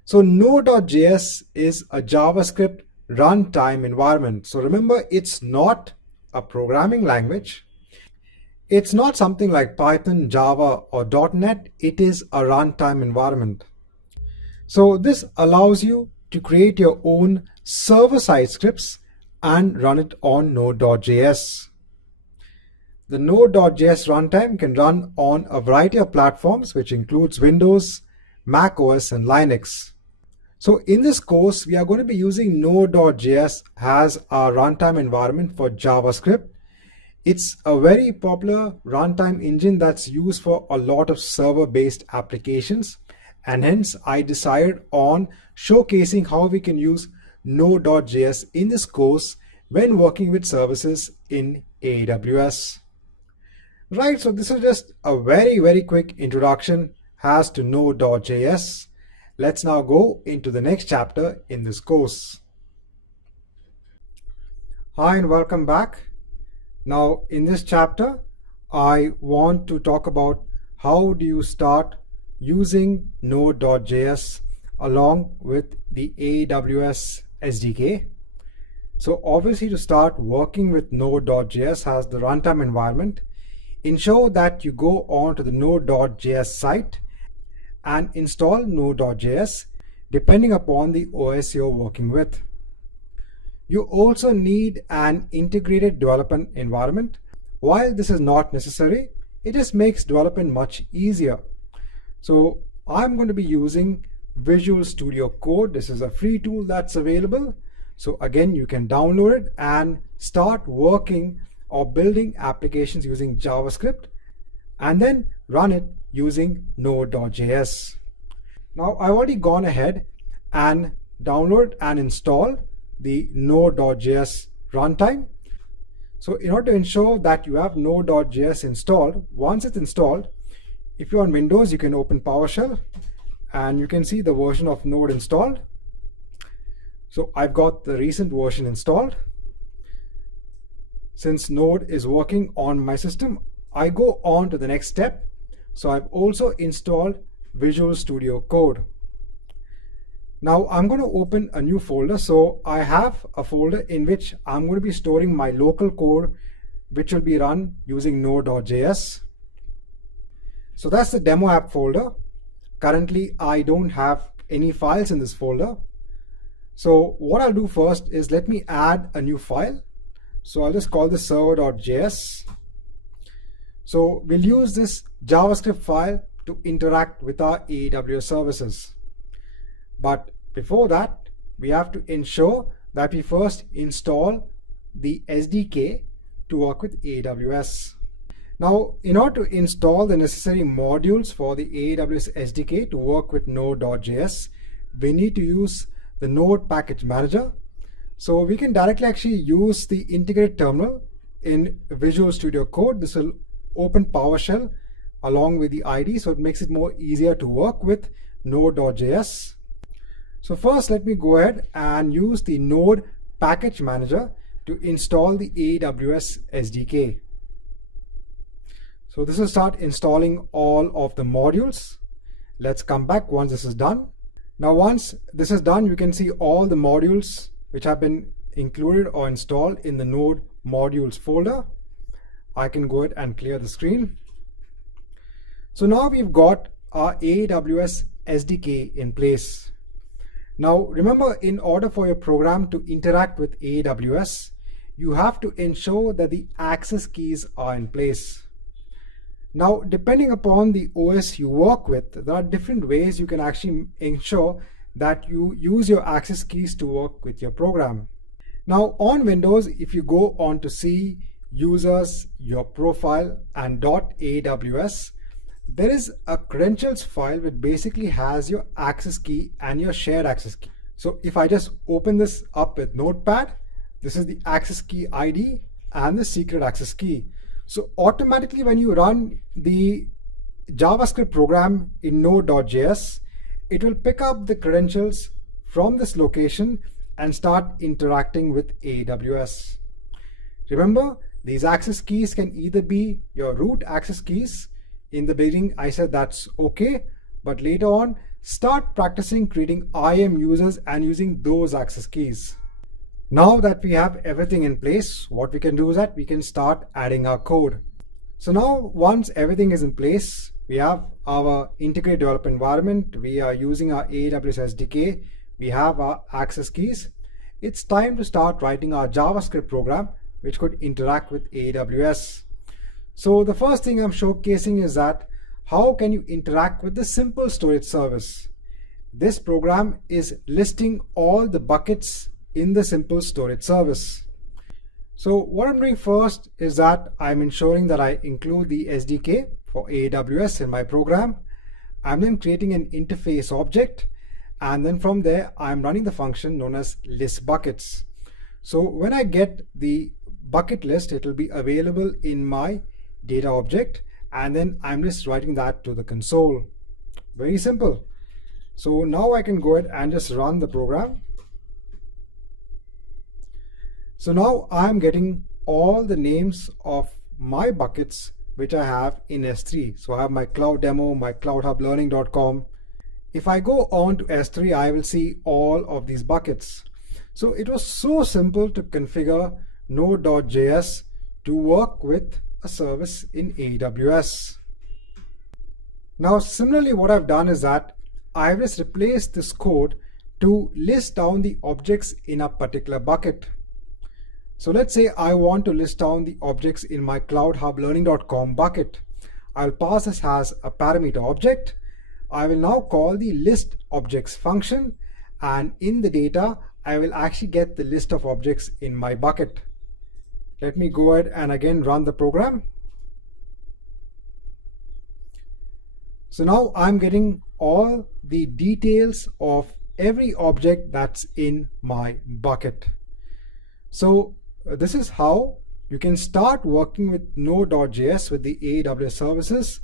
So Node.js is a JavaScript runtime environment. So remember, it's not a programming language. It's not something like Python, Java, or .NET. It is a runtime environment. So this allows you to create your own server-side scripts and run it on Node.js. The Node.js runtime can run on a variety of platforms, which includes Windows, Mac OS, and Linux. So in this course, we are going to be using Node.js as our runtime environment for JavaScript. It's a very popular runtime engine that's used for a lot of server-based applications, and hence I decided on showcasing how we can use Node.js in this course when working with services in AWS. Right, so this is just a very quick introduction as to Node.js. Let's now go into the next chapter in this course. Hi and welcome back. Now in this chapter, I want to talk about how do you start using Node.js along with the AWS SDK. So obviously, to start working with Node.js as the runtime environment, ensure that you go on to the Node.js site and install Node.js depending upon the OS you're working with. You also need an integrated development environment. While this is not necessary, it just makes development much easier. So I'm going to be using Visual Studio Code. This is a free tool that's available. So again, you can download it and start working or building applications using JavaScript and then run it using Node.js. Now I've already gone ahead and download and install the Node.js runtime. So in order to ensure that you have Node.js installed, once it's installed, if you're on Windows, you can open PowerShell and you can see the version of Node installed. So I've got the recent version installed. Since Node is working on my system, I go on to the next step. So I've also installed Visual Studio Code. Now I'm going to open a new folder. So I have a folder in which I'm going to be storing my local code, which will be run using Node.js. So that's the demo app folder. Currently, I don't have any files in this folder. So what I'll do first is let me add a new file. So I'll just call this server.js. So we'll use this JavaScript file to interact with our AWS services. But before that, we have to ensure that we first install the SDK to work with AWS. Now, in order to install the necessary modules for the AWS SDK to work with Node.js, we need to use the Node Package Manager. So we can directly actually use the integrated terminal in Visual Studio Code. This will open PowerShell along with the IDE, so it makes it more easier to work with Node.js. So first, let me go ahead and use the Node Package Manager to install the AWS SDK. So this will start installing all of the modules. Let's come back once this is done. Now once this is done, you can see all the modules which have been included or installed in the Node modules folder. I can go ahead and clear the screen. So now we've got our AWS SDK in place. Now remember, in order for your program to interact with AWS, you have to ensure that the access keys are in place. Now, depending upon the OS you work with, there are different ways you can actually ensure that you use your access keys to work with your program. Now, on Windows, if you go on to see users, your profile, and .aws, there is a credentials file which basically has your access key and your shared access key. So if I just open this up with Notepad, this is the access key ID and the secret access key. So automatically when you run the JavaScript program in Node.js, it will pick up the credentials from this location and start interacting with AWS. Remember, these access keys can either be your root access keys. In the beginning, I said that's okay, but later on, start practicing creating IAM users and using those access keys. Now that we have everything in place, what we can do is that we can start adding our code. So now once everything is in place, we have our integrated development environment, we are using our AWS SDK, we have our access keys. It's time to start writing our JavaScript program which could interact with AWS. So the first thing I'm showcasing is that how can you interact with the simple storage service? This program is listing all the buckets in the simple storage service. So what I'm doing first is that I'm ensuring that I include the SDK for AWS in my program. I'm then creating an interface object, and then from there I'm running the function known as list buckets. So when I get the bucket list, it will be available in my data object, and then I'm just writing that to the console. Very simple. So now I can go ahead and just run the program. So now I'm getting all the names of my buckets which I have in S3. So I have my cloud demo, my cloudhublearning.com. If I go on to S3, I will see all of these buckets. So it was so simple to configure Node.js to work with a service in AWS. Now similarly, what I've done is that I've just replaced this code to list down the objects in a particular bucket. So let's say I want to list down the objects in my cloudhublearning.com bucket. I'll pass this as a parameter object. I will now call the list objects function, and in the data I will actually get the list of objects in my bucket. Let me go ahead and again run the program. So now I'm getting all the details of every object that's in my bucket. So this is how you can start working with Node.js with the AWS services.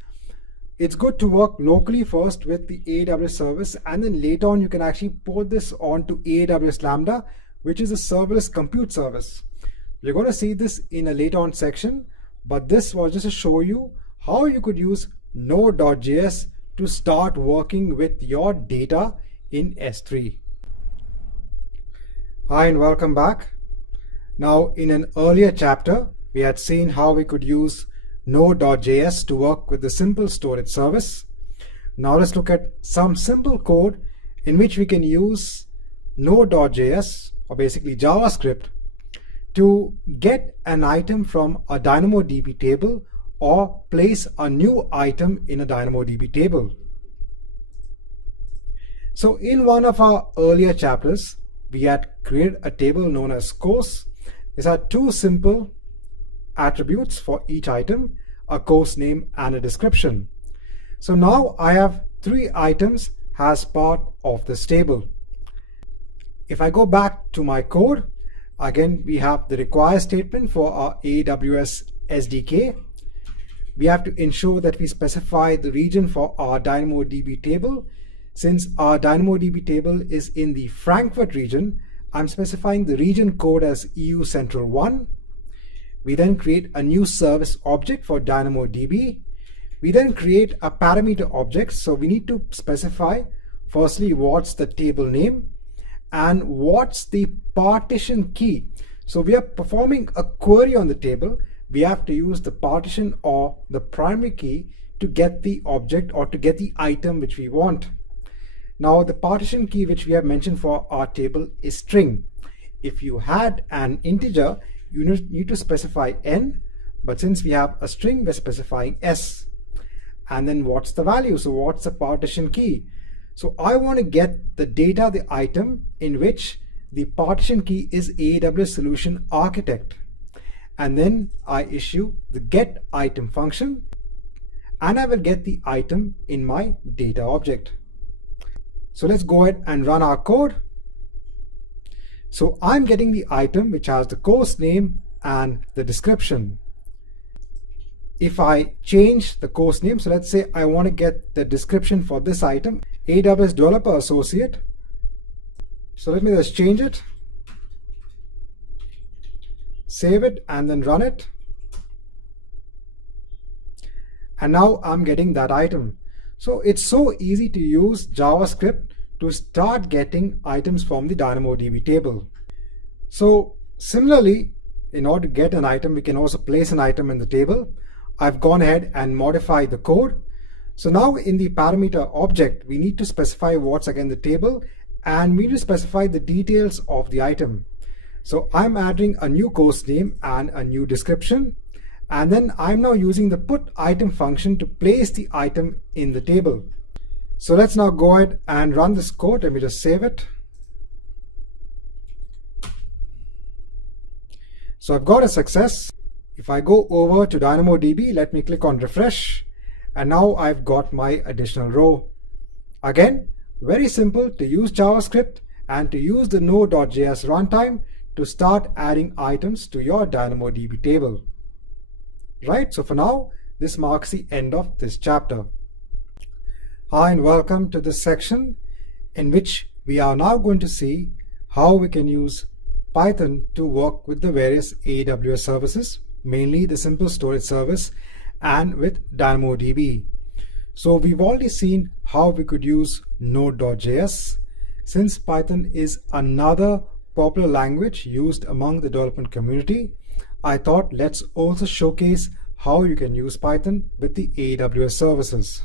It's good to work locally first with the AWS service, and then later on you can actually port this onto AWS Lambda, which is a serverless compute service. You're going to see this in a later on section, but this was just to show you how you could use Node.js to start working with your data in S3. Hi and welcome back. Now in an earlier chapter, we had seen how we could use Node.js to work with the simple storage service. Now let's look at some simple code in which we can use Node.js, or basically JavaScript, to get an item from a DynamoDB table or place a new item in a DynamoDB table. So in one of our earlier chapters, we had created a table known as course. These are two simple attributes for each item, a course name and a description. So now I have 3 items as part of this table. If I go back to my code, again we have the require statement for our AWS SDK. We have to ensure that we specify the region for our DynamoDB table. Since our DynamoDB table is in the Frankfurt region, I'm specifying the region code as EU Central 1. We then create a new service object for DynamoDB. We then create a parameter object. So we need to specify firstly what's the table name and what's the partition key. So we are performing a query on the table. We have to use the partition or the primary key to get the object or to get the item which we want. Now the partition key which we have mentioned for our table is string. If you had an integer, you need to specify n, but since we have a string, we're specifying s. And then what's the value? So what's the partition key? So I want to get the data, the item in which the partition key is AWS Solution Architect. And then I issue the get item function. and I will get the item in my data object. So let's go ahead and run our code. So I'm getting the item which has the course name and the description. If I change the course name, so let's say I want to get the description for this item, AWS Developer Associate. So let me just change it, save it, and then run it. And now I'm getting that item. So it's so easy to use JavaScript to start getting items from the DynamoDB table. So similarly, in order to get an item, we can also place an item in the table. I've gone ahead and modified the code. So now in the parameter object, we need to specify what's again the table, and we need to specify the details of the item. So I'm adding a new course name and a new description. And then I'm now using the put item function to place the item in the table. So let's now go ahead and run this code. Let me just save it. So I've got a success. If I go over to DynamoDB, let me click on refresh, and now I've got my additional row. Again, very simple to use JavaScript and to use the Node.js runtime to start adding items to your DynamoDB table. Right, so for now, this marks the end of this chapter. Hi and welcome to this section in which we are now going to see how we can use Python to work with the various AWS services, mainly the simple storage service and with DynamoDB. So we've already seen how we could use Node.js. Since Python is another popular language used among the development community, I thought let's also showcase how you can use Python with the AWS services.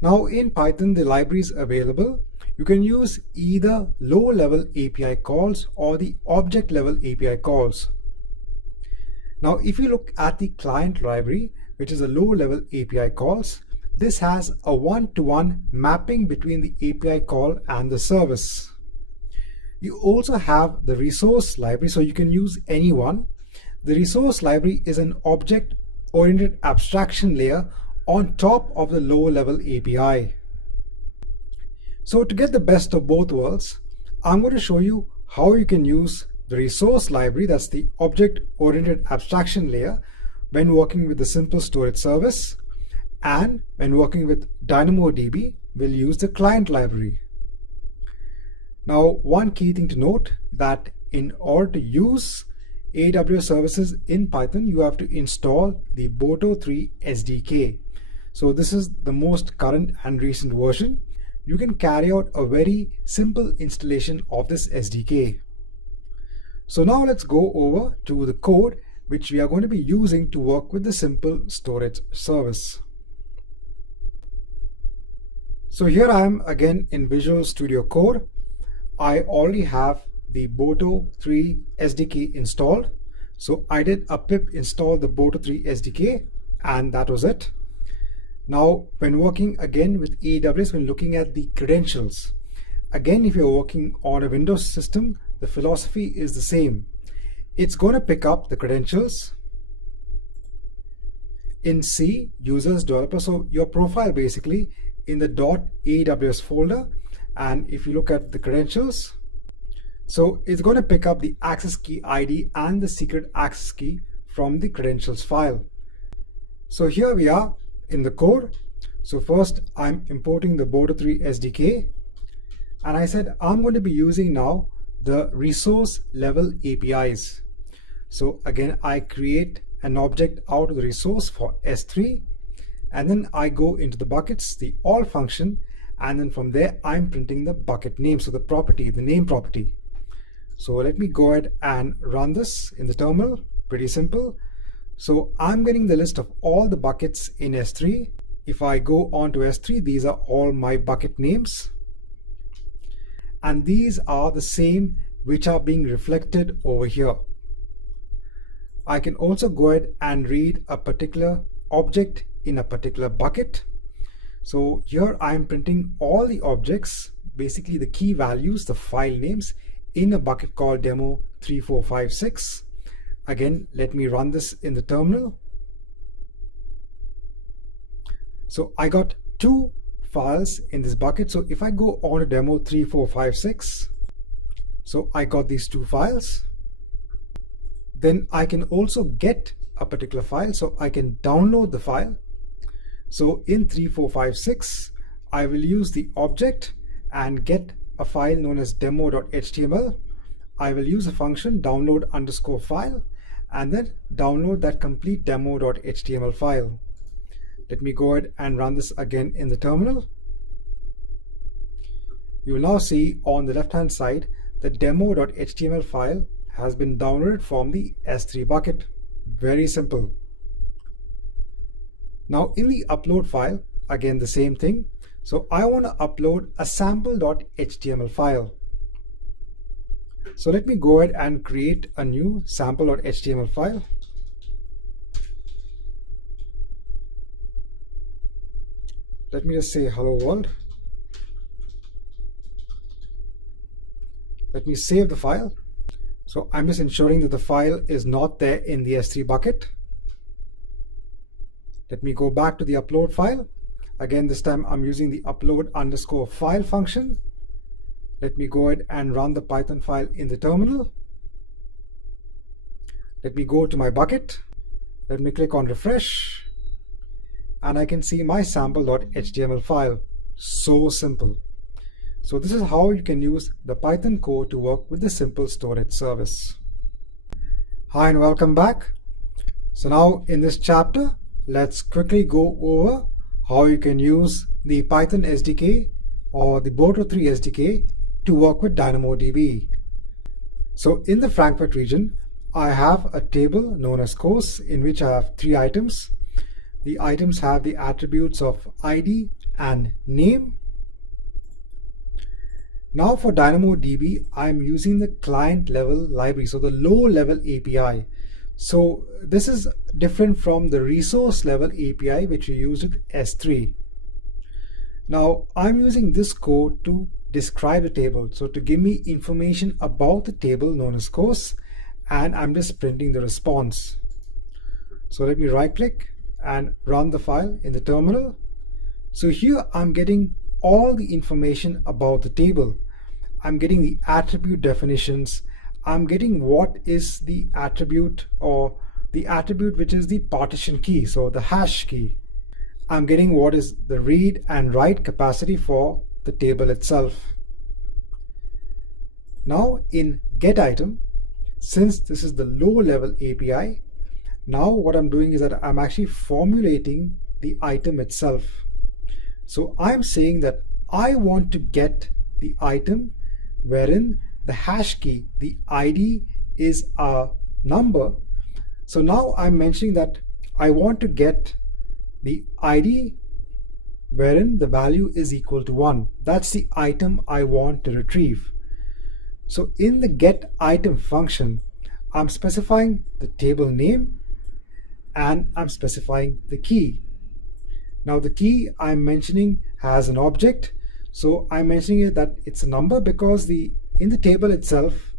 Now in Python, the libraries available, you can use either low-level API calls or the object-level API calls. Now if you look at the client library, which is a low-level API calls, this has a one-to-one mapping between the API call and the service. You also have the resource library, so you can use any one. The resource library is an object-oriented abstraction layer on top of the low-level API. So to get the best of both worlds, I'm going to show you how you can use the resource library, that's the object-oriented abstraction layer, when working with the simple storage service, and when working with DynamoDB, we'll use the client library. Now, one key thing to note that in order to use AWS services in Python, you have to install the Boto 3 SDK. So this is the most current and recent version. You can carry out a very simple installation of this SDK. So now let's go over to the code which we are going to be using to work with the simple storage service. So here I am again in Visual Studio Code. I already have the Boto 3 SDK installed. So I did a pip install the Boto 3 SDK, and that was it. Now, when working again with AWS, when looking at the credentials, again, if you're working on a Windows system, the philosophy is the same. It's going to pick up the credentials in C, users, developer. So your profile basically in the .aws folder. And if you look at the credentials, so it's going to pick up the access key ID and the secret access key from the credentials file. So here we are in the code. So first I'm importing the Boto 3 SDK, and I said I'm going to be using now the resource level APIs. So again, I create an object out of the resource for S3, and then I go into the buckets, the all function, and then from there I'm printing the bucket name, so the property, the name property. So let me go ahead and run this in the terminal. Pretty simple. So I'm getting the list of all the buckets in S3. If I go on to S3, these are all my bucket names. And these are the same which are being reflected over here. I can also go ahead and read a particular object in a particular bucket. So here I'm printing all the objects, basically the key values, the file names, in a bucket called demo 3456. Again, let me run this in the terminal. So I got two files in this bucket. So if I go on to demo 3, 4, 5, 6, so I got these two files. Then I can also get a particular file. So I can download the file. So in 3, 4, 5, 6, I will use the object and get a file known as demo.html. I will use a function download_file and then download that complete demo.html file. Let me go ahead and run this again in the terminal. You will now see on the left hand side the demo.html file has been downloaded from the S3 bucket. Very simple. Now in the upload file, again the same thing. So I want to upload a sample.html file. So let me go ahead and create a new sample.html file. Let me just say hello world. Let me save the file. So I'm just ensuring that the file is not there in the S3 bucket. Let me go back to the upload file. Again, this time I'm using the upload_file function. Let me go ahead and run the Python file in the terminal. Let me go to my bucket. Let me click on refresh. And I can see my sample.html file. So simple. So this is how you can use the Python code to work with the simple storage service. Hi and welcome back. So now in this chapter, let's quickly go over how you can use the Python SDK or the Boto3 SDK to work with DynamoDB. So in the Frankfurt region, I have a table known as course in which I have 3 items. The items have the attributes of ID and name. Now for DynamoDB, I'm using the client level library, so the low level API. So this is different from the resource level API which we used with S3. Now I'm using this code to describe the table, so to give me information about the table known as course, and I'm just printing the response. So let me right click and run the file in the terminal. So here I'm getting all the information about the table. I'm getting the attribute definitions. I'm getting what is the attribute or the attribute which is the partition key, so the hash key. I'm getting what is the read and write capacity for the table itself. Now in getItem, since this is the low level API, now what I'm doing is that I'm actually formulating the item itself. So I'm saying that I want to get the item wherein the hash key, the ID, is a number. So now I'm mentioning that I want to get the ID wherein the value is equal to 1. That's the item I want to retrieve. So in the getItem function, I'm specifying the table name and I'm specifying the key. Now the key I'm mentioning has an object. So I'm mentioning it that it's a number because in the table itself,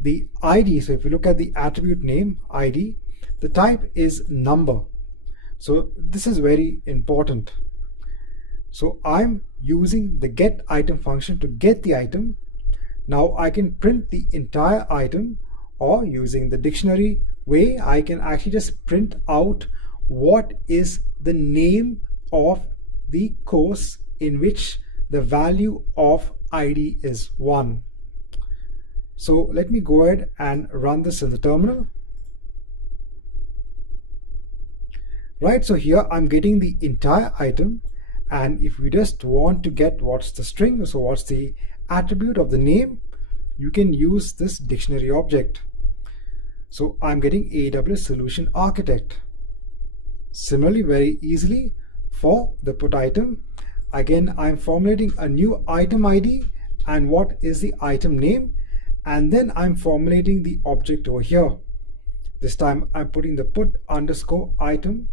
the ID, so if you look at the attribute name, ID, the type is number. So this is very important. So I'm using the getItem function to get the item. Now I can print the entire item, or using the dictionary way, I can actually just print out what is the name of the course in which the value of ID is 1. So let me go ahead and run this in the terminal. Right, so here I'm getting the entire item, and if we just want to get what's the string, so what's the attribute of the name, you can use this dictionary object. So I'm getting AWS Solution Architect. Similarly, very easily for the put item, again I'm formulating a new item ID and what is the item name, and then I'm formulating the object over here. This time I'm putting the put_item.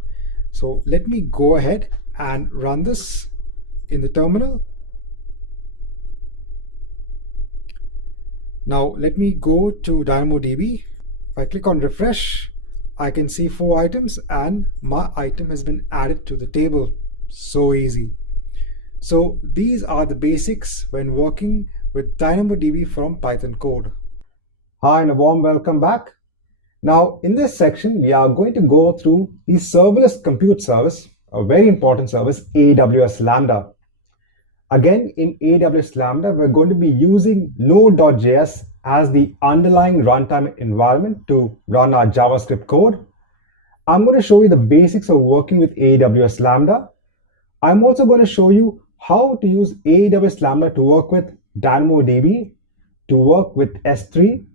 So let me go ahead and run this in the terminal. Now let me go to DynamoDB. If I click on refresh, I can see 4 items and my item has been added to the table. So easy. So these are the basics when working with DynamoDB from Python code. Hi and a warm welcome back. Now in this section, we are going to go through the serverless compute service, a very important service, AWS Lambda. Again, in AWS Lambda, we're going to be using Node.js as the underlying runtime environment to run our JavaScript code. I'm going to show you the basics of working with AWS Lambda. I'm also going to show you how to use AWS Lambda to work with DynamoDB, to work with S3.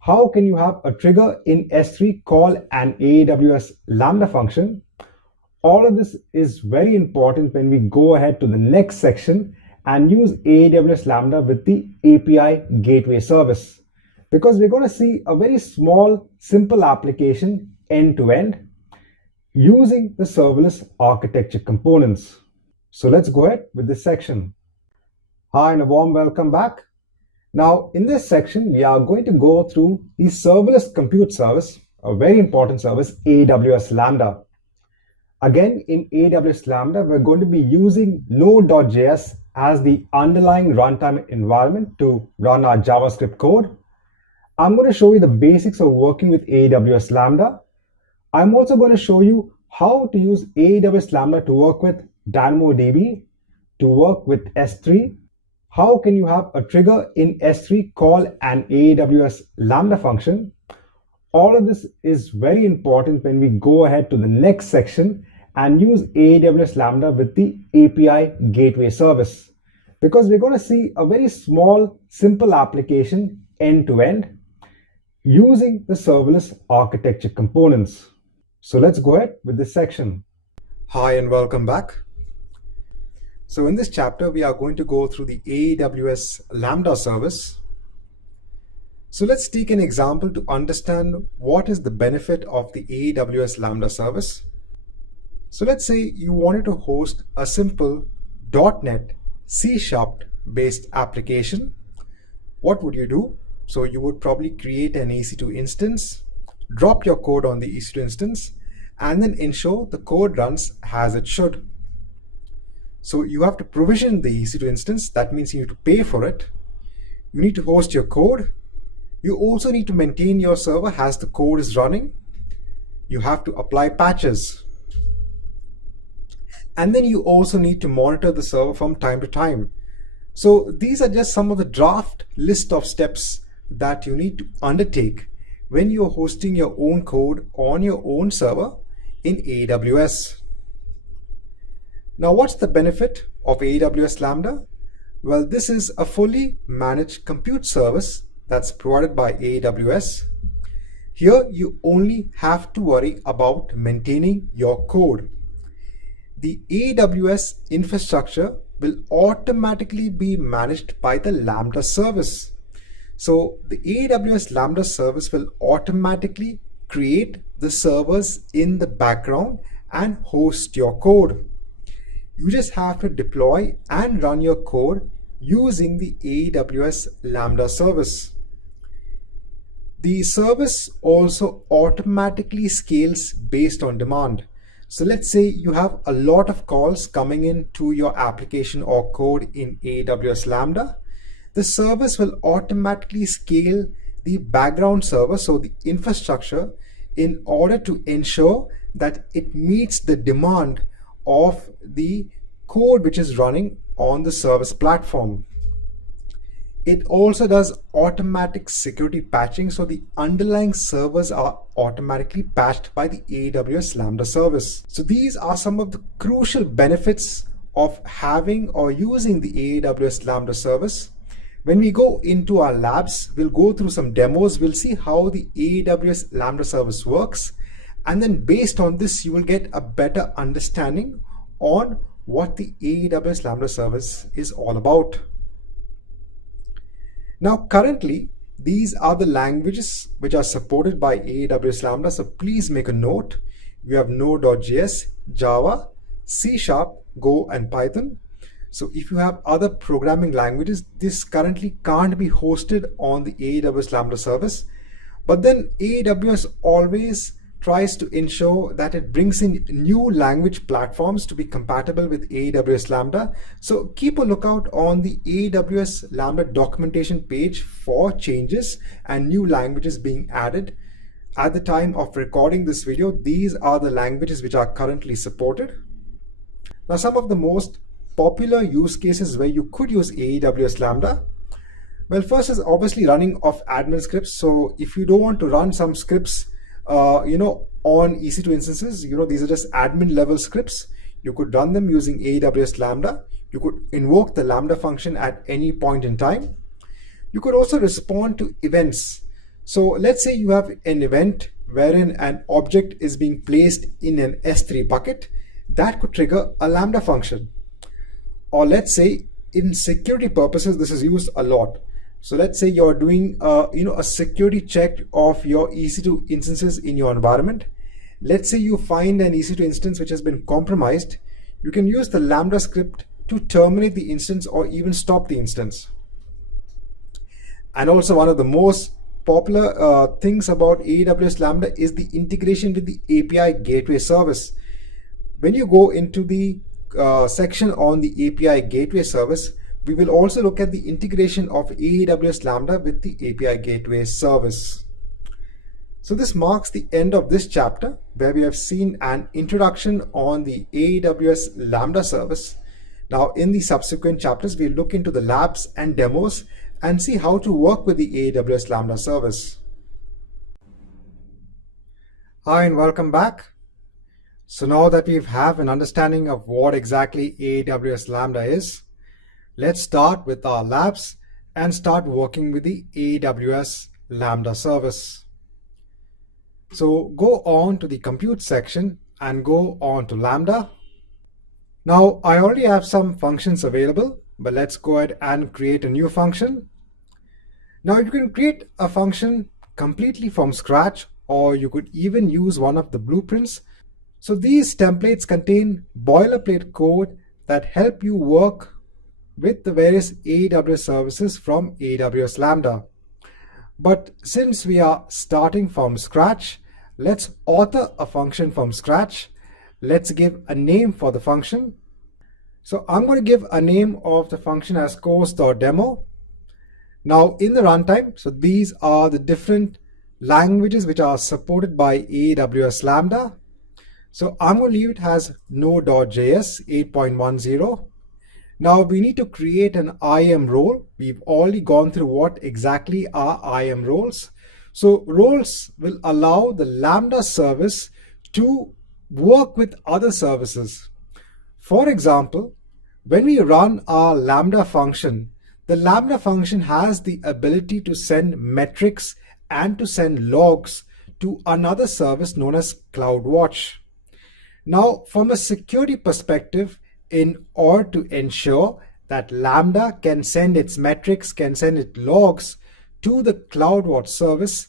How can you have a trigger in S3 call an AWS Lambda function? All of this is very important when we go ahead to the next section and use AWS Lambda with the API Gateway service, because we're going to see a very small, simple application end-to-end using the serverless architecture components. So let's go ahead with this section. Hi and a warm welcome back. Now in this section, we are going to go through the serverless compute service, a very important service, AWS Lambda. Again, in AWS Lambda, we're going to be using Node.js as the underlying runtime environment to run our JavaScript code. I'm going to show you the basics of working with AWS Lambda. I'm also going to show you how to use AWS Lambda to work with DynamoDB, to work with S3. How can you have a trigger in S3 call an AWS Lambda function? All of this is very important when we go ahead to the next section and use AWS Lambda with the API Gateway service, because we're going to see a very small, simple application end-to-end using the serverless architecture components. So let's go ahead with this section. Hi and welcome back. So in this chapter, we are going to go through the AWS Lambda service. So let's take an example to understand what is the benefit of the AWS Lambda service. So let's say you wanted to host a simple .NET C# based application. What would you do? So you would probably create an EC2 instance, drop your code on the EC2 instance, and then ensure the code runs as it should. So you have to provision the EC2 instance. That means you need to pay for it. You need to host your code. You also need to maintain your server as the code is running. You have to apply patches. And then you also need to monitor the server from time to time. So these are just some of the draft list of steps that you need to undertake when you're hosting your own code on your own server in AWS. Now, what's the benefit of AWS Lambda? Well, this is a fully managed compute service that's provided by AWS. Here, you only have to worry about maintaining your code. The AWS infrastructure will automatically be managed by the Lambda service. So the AWS Lambda service will automatically create the servers in the background and host your code. You just have to deploy and run your code using the AWS Lambda service. The service also automatically scales based on demand. So let's say you have a lot of calls coming in to your application or code in AWS Lambda. The service will automatically scale the background server, so the infrastructure, in order to ensure that it meets the demand of the code which is running on the service platform. It also does automatic security patching, so the underlying servers are automatically patched by the AWS Lambda service. So these are some of the crucial benefits of having or using the AWS Lambda service. When we go into our labs, we'll go through some demos. We'll see how the AWS Lambda service works. And then based on this, you will get a better understanding on what the AWS Lambda service is all about. Now, currently, these are the languages which are supported by AWS Lambda. So please make a note. We have Node.js, Java, C#, Go, and Python. So if you have other programming languages, this currently can't be hosted on the AWS Lambda service. But then AWS always tries to ensure that it brings in new language platforms to be compatible with AWS Lambda. So keep a lookout on the AWS Lambda documentation page for changes and new languages being added. At the time of recording this video, these are the languages which are currently supported. Now, some of the most popular use cases where you could use AWS Lambda. Well, first is obviously running of admin scripts. So if you don't want to run some scripts, on EC2 instances, these are just admin level scripts. You could run them using AWS Lambda. You could invoke the Lambda function at any point in time. You could also respond to events. So let's say you have an event wherein an object is being placed in an S3 bucket. That could trigger a Lambda function. Or let's say in security purposes, this is used a lot. So let's say you're doing a security check of your EC2 instances in your environment. Let's say you find an EC2 instance which has been compromised. You can use the Lambda script to terminate the instance or even stop the instance. And also, one of the most popular things about AWS Lambda is the integration with the API Gateway service. When you go into the section on the API Gateway service, we will also look at the integration of AWS Lambda with the API Gateway service. So this marks the end of this chapter, where we have seen an introduction on the AWS Lambda service. Now, in the subsequent chapters, we'll look into the labs and demos and see how to work with the AWS Lambda service. Hi, and welcome back. So now that we have an understanding of what exactly AWS Lambda is, let's start with our labs and start working with the AWS Lambda service. So go on to the compute section and go on to Lambda. Now, I already have some functions available, but let's go ahead and create a new function. Now, you can create a function completely from scratch, or you could even use one of the blueprints. So these templates contain boilerplate code that help you work with the various AWS services from AWS Lambda. But since we are starting from scratch, let's author a function from scratch. Let's give a name for the function. So I'm going to give a name of the function as course.demo. Now in the runtime, so these are the different languages which are supported by AWS Lambda. So I'm going to leave it as Node.js 8.10. Now we need to create an IAM role. We've already gone through what exactly are IAM roles. So roles will allow the Lambda service to work with other services. For example, when we run our Lambda function, the Lambda function has the ability to send metrics and to send logs to another service known as CloudWatch. Now, from a security perspective, in order to ensure that Lambda can send its metrics, can send its logs to the CloudWatch service,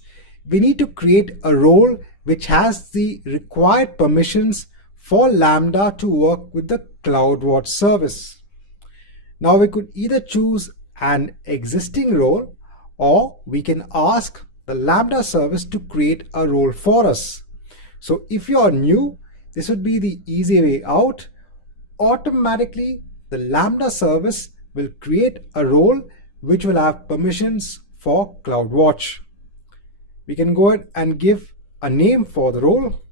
we need to create a role which has the required permissions for Lambda to work with the CloudWatch service. Now we could either choose an existing role, or we can ask the Lambda service to create a role for us. So if you are new, this would be the easy way out. Automatically, the Lambda service will create a role which will have permissions for CloudWatch. We can go ahead and give a name for the role.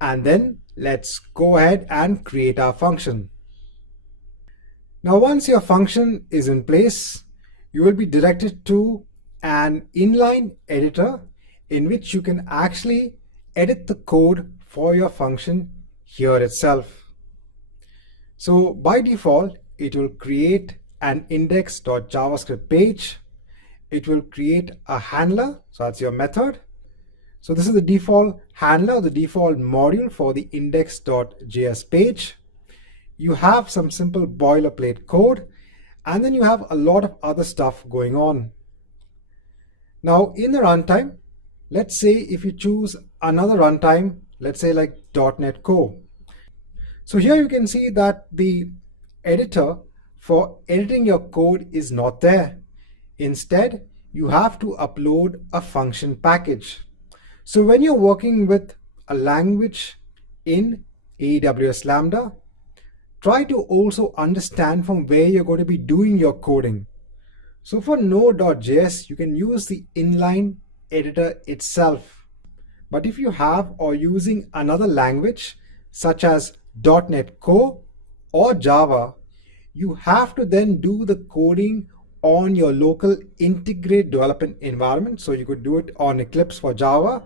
And then let's go ahead and create our function. Now, once your function is in place, you will be directed to an inline editor in which you can actually edit the code for your function here itself. So by default, it will create an index.javascript page. It will create a handler, so that's your method. So this is the default handler, the default module for the index.js page. You have some simple boilerplate code, and then you have a lot of other stuff going on. Now in the runtime, let's say if you choose another runtime, let's say like .NET Core. So here you can see that the editor for editing your code is not there. Instead, you have to upload a function package. So when you're working with a language in AWS Lambda, try to also understand from where you're going to be doing your coding. So for Node.js, you can use the inline editor itself. But if you have or using another language such as .NET Core or Java, you have to then do the coding on your local integrated development environment. So you could do it on Eclipse for Java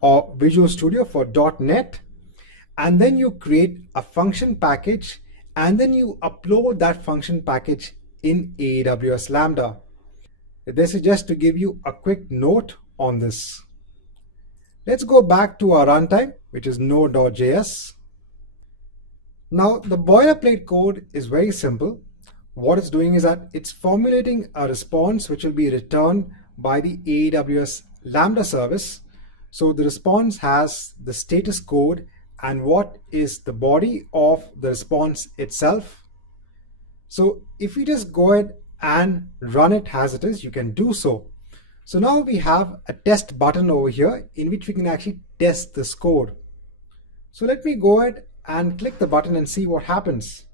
or Visual Studio for .NET. And then you create a function package and then you upload that function package in AWS Lambda. This is just to give you a quick note on this. Let's go back to our runtime, which is Node.js. Now the boilerplate code is very simple. What it's doing is that it's formulating a response which will be returned by the AWS Lambda service. So the response has the status code and what is the body of the response itself. So if we just go ahead and run it as it is, you can do so. So now we have a test button over here in which we can actually test this code. So let me go ahead and click the button and see what happens.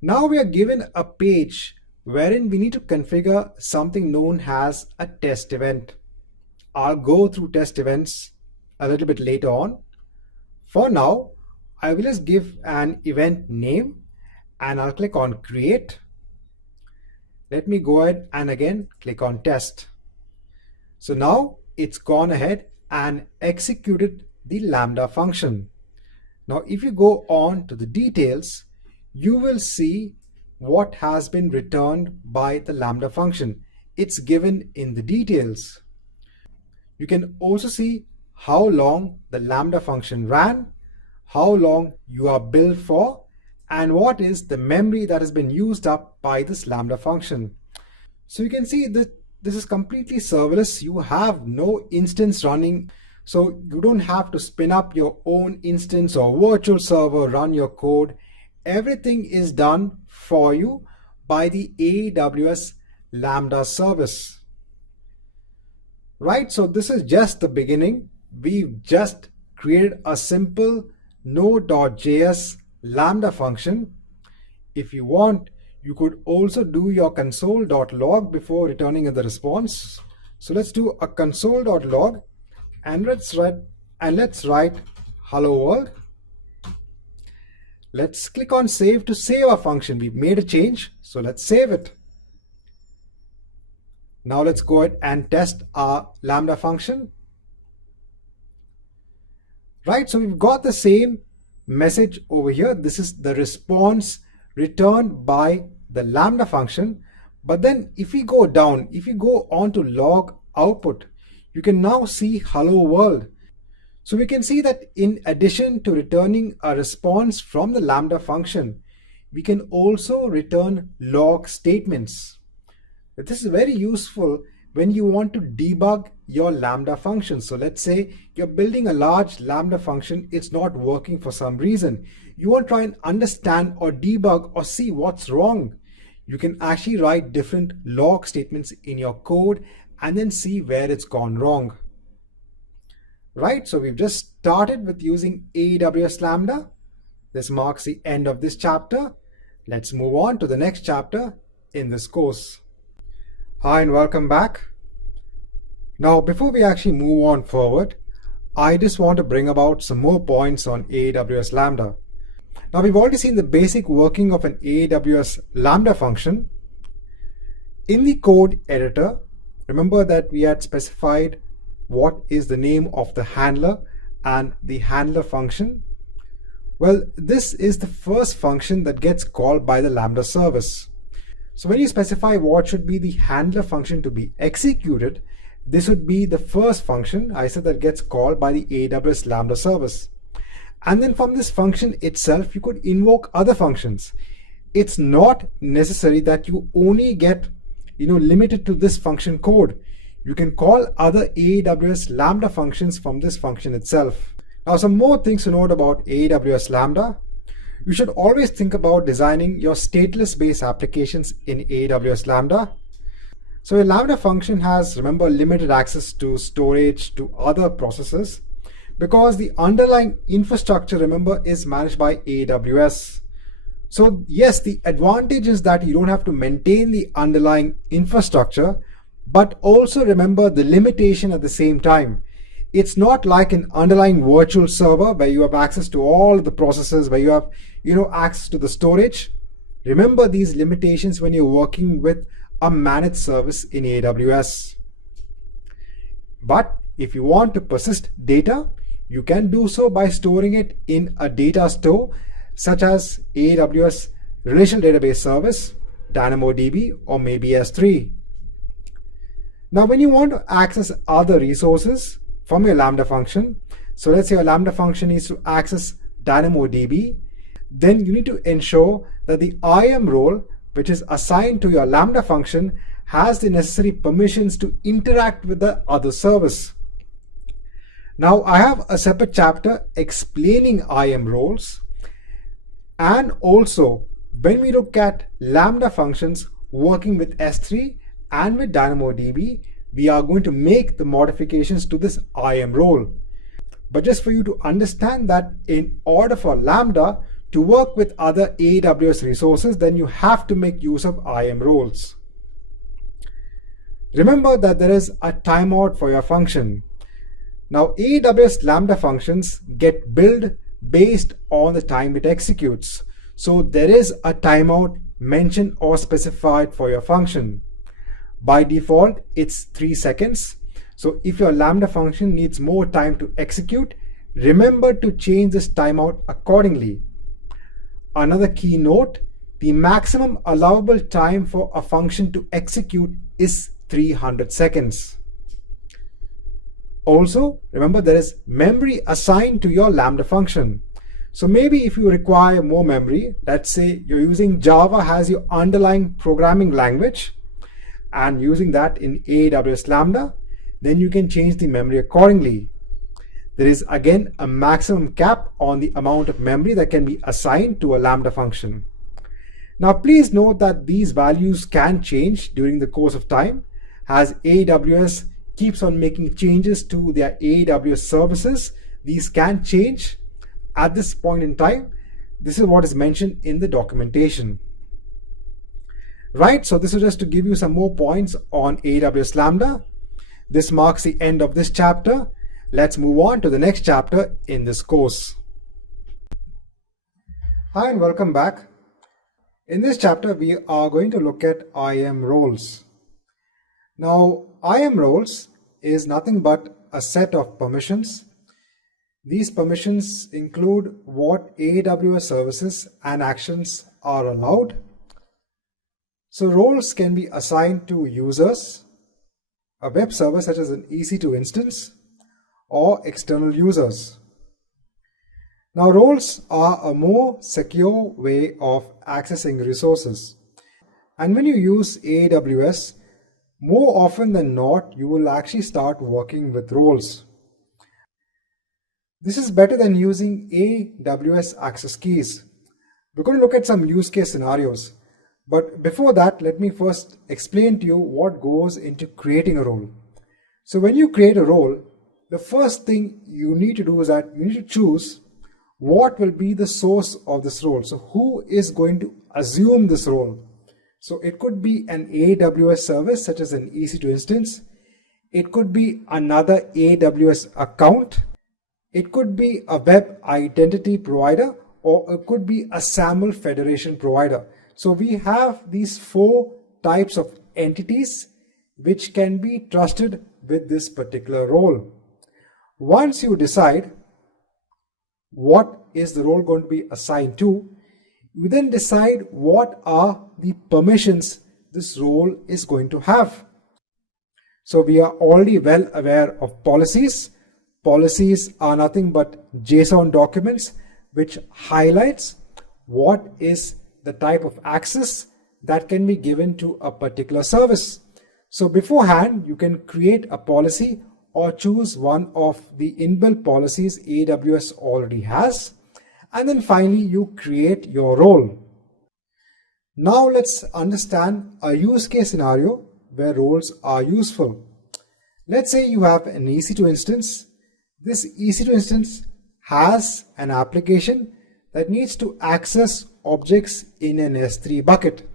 Now we are given a page wherein we need to configure something known as a test event. I'll go through test events a little bit later on. For now, I will just give an event name and I'll click on create. Let me go ahead and again click on test. So now it's gone ahead and executed the Lambda function. Now if you go on to the details, you will see what has been returned by the Lambda function. It's given in the details. You can also see how long the Lambda function ran, how long you are billed for, and what is the memory that has been used up by this Lambda function. So you can see that this is completely serverless. You have no instance running. So you don't have to spin up your own instance or virtual server, run your code. Everything is done for you by the AWS Lambda service. Right, so this is just the beginning. We've just created a simple Node.js Lambda function. If you want, you could also do your console.log before returning the response. So let's do a console.log and let's write hello world. Let's click on save to save our function. We've made a change, so let's save it. Now let's go ahead and test our Lambda function. Right, so we've got the same message over here. This is the response returned by the Lambda function. But then if we go down, if you go on to log output, you can now see hello world. So we can see that in addition to returning a response from the Lambda function, we can also return log statements. This is very useful when you want to debug your Lambda function. So let's say you're building a large Lambda function, it's not working for some reason. You want to try and understand or debug or see what's wrong. You can actually write different log statements in your code and then see where it's gone wrong. Right, so we've just started with using AWS Lambda. This marks the end of this chapter. Let's move on to the next chapter in this course. Hi and welcome back. Now, before we actually move on forward, I just want to bring about some more points on AWS Lambda. Now, we've already seen the basic working of an AWS Lambda function. In the code editor, remember that we had specified what is the name of the handler and the handler function. Well, this is the first function that gets called by the Lambda service. So when you specify what should be the handler function to be executed, this would be the first function I said that gets called by the AWS Lambda service. And then from this function itself, you could invoke other functions. It's not necessary that you only get limited to this function code. You can call other AWS Lambda functions from this function itself. Now, some more things to note about AWS Lambda. You should always think about designing your stateless based applications in AWS Lambda. So a Lambda function has, remember, limited access to storage, to other processes, because the underlying infrastructure, remember, is managed by AWS. So yes, the advantage is that you don't have to maintain the underlying infrastructure, but also remember the limitation at the same time. It's not like an underlying virtual server where you have access to all the processes, where you have, access to the storage. Remember these limitations when you're working with a managed service in AWS. But if you want to persist data, you can do so by storing it in a data store such as AWS Relational Database Service, DynamoDB, or maybe S3. Now, when you want to access other resources from your Lambda function, so let's say your Lambda function needs to access DynamoDB, then you need to ensure that the IAM role, which is assigned to your Lambda function, has the necessary permissions to interact with the other service. Now, I have a separate chapter explaining IAM roles, and also when we look at Lambda functions working with S3 and with DynamoDB, we are going to make the modifications to this IAM role. But just for you to understand that in order for Lambda to work with other AWS resources, then you have to make use of IAM roles. Remember that there is a timeout for your function. Now, AWS Lambda functions get billed based on the time it executes. So there is a timeout mentioned or specified for your function. By default, it's 3 seconds. So if your Lambda function needs more time to execute, remember to change this timeout accordingly. Another key note, the maximum allowable time for a function to execute is 300 seconds. Also, remember there is memory assigned to your Lambda function. So maybe if you require more memory, let's say you're using Java as your underlying programming language and using that in AWS Lambda, then you can change the memory accordingly. There is again a maximum cap on the amount of memory that can be assigned to a Lambda function. Now please note that these values can change during the course of time as AWS keeps on making changes to their AWS services. These can change at this point in time. This is what is mentioned in the documentation. Right, so this is just to give you some more points on AWS Lambda. This marks the end of this chapter. Let's move on to the next chapter in this course. Hi and welcome back. In this chapter, we are going to look at IAM roles. Now, IAM roles is nothing but a set of permissions. These permissions include what AWS services and actions are allowed. So roles can be assigned to users, a web server such as an EC2 instance, or external users. Now, roles are a more secure way of accessing resources. And when you use AWS, more often than not, you will actually start working with roles. This is better than using AWS access keys. We're going to look at some use case scenarios. But before that, let me first explain to you what goes into creating a role. So when you create a role, the first thing you need to do is that you need to choose what will be the source of this role. So who is going to assume this role? So it could be an AWS service such as an EC2 instance. It could be another AWS account. It could be a web identity provider, or it could be a SAML federation provider. So we have these 4 types of entities which can be trusted with this particular role. Once you decide what is the role going to be assigned to, you then decide what are the permissions this role is going to have. So we are already well aware of policies. Policies are nothing but JSON documents which highlights what is the type of access that can be given to a particular service. So beforehand, you can create a policy or choose one of the inbuilt policies AWS already has. And then finally, you create your role. Now let's understand a use case scenario where roles are useful. Let's say you have an EC2 instance. This EC2 instance has an application that needs to access objects in an S3 bucket.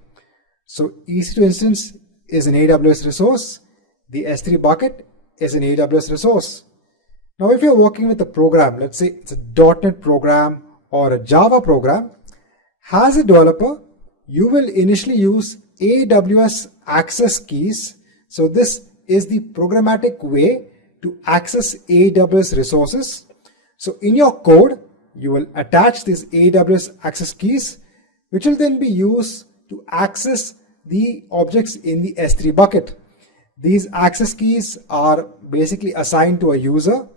So EC2 instance is an AWS resource. The S3 bucket is an AWS resource. Now, if you're working with a program, let's say it's a .NET program or a Java program, as a developer, you will initially use AWS access keys. So this is the programmatic way to access AWS resources. So in your code, you will attach these AWS access keys, which will then be used to access the objects in the S3 bucket. These access keys are basically assigned to a user,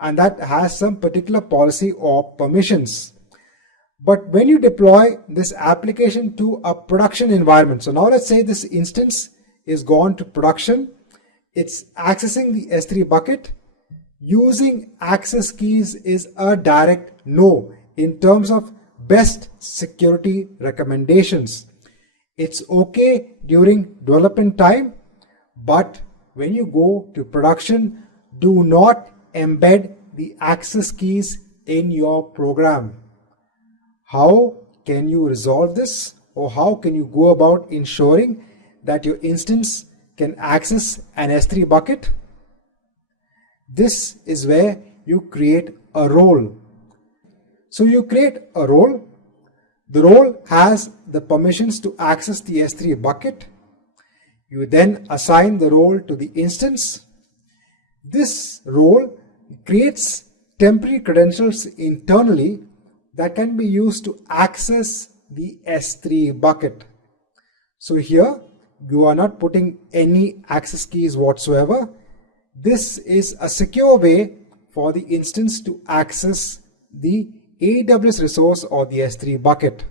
and that has some particular policy or permissions. But when you deploy this application to a production environment, so now let's say this instance is gone to production, it's accessing the S3 bucket. Using access keys is a direct no in terms of best security recommendations. It's okay during development time, but when you go to production, do not embed the access keys in your program. How can you resolve this, or how can you go about ensuring that your instance can access an S3 bucket? This is where you create a role. So you create a role. The role has the permissions to access the S3 bucket. You then assign the role to the instance. This role creates temporary credentials internally that can be used to access the S3 bucket. So here you are not putting any access keys whatsoever. This is a secure way for the instance to access the AWS resource or the S3 bucket.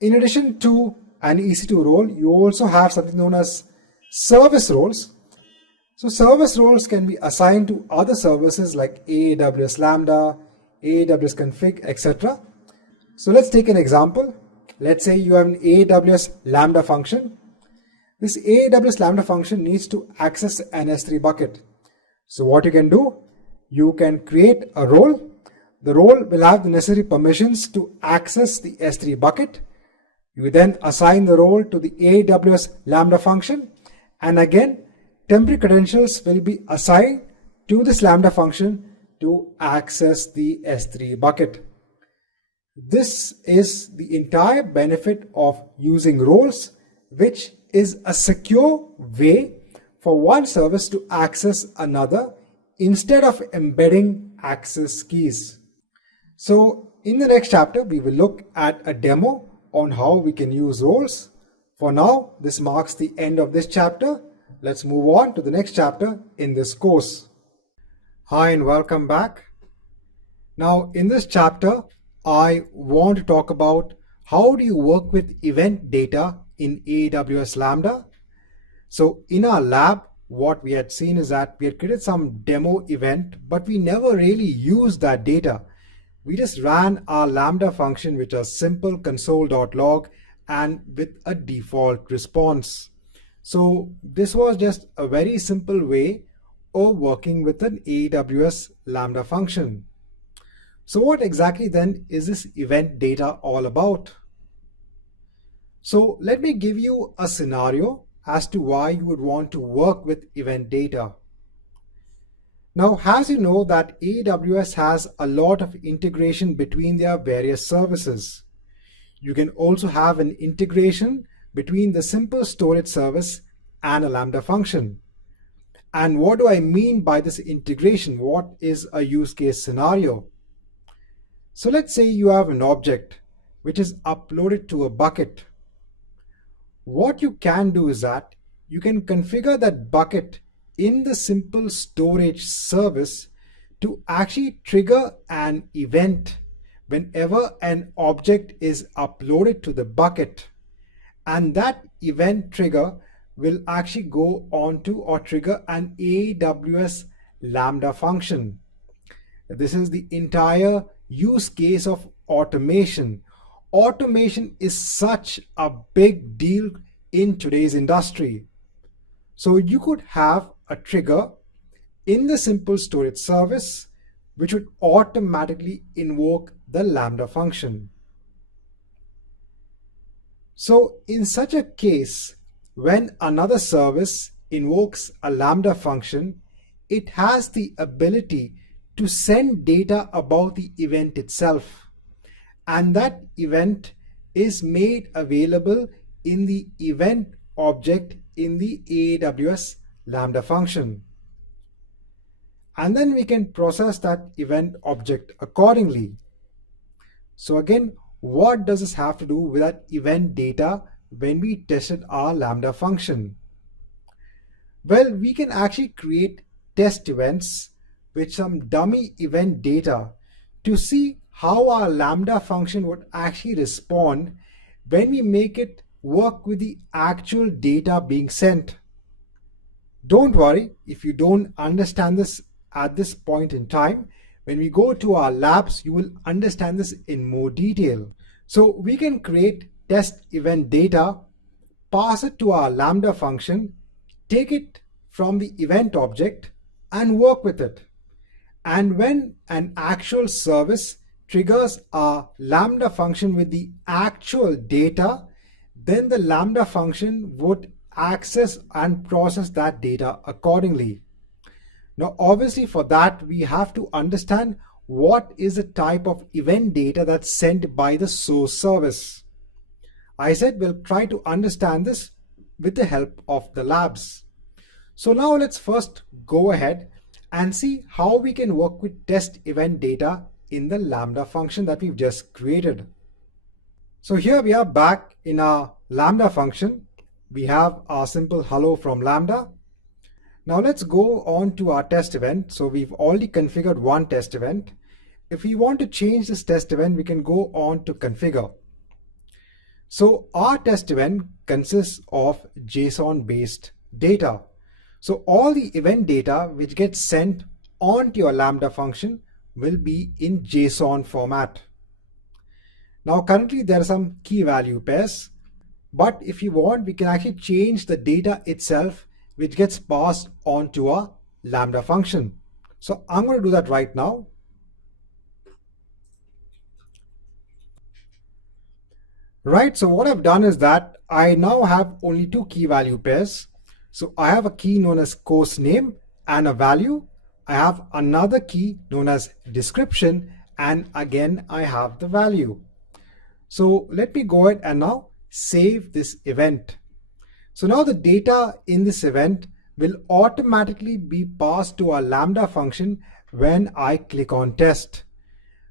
In addition to an EC2 role, you also have something known as service roles. So service roles can be assigned to other services like AWS Lambda, AWS config, etc. So let's take an example. Let's say you have an AWS Lambda function. This AWS Lambda function needs to access an S3 bucket. So what you can do, you can create a role. The role will have the necessary permissions to access the S3 bucket. You then assign the role to the AWS Lambda function, and again, temporary credentials will be assigned to this Lambda function to access the S3 bucket. This is the entire benefit of using roles, which is a secure way for one service to access another instead of embedding access keys. So in the next chapter, we will look at a demo on how we can use roles. For now, this marks the end of this chapter. Let's move on to the next chapter in this course. Hi and welcome back. Now in this chapter, I want to talk about how do you work with event data in AWS Lambda. So in our lab, what we had seen is that we had created some demo event, but we never really used that data. We just ran our Lambda function, which was simple console.log and with a default response. So this was just a very simple way of working with an AWS Lambda function. So what exactly then is this event data all about? So let me give you a scenario as to why you would want to work with event data. Now, as you know that AWS has a lot of integration between their various services. You can also have an integration between the simple storage service and a Lambda function. And what do I mean by this integration? What is a use case scenario? So let's say you have an object which is uploaded to a bucket. What you can do is that you can configure that bucket in the simple storage service to actually trigger an event whenever an object is uploaded to the bucket. And that event trigger will actually go on to or trigger an AWS Lambda function. This is the entire use case of automation automation is such a big deal in today's industry. So you could have a trigger in the simple storage service which would automatically invoke the Lambda function. So in such a case, when another service invokes a Lambda function, it has the ability to send data about the event itself. And that event is made available in the event object in the AWS Lambda function. And then we can process that event object accordingly. So again, what does this have to do with that event data when we tested our Lambda function? Well, we can actually create test events with some dummy event data to see how our Lambda function would actually respond when we make it work with the actual data being sent. Don't worry if you don't understand this at this point in time. When we go to our labs, you will understand this in more detail. So we can create test event data, pass it to our Lambda function, take it from the event object and work with it. And when an actual service triggers our Lambda function with the actual data, then the Lambda function would access and process that data accordingly. Now, obviously for that, we have to understand what is the type of event data that's sent by the source service. I said we'll try to understand this with the help of the labs. So now let's first go ahead and see how we can work with test event data in the Lambda function that we've just created. So here we are back in our Lambda function. We have our simple hello from Lambda. Now let's go on to our test event. So we've already configured one test event. If we want to change this test event, we can go on to configure. So our test event consists of JSON based data. So all the event data which gets sent onto your Lambda function will be in JSON format. Now currently there are some key value pairs, but if you want, we can actually change the data itself which gets passed on to our Lambda function. So I'm going to do that right now. Right, so what I've done is that I now have only two key value pairs. So I have a key known as course name and a value. I have another key known as description, and again I have the value. So let me go ahead and now save this event. So now the data in this event will automatically be passed to our Lambda function when I click on test.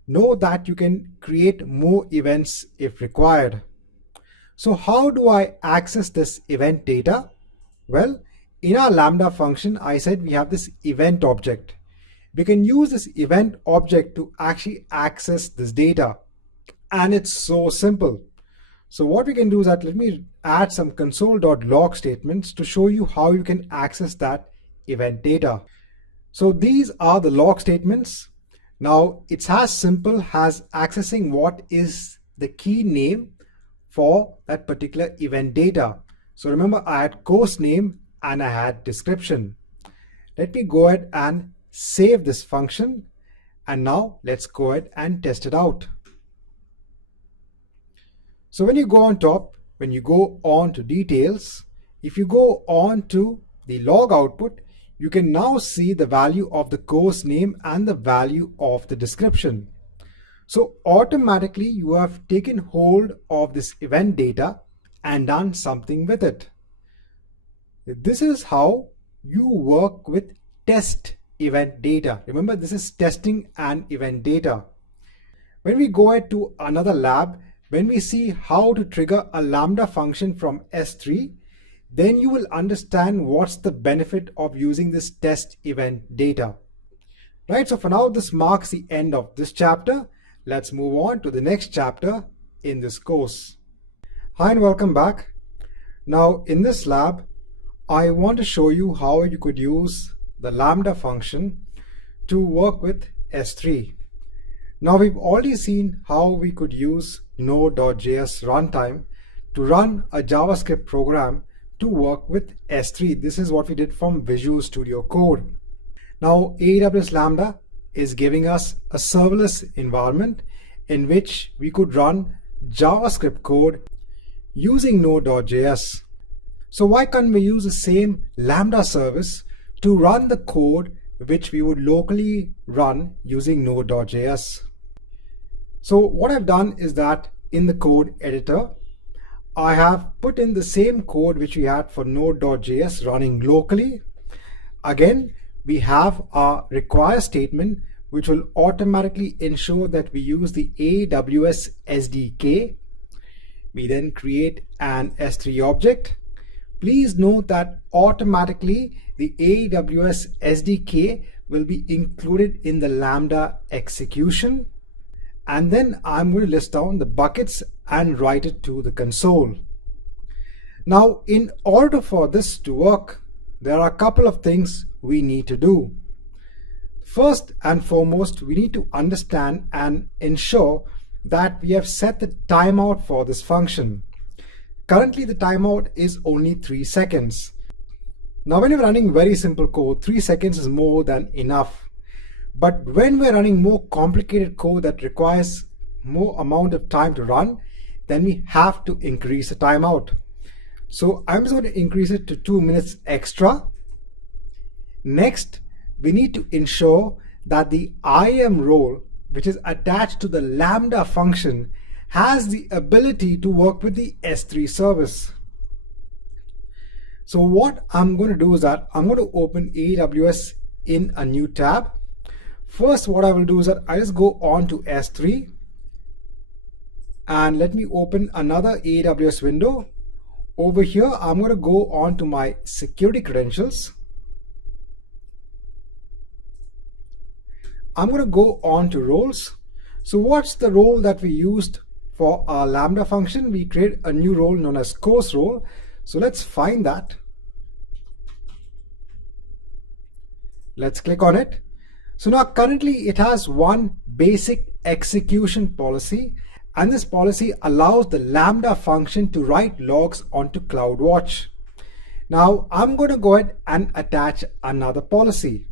Know that you can create more events if required. So how do I access this event data? Well, in our Lambda function, I said we have this event object. We can use this event object to actually access this data. And it's so simple. So what we can do is that let me add some console.log statements to show you how you can access that event data. So these are the log statements. Now it's as simple as accessing what is the key name for that particular event data. So remember, I had course name and I had description. Let me go ahead and save this function. And now let's go ahead and test it out. So when you go on top, when you go on to details, if you go on to the log output, you can now see the value of the course name and the value of the description. So automatically you have taken hold of this event data and done something with it. This is how you work with test event data. Remember, this is testing and event data. When we go ahead to another lab, when we see how to trigger a Lambda function from S3, then you will understand what's the benefit of using this test event data. Right, so for now, this marks the end of this chapter. Let's move on to the next chapter in this course. Hi and welcome back. Now in this lab, I want to show you how you could use the Lambda function to work with S3. Now we've already seen how we could use Node.js runtime to run a JavaScript program to work with S3. This is what we did from Visual Studio Code. Now AWS Lambda is giving us a serverless environment in which we could run JavaScript code using Node.js. So why can't we use the same Lambda service to run the code which we would locally run using Node.js? So what I've done is that in the code editor, I have put in the same code which we had for Node.js running locally. Again, we have our require statement which will automatically ensure that we use the AWS SDK. We then create an S3 object. Please note that automatically the AWS SDK will be included in the Lambda execution. And then I'm going to list down the buckets and write it to the console. Now, in order for this to work, there are a couple of things we need to do. First and foremost, we need to understand and ensure that we have set the timeout for this function. Currently, the timeout is only 3 seconds. Now, when you're running very simple code, 3 seconds is more than enough. But when we're running more complicated code that requires more amount of time to run, then we have to increase the timeout. So I'm just going to increase it to 2 minutes extra. Next, we need to ensure that the IAM role, which is attached to the Lambda function, has the ability to work with the S3 service. So what I'm going to do is that I'm going to open AWS in a new tab. First, what I will do is that I just go on to S3 and let me open another AWS window. Over here, I'm going to go on to my security credentials. I'm going to go on to roles. So what's the role that we used for our Lambda function? We create a new role known as course role. So let's find that. Let's click on it. So now currently it has one basic execution policy, and this policy allows the Lambda function to write logs onto CloudWatch. Now I'm going to go ahead and attach another policy.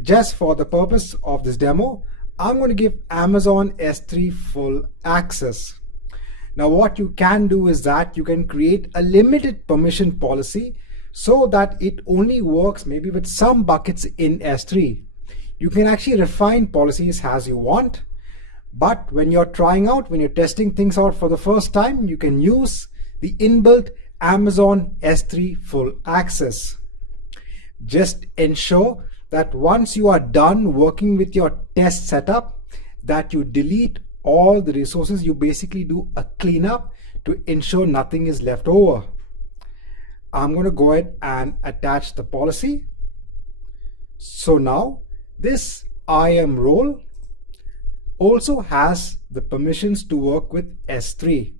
Just for the purpose of this demo, I'm going to give Amazon S3 full access. Now what you can do is that you can create a limited permission policy so that it only works maybe with some buckets in S3. You can actually refine policies as you want, but when you're trying out, when you're testing things out for the first time, you can use the inbuilt Amazon S3 full access. Just ensure that once you are done working with your test setup, that you delete all the resources. You basically do a cleanup to ensure nothing is left over. I'm going to go ahead and attach the policy. So now this IAM role also has the permissions to work with S3.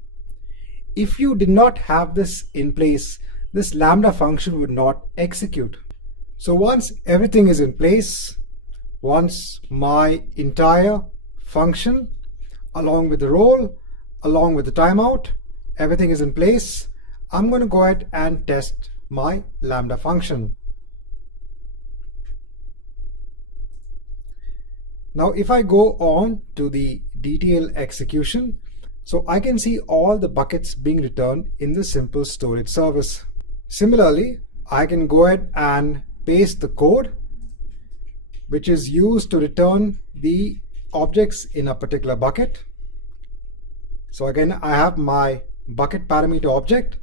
If you did not have this in place, this Lambda function would not execute. So once everything is in place, once my entire function along with the role, along with the timeout, everything is in place, I'm going to go ahead and test my Lambda function. Now if I go on to the detail execution, so I can see all the buckets being returned in the simple storage service. Similarly, I can go ahead and paste the code which is used to return the objects in a particular bucket. So again, I have my bucket parameter object.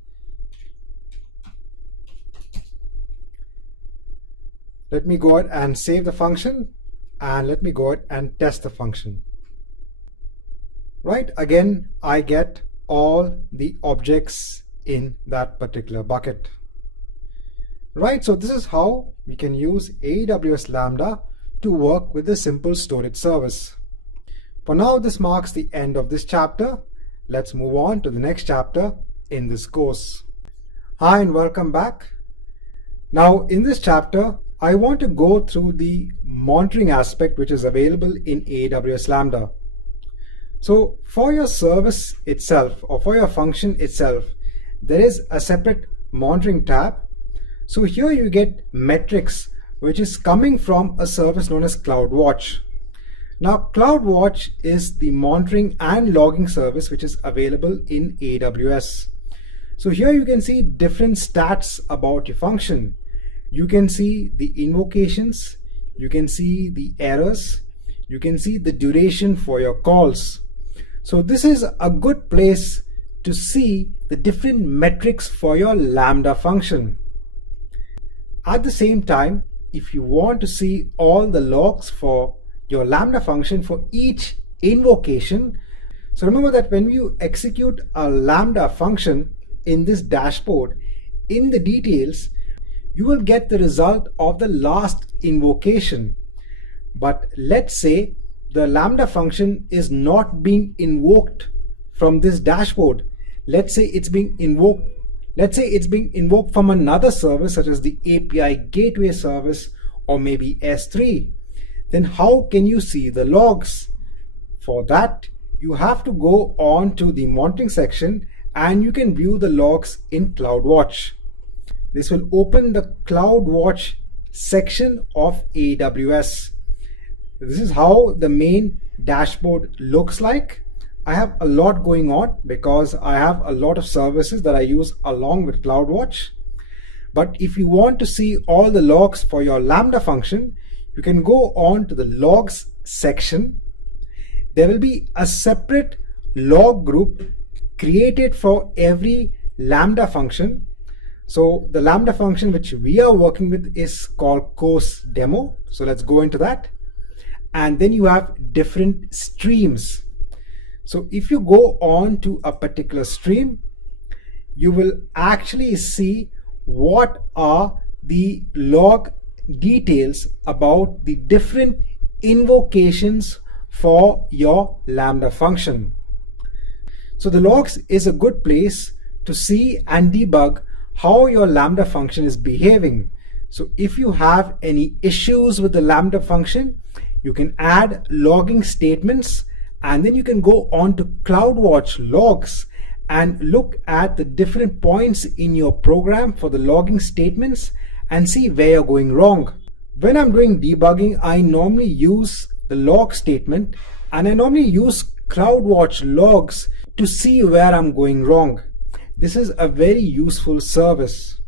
Let me go ahead and save the function, and let me go ahead and test the function. Right, again, I get all the objects in that particular bucket. Right, so this is how we can use AWS Lambda to work with a simple storage service. For now, this marks the end of this chapter. Let's move on to the next chapter in this course. Hi and welcome back. Now in this chapter, I want to go through the monitoring aspect which is available in AWS Lambda. So for your service itself or for your function itself, there is a separate monitoring tab. So here you get metrics which is coming from a service known as CloudWatch. Now CloudWatch is the monitoring and logging service which is available in AWS. So here you can see different stats about your function. You can see the invocations, you can see the errors, you can see the duration for your calls. So this is a good place to see the different metrics for your Lambda function. At the same time, if you want to see all the logs for your Lambda function for each invocation, so remember that when you execute a Lambda function in this dashboard, in the details, you will get the result of the last invocation. But let's say the Lambda function is not being invoked from this dashboard. Let's say it's being invoked. Let's say it's being invoked from another service such as the API Gateway service or maybe S3. Then how can you see the logs? For that, you have to go on to the monitoring section and you can view the logs in CloudWatch. This will open the CloudWatch section of AWS. This is how the main dashboard looks like. I have a lot going on because I have a lot of services that I use along with CloudWatch. But if you want to see all the logs for your Lambda function, you can go on to the logs section. There will be a separate log group created for every Lambda function. So the Lambda function which we are working with is called course demo. So let's go into that. And then you have different streams. So if you go on to a particular stream, you will actually see what are the log details about the different invocations for your Lambda function. So the logs is a good place to see and debug how your Lambda function is behaving. So if you have any issues with the Lambda function, you can add logging statements and then you can go on to CloudWatch logs and look at the different points in your program for the logging statements and see where you're going wrong. When I'm doing debugging, I normally use the log statement and I normally use CloudWatch logs to see where I'm going wrong. This is a very useful service.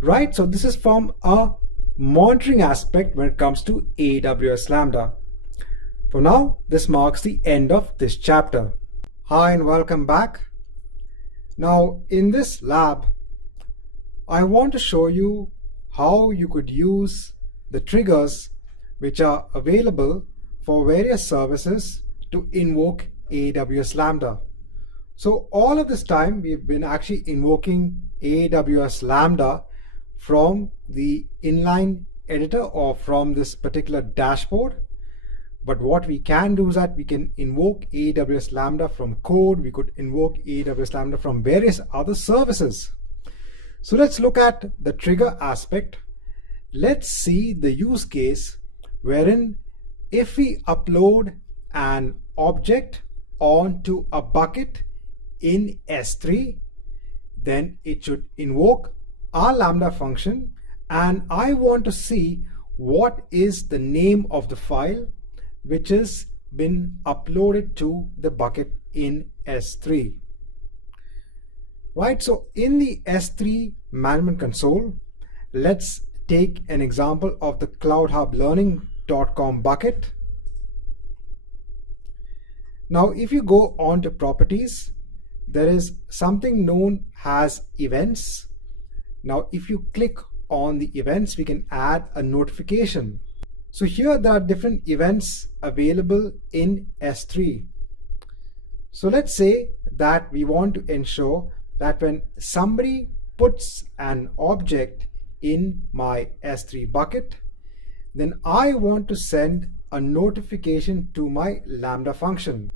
Right, so this is from a monitoring aspect when it comes to AWS Lambda. For now, this marks the end of this chapter. Hi and welcome back. Now in this lab, I want to show you how you could use the triggers which are available for various services to invoke AWS Lambda. So all of this time we've been actually invoking AWS Lambda from the inline editor or from this particular dashboard. But what we can do is that we can invoke AWS Lambda from code. We could invoke AWS Lambda from various other services. So let's look at the trigger aspect. Let's see the use case wherein if we upload an object onto a bucket in S3, then it should invoke our Lambda function, and I want to see what is the name of the file which has been uploaded to the bucket in S3. Right, so in the S3 management console, let's take an example of the cloudhublearning.com bucket. Now if you go on to properties, there is something known as events. Now if you click on the events, we can add a notification. So here there are different events available in S3. So let's say that we want to ensure that when somebody puts an object in my S3 bucket, then I want to send a notification to my Lambda function.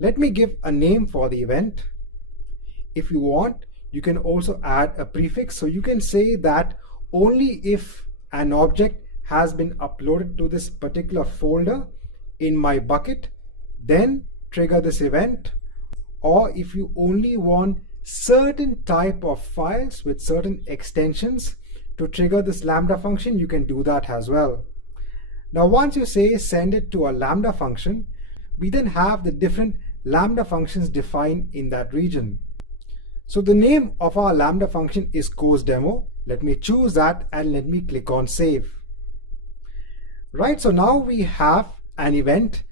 Let me give a name for the event. If you want, you can also add a prefix. So you can say that only if an object has been uploaded to this particular folder in my bucket, then trigger this event. Or if you only want certain type of files with certain extensions to trigger this Lambda function, you can do that as well. Now once you say send it to a Lambda function, we then have the different Lambda functions defined in that region. So the name of our Lambda function is course demo. Let me choose that and let me click on save. Right, so now we have an event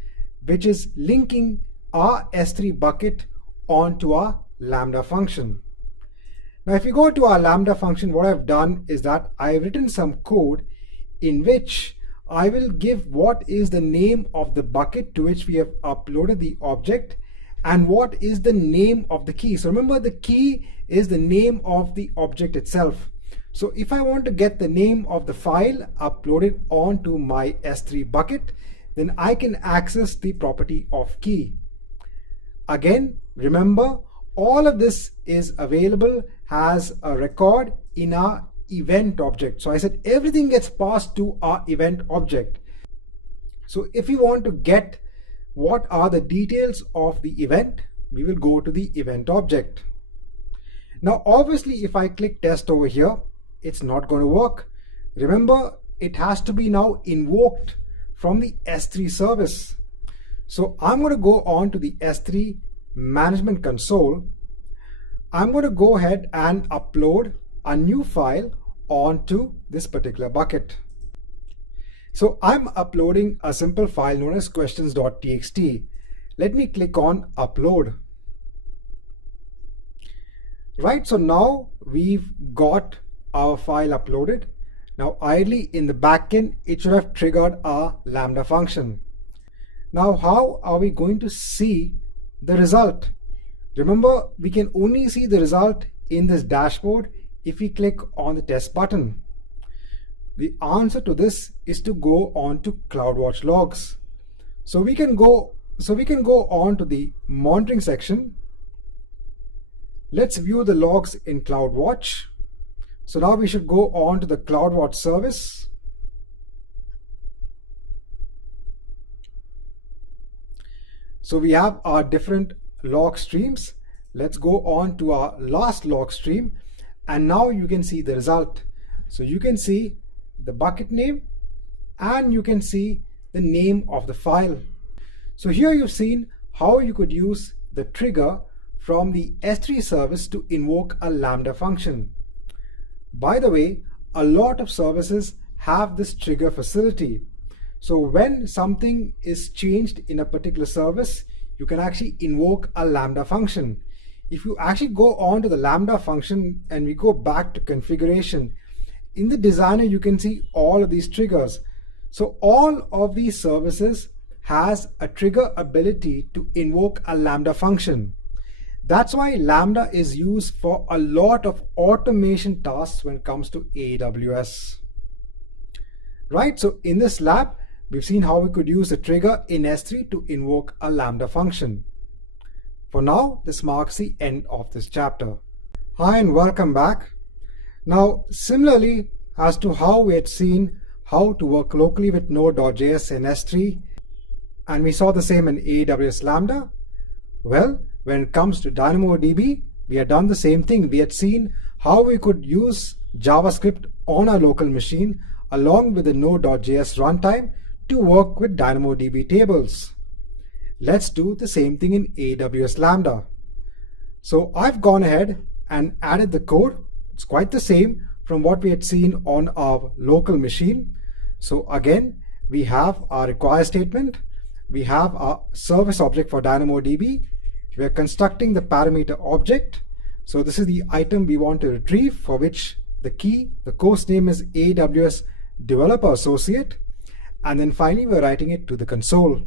which is linking our S3 bucket onto our Lambda function. Now if you go to our Lambda function, what I've done is that I've written some code in which I will give what is the name of the bucket to which we have uploaded the object and what is the name of the key. So remember, the key is the name of the object itself. So if I want to get the name of the file uploaded onto my S3 bucket, then I can access the property of key. Again, remember, all of this is available as a record in our event object. So I said everything gets passed to our event object. So if you want to get what are the details of the event, we will go to the event object. Now obviously if I click test over here, it's not going to work. Remember, it has to be now invoked from the S3 service. So I'm going to go on to the S3 management console. I'm going to go ahead and upload a new file onto this particular bucket. So I'm uploading a simple file known as questions.txt. Let me click on upload. Right, so now we've got our file uploaded. Now ideally in the backend, it should have triggered our Lambda function. Now how are we going to see the result? Remember, we can only see the result in this dashboard if we click on the test button. The answer to this is to go on to CloudWatch logs. So we can go on to the monitoring section. Let's view the logs in CloudWatch. So now we should go on to the CloudWatch service. So we have our different log streams. Let's go on to our last log stream, and now you can see the result. So you can see the bucket name and you can see the name of the file. So here you've seen how you could use the trigger from the S3 service to invoke a Lambda function. By the way, a lot of services have this trigger facility. So when something is changed in a particular service, you can actually invoke a Lambda function. If you actually go on to the Lambda function and we go back to configuration, in the designer you can see all of these triggers. So all of these services has a trigger ability to invoke a Lambda function. That's why Lambda is used for a lot of automation tasks when it comes to AWS. Right, so in this lab, we've seen how we could use a trigger in S3 to invoke a Lambda function. For now, this marks the end of this chapter. Hi and welcome back. Now, similarly as to how we had seen how to work locally with Node.js in S3, and we saw the same in AWS Lambda, well, when it comes to DynamoDB, we had done the same thing. We had seen how we could use JavaScript on our local machine along with the Node.js runtime to work with DynamoDB tables. Let's do the same thing in AWS Lambda. So I've gone ahead and added the code. It's quite the same from what we had seen on our local machine. So again, we have our require statement. We have our service object for DynamoDB. We are constructing the parameter object. So this is the item we want to retrieve, for which the key, the course name is AWS Developer Associate. And then finally, we're writing it to the console.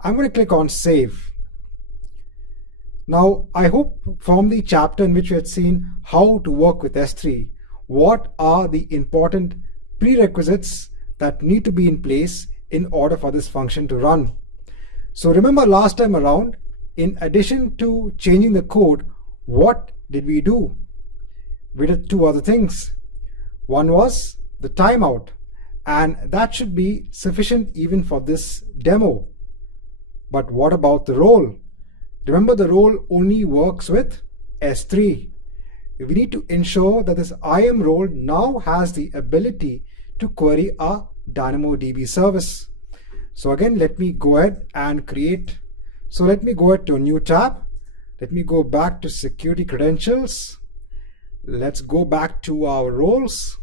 I'm going to click on save. Now, I hope from the chapter in which we had seen how to work with S3, what are the important prerequisites that need to be in place in order for this function to run. So remember last time around, in addition to changing the code, what did we do? We did two other things. One was the timeout, And that should be sufficient even for this demo. But what about the role? Remember, the role only works with S3. We need to ensure that this IAM role now has the ability to query our DynamoDB service. So again, let me go ahead and create. So let me go ahead to a new tab. Let me go back to security credentials. Let's go back to our roles.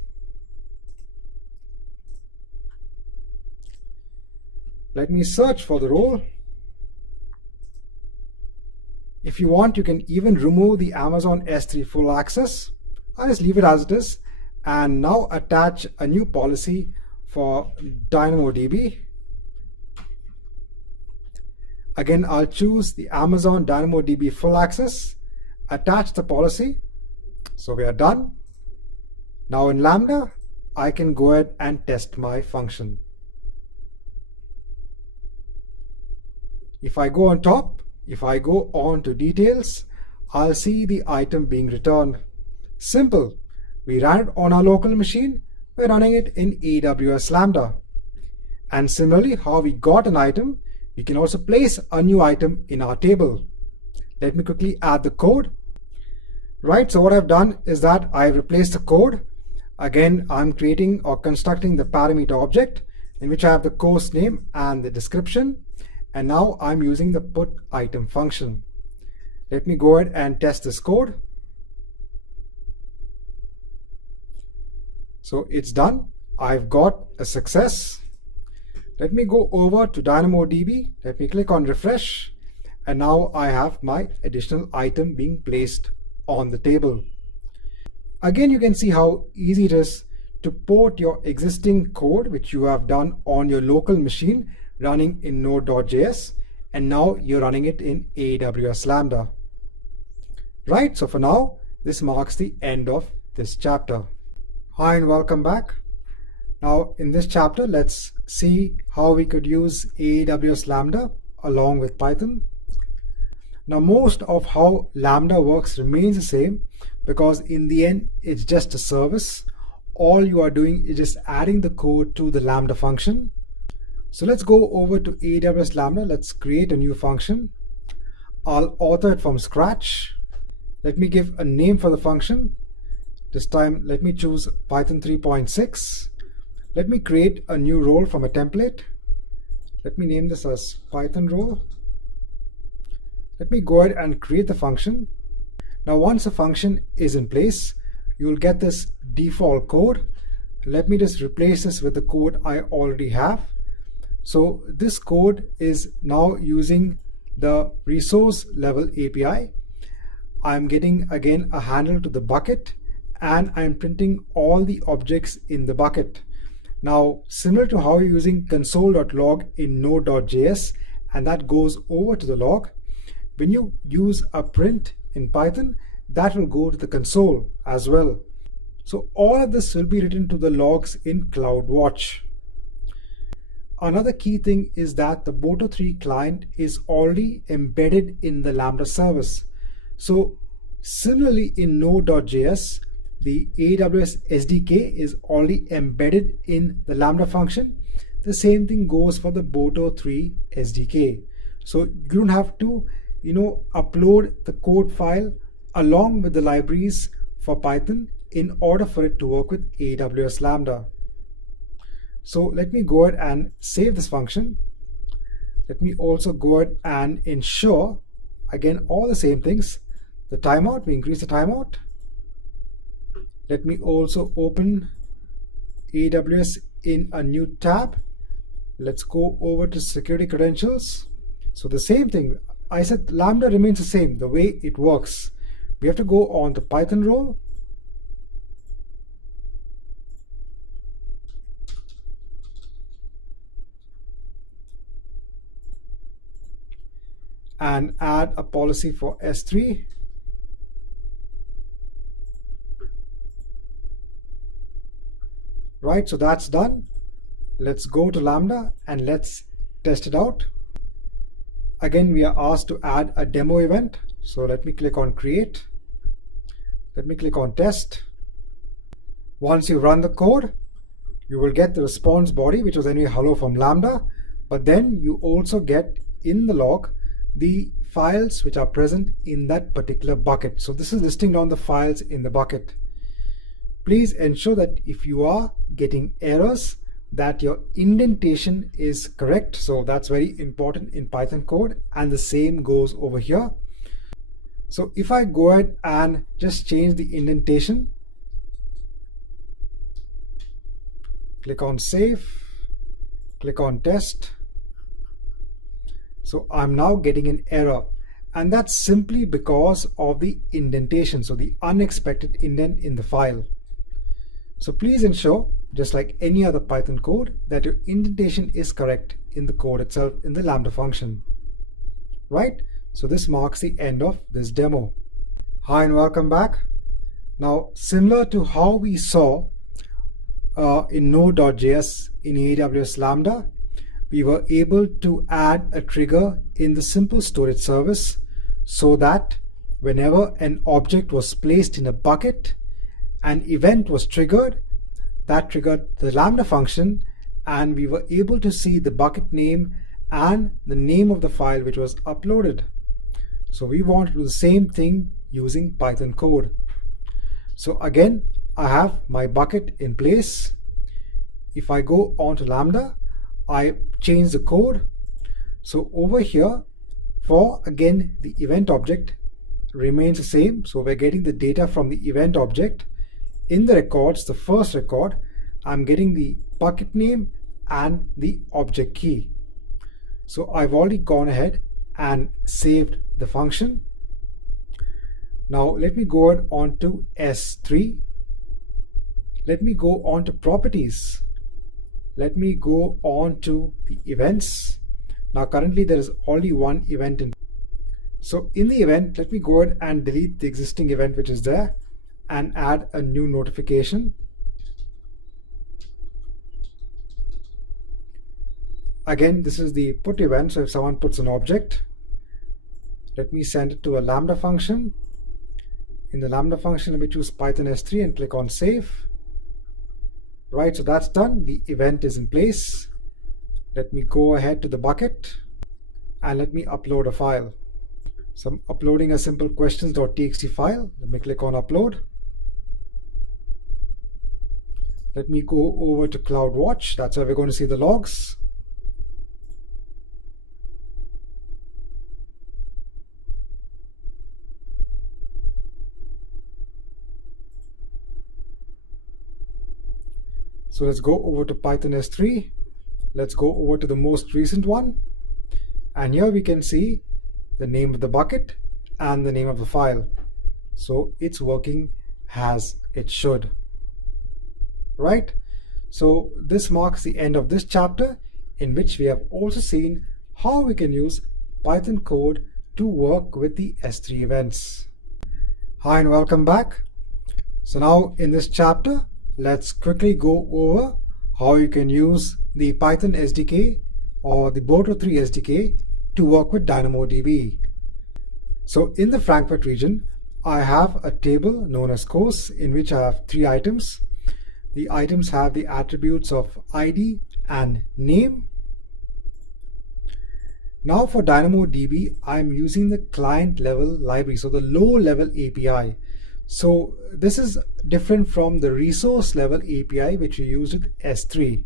Let me search for the role. If you want, you can even remove the Amazon S3 full access. I'll just leave it as it is and now attach a new policy for DynamoDB. Again, I'll choose the Amazon DynamoDB full access, attach the policy. So we are done. Now in Lambda, I can go ahead and test my function. If I go on top, if I go on to details, I'll see the item being returned. Simple. We ran it on our local machine. We're running it in AWS Lambda. And similarly, how we got an item, we can also place a new item in our table. Let me quickly add the code. Right, so what I've done is that I've replaced the code. Again, I'm creating or constructing the parameter object in which I have the course name and the description. And now I'm using the put item function. Let me go ahead and test this code. So it's done. I've got a success. Let me go over to DynamoDB. Let me click on refresh. And now I have my additional item being placed on the table. Again, you can see how easy it is to port your existing code which you have done on your local machine running in Node.js, and now you're running it in AWS Lambda. Right, so for now, this marks the end of this chapter. Hi and welcome back. Now in this chapter, let's see how we could use AWS Lambda along with Python. Now most of how Lambda works remains the same because in the end, it's just a service. All you are doing is just adding the code to the Lambda function. So let's go over to AWS Lambda. Let's create a new function. I'll author it from scratch. Let me give a name for the function. This time, let me choose Python 3.6. Let me create a new role from a template. Let me name this as Python role. Let me go ahead and create the function. Now, once the function is in place, you'll get this default code. Let me just replace this with the code I already have. So this code is now using the resource level API. I'm getting again a handle to the bucket and I'm printing all the objects in the bucket. Now, similar to how you're using console.log in Node.js, and that goes over to the log, when you use a print in Python, that will go to the console as well. So all of this will be written to the logs in CloudWatch. Another key thing is that the Boto3 client is already embedded in the Lambda service. So similarly in Node.js, the AWS SDK is already embedded in the Lambda function. The same thing goes for the Boto3 SDK. So you don't have to, upload the code file along with the libraries for Python in order for it to work with AWS Lambda. So let me go ahead and save this function. Let me also go ahead and ensure, again, all the same things. The timeout, we increase the timeout. Let me also open AWS in a new tab. Let's go over to security credentials. So the same thing, I said Lambda remains the same, the way it works. We have to go on the Python role. And add a policy for S3. Right, so that's done. Let's go to Lambda and let's test it out. Again, we are asked to add a demo event. So let me click on create. Let me click on test. Once you run the code, You will get the response body, which was anyway hello from Lambda, but then you also get in the log the files which are present in that particular bucket. So this is listing down the files in the bucket. Please ensure that if you are getting errors, that your indentation is correct. So that's very important in Python code, and the same goes over here. So if I go ahead and just change the indentation, click on save, click on test. So I'm now getting an error, and that's simply because of the indentation, so the unexpected indent in the file. So please ensure, just like any other Python code, that your indentation is correct in the code itself in the Lambda function. Right? So this marks the end of this demo. Hi and welcome back. Now, similar to how we saw in Node.js in AWS Lambda, we were able to add a trigger in the simple storage service so that whenever an object was placed in a bucket, an event was triggered, that triggered the Lambda function, and we were able to see the bucket name and the name of the file which was uploaded. So we want to do the same thing using Python code. So again, I have my bucket in place. If I go on to Lambda, I change the code. So over here, for again the event object remains the same. So we're getting the data from the event object. In the records, the first record, I'm getting the bucket name and the object key. So I've already gone ahead and saved the function. Now let me go on to S3. Let me go on to properties. Let me go on to the events. Now currently there is only one event in. So in the event, let me go ahead and delete the existing event which is there and add a new notification. Again, this is the put event. So if someone puts an object, let me send it to a Lambda function. In the Lambda function, let me choose Python S3 and click on save. Right, so that's done. The event is in place. Let me go ahead to the bucket and let me upload a file. So I'm uploading a simple questions.txt file. Let me click on upload. Let me go over to CloudWatch. That's where we're going to see the logs. So let's go over to Python S3. Let's go over to the most recent one. And here we can see the name of the bucket and the name of the file. So it's working as it should. Right? So this marks the end of this chapter, in which we have also seen how we can use Python code to work with the S3 events. Hi and welcome back. So now in this chapter, let's quickly go over how you can use the Python SDK or the Boto 3 SDK to work with DynamoDB. So in the Frankfurt region, I have a table known as course in which I have 3 items. The items have the attributes of ID and name. Now for DynamoDB, I'm using the client level library, so the low level API. So this is different from the resource level API which we used with S3.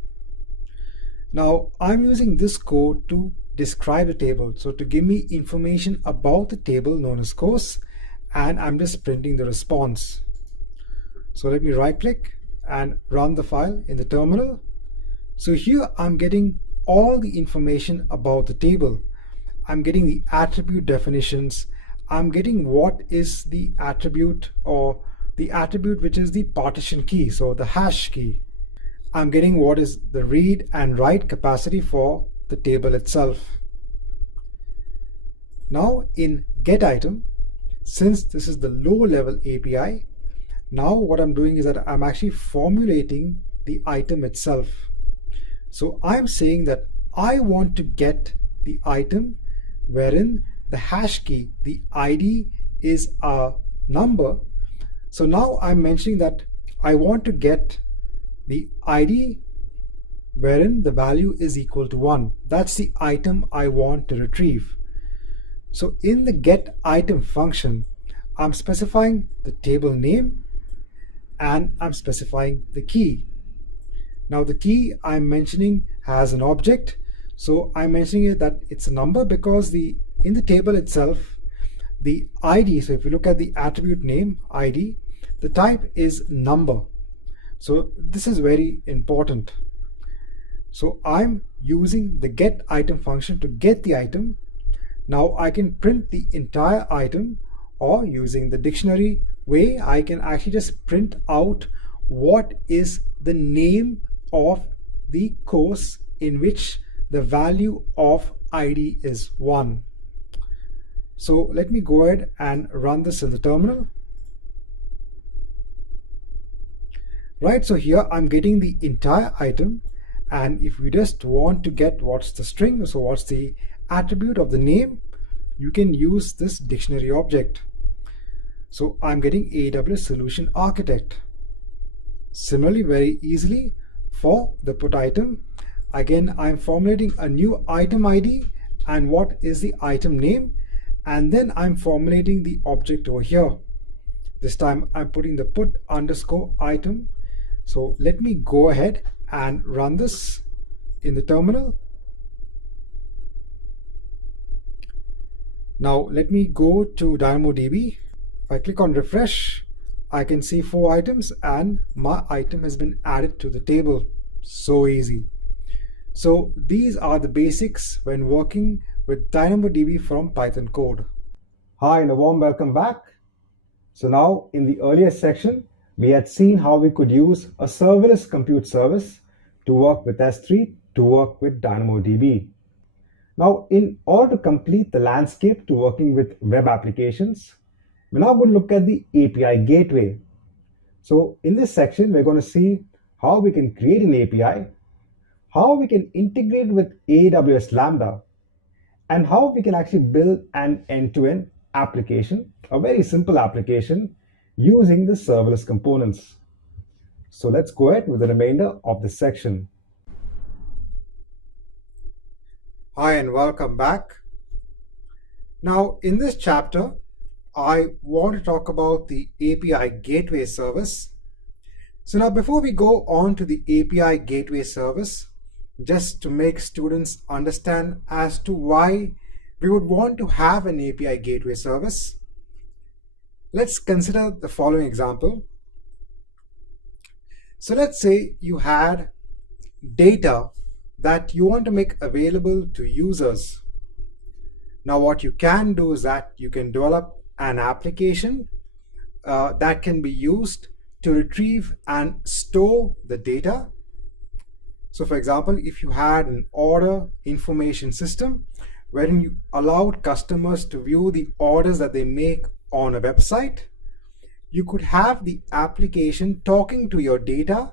Now I'm using this code to describe the table, so to give me information about the table known as course, and I'm just printing the response. So let me right click and run the file in the terminal. So here I'm getting all the information about the table. I'm getting the attribute definitions. I'm getting what is the attribute, or the attribute which is the partition key, so the hash key. I'm getting what is the read and write capacity for the table itself. Now in getItem, since this is the low level API, now what I'm doing is that I'm actually formulating the item itself. So I'm saying that I want to get the item wherein the hash key, the ID, is a number. So now I'm mentioning that I want to get the ID wherein the value is equal to 1. That's the item I want to retrieve. So in the get item function, I'm specifying the table name and I'm specifying the key. Now the key I'm mentioning has an object, so I'm mentioning it that it's a number because in the table itself, the ID, so if you look at the attribute name ID, the type is number. So this is very important. So I'm using the get item function to get the item. Now I can print the entire item, or using the dictionary way, I can actually just print out what is the name of the course in which the value of ID is 1. So let me go ahead and run this in the terminal. Right, so here I'm getting the entire item, and if you just want to get what's the string, so what's the attribute of the name, you can use this dictionary object. So I'm getting AWS Solution Architect. Similarly, very easily for the put item, again I'm formulating a new item ID and what is the item name, and then I'm formulating the object over here. This time I'm putting the put underscore item. So let me go ahead and run this in the terminal. Now let me go to DynamoDB. If I click on refresh, I can see 4 items and my item has been added to the table. So easy. So these are the basics when working with DynamoDB from Python code. Hi and a warm welcome back. So now in the earlier section, we had seen how we could use a serverless compute service to work with S3 to work with DynamoDB. Now, in order to complete the landscape to working with web applications, we now would look at the API gateway. So in this section, we're going to see how we can create an API, how we can integrate with AWS Lambda, and how we can actually build an end-to-end application, a very simple application, using the serverless components. So let's go ahead with the remainder of this section. Hi and welcome back. Now in this chapter, I want to talk about the API gateway service. So now before we go on to the API gateway service, just to make students understand as to why we would want to have an API gateway service, let's consider the following example. So let's say you had data that you want to make available to users. Now what you can do is that you can develop an application that can be used to retrieve and store the data. So for example, if you had an order information system wherein you allowed customers to view the orders that they make on a website, you could have the application talking to your data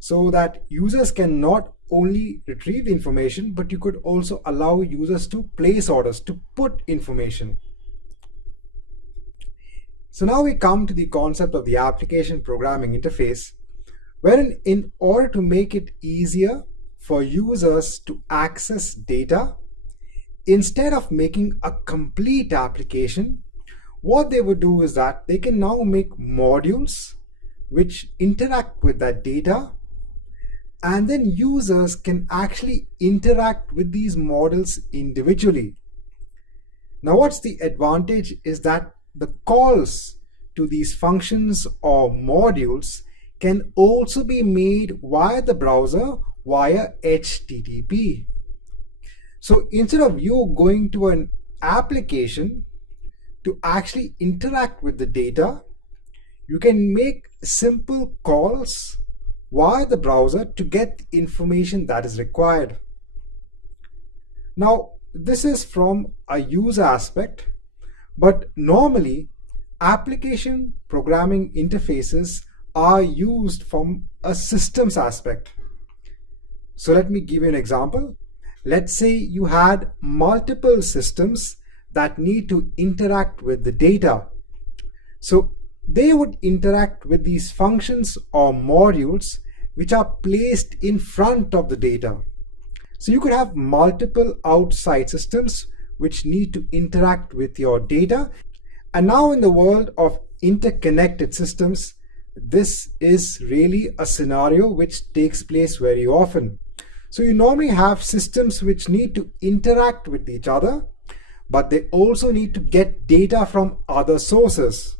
so that users can not only retrieve the information, but you could also allow users to place orders, to put information. So now we come to the concept of the application programming interface, wherein in order to make it easier for users to access data, instead of making a complete application, what they would do is that they can now make modules which interact with that data, and then users can actually interact with these models individually. Now what's the advantage is that the calls to these functions or modules can also be made via the browser via HTTP. So instead of you going to an application to actually interact with the data, you can make simple calls via the browser to get the information that is required. Now, this is from a user aspect, but normally application programming interfaces are used from a systems aspect. So let me give you an example. Let's say you had multiple systems that need to interact with the data. So they would interact with these functions or modules which are placed in front of the data. So you could have multiple outside systems which need to interact with your data. And now in the world of interconnected systems, this is really a scenario which takes place very often. So you normally have systems which need to interact with each other, but they also need to get data from other sources.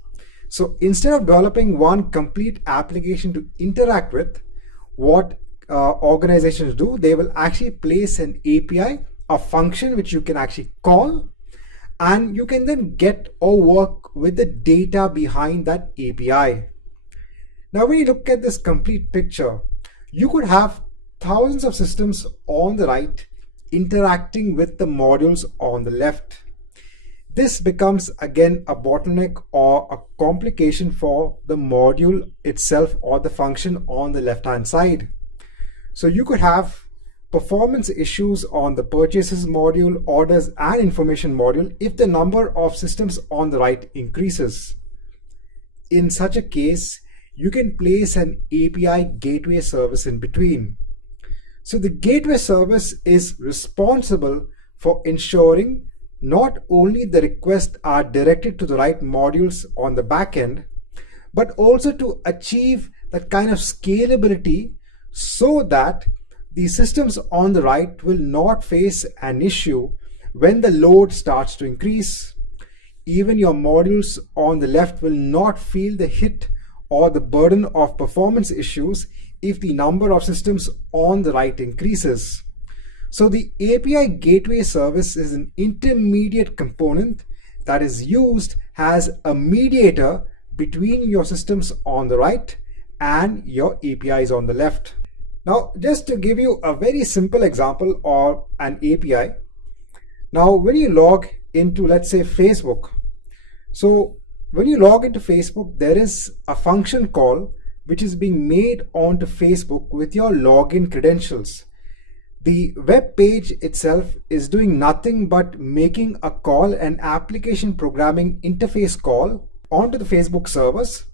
So instead of developing one complete application to interact with, what organizations do, they will actually place an API, a function which you can actually call, and you can then get or work with the data behind that API. Now, when you look at this complete picture, you could have thousands of systems on the right interacting with the modules on the left. This becomes again a bottleneck or a complication for the module itself or the function on the left-hand side. So you could have performance issues on the purchases module, orders and information module if the number of systems on the right increases. In such a case, you can place an API gateway service in between. So the gateway service is responsible for ensuring not only the requests are directed to the right modules on the back end, but also to achieve that kind of scalability so that the systems on the right will not face an issue when the load starts to increase. Even your modules on the left will not feel the hit or the burden of performance issues if the number of systems on the right increases. So the API gateway service is an intermediate component that is used as a mediator between your systems on the right and your APIs on the left. Now, just to give you a very simple example of an API. Now, when you log into, let's say, Facebook. So when you log into Facebook, there is a function call which is being made onto Facebook with your login credentials. The web page itself is doing nothing but making a call, an application programming interface call onto the Facebook servers,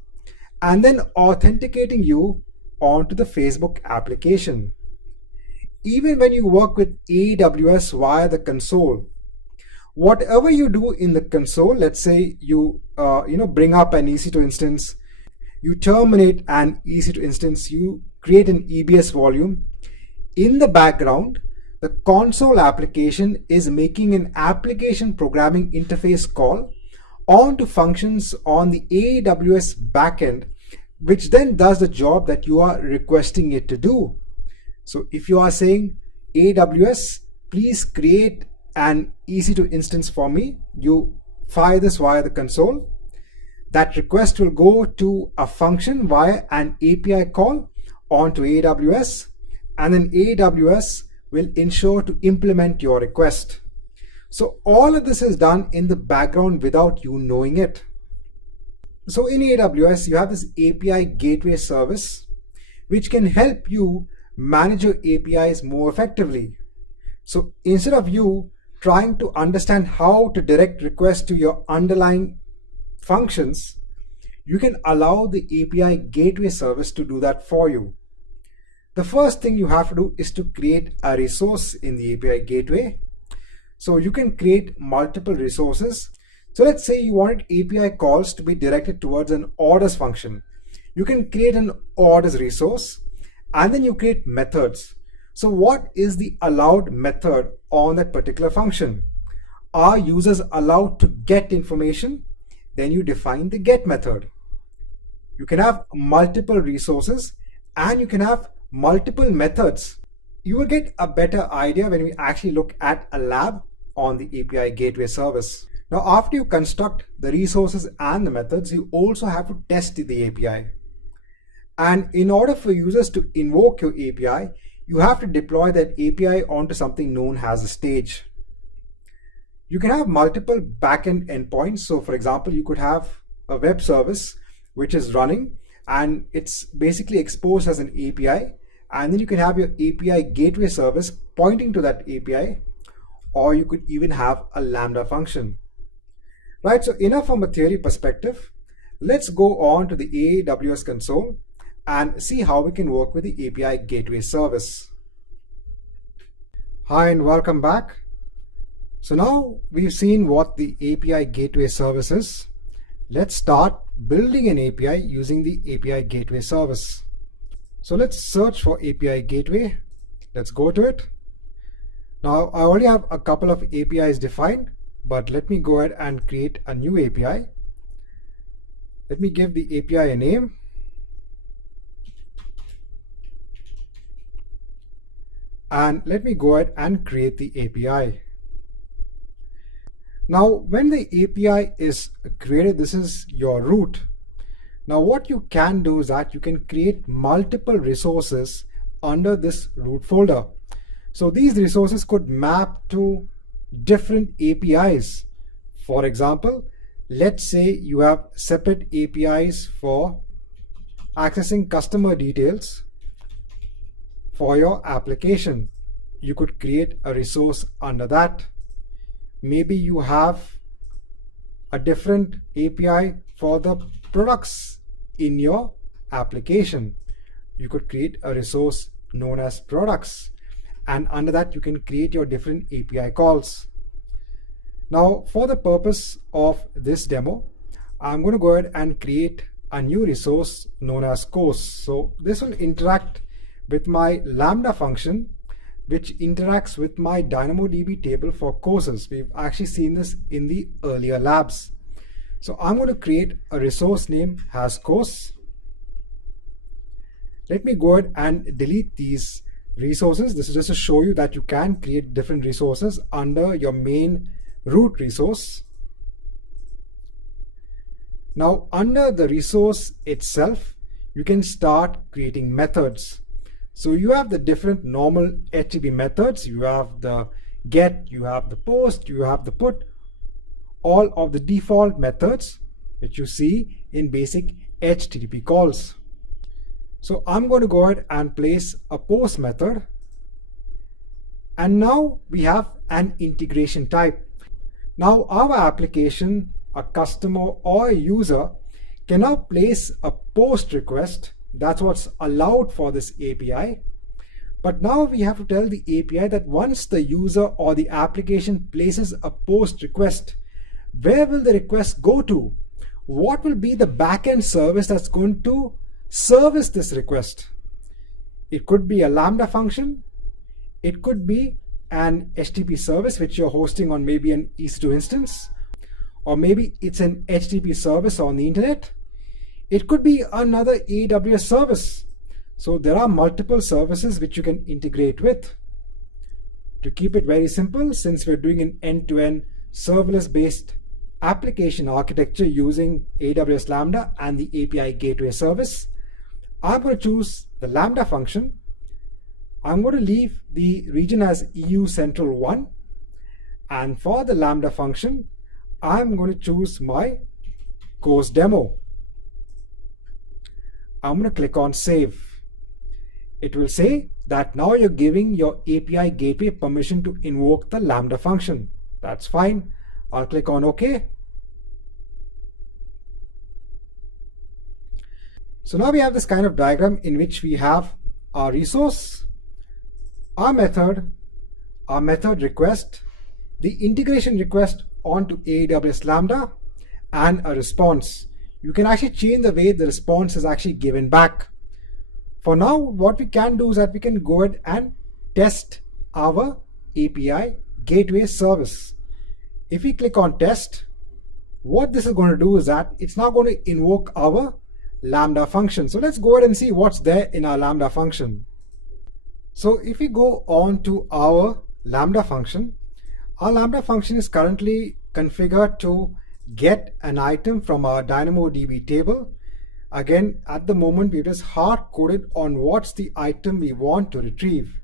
and then authenticating you onto the Facebook application. Even when you work with AWS via the console, whatever you do in the console, let's say you bring up an EC2 instance, you terminate an EC2 instance, you create an EBS volume. In the background, the console application is making an application programming interface call onto functions on the AWS backend, which then does the job that you are requesting it to do. So if you are saying, AWS, please create an EC2 instance for me, you fire this via the console. That request will go to a function via an API call onto AWS, and then AWS will ensure to implement your request. So all of this is done in the background without you knowing it. So in AWS, you have this API gateway service, which can help you manage your APIs more effectively. So instead of you trying to understand how to direct requests to your underlying functions, you can allow the API gateway service to do that for you. The first thing you have to do is to create a resource in the API gateway. So you can create multiple resources. So let's say you wanted API calls to be directed towards an orders function. You can create an orders resource, and then you create methods. So what is the allowed method on that particular function? Are users allowed to get information? Then you define the get method. You can have multiple resources and you can have multiple methods. You will get a better idea when we actually look at a lab on the API gateway service. Now, after you construct the resources and the methods, you also have to test the API. And in order for users to invoke your API, you have to deploy that API onto something known as a stage. You can have multiple backend endpoints. So for example, you could have a web service which is running and it's basically exposed as an API. And then you can have your API gateway service pointing to that API, or you could even have a Lambda function. Right, so enough from a theory perspective. Let's go on to the AWS console and see how we can work with the API Gateway service. Hi and welcome back. So now we've seen what the API Gateway service is. Let's start building an API using the API Gateway service. So let's search for API Gateway. Let's go to it. Now I already have a couple of APIs defined, but let me go ahead and create a new API. Let me give the API a name. And let me go ahead and create the API. Now, when the API is created, this is your root. Now, what you can do is that you can create multiple resources under this root folder. So these resources could map to different APIs. For example, let's say you have separate APIs for accessing customer details for your application. You could create a resource under that. Maybe you have a different API for the products in your application. You could create a resource known as products, and under that you can create your different API calls. Now, for the purpose of this demo, I'm going to go ahead and create a new resource known as course. So this will interact with my Lambda function, which interacts with my DynamoDB table for courses. We've actually seen this in the earlier labs. So I'm going to create a resource name as course. Let me go ahead and delete these resources. This is just to show you that you can create different resources under your main root resource. Now, under the resource itself, you can start creating methods. So you have the different normal HTTP methods. You have the get, you have the post, you have the put, all of the default methods which you see in basic HTTP calls. So I'm going to go ahead and place a post method. And now we have an integration type. Now our application, a customer or a user, can now place a post request. That's what's allowed for this API. But now we have to tell the API that once the user or the application places a post request, where will the request go to? What will be the backend service that's going to service this request? It could be a Lambda function. It could be an HTTP service which you're hosting on maybe an EC2 instance, or maybe it's an HTTP service on the internet. It could be another AWS service. So there are multiple services which you can integrate with. To keep it very simple, since we're doing an end-to-end serverless based application architecture using AWS Lambda and the API Gateway service, I'm going to choose the Lambda function. I'm going to leave the region as EU Central 1. And for the Lambda function, I'm going to choose my course demo. I'm going to click on save. It will say that now you're giving your API Gateway permission to invoke the Lambda function. That's fine. I'll click on OK. So now we have this kind of diagram in which we have our resource, our method request, the integration request onto AWS Lambda, and a response. You can actually change the way the response is actually given back. For now, what we can do is that we can go ahead and test our API Gateway service. If we click on test, what this is going to do is that it's now going to invoke our Lambda function. So let's go ahead and see what's there in our Lambda function. So if we go on to our Lambda function is currently configured to get an item from our DynamoDB table. Again, at the moment, we've just hard-coded on what's the item we want to retrieve.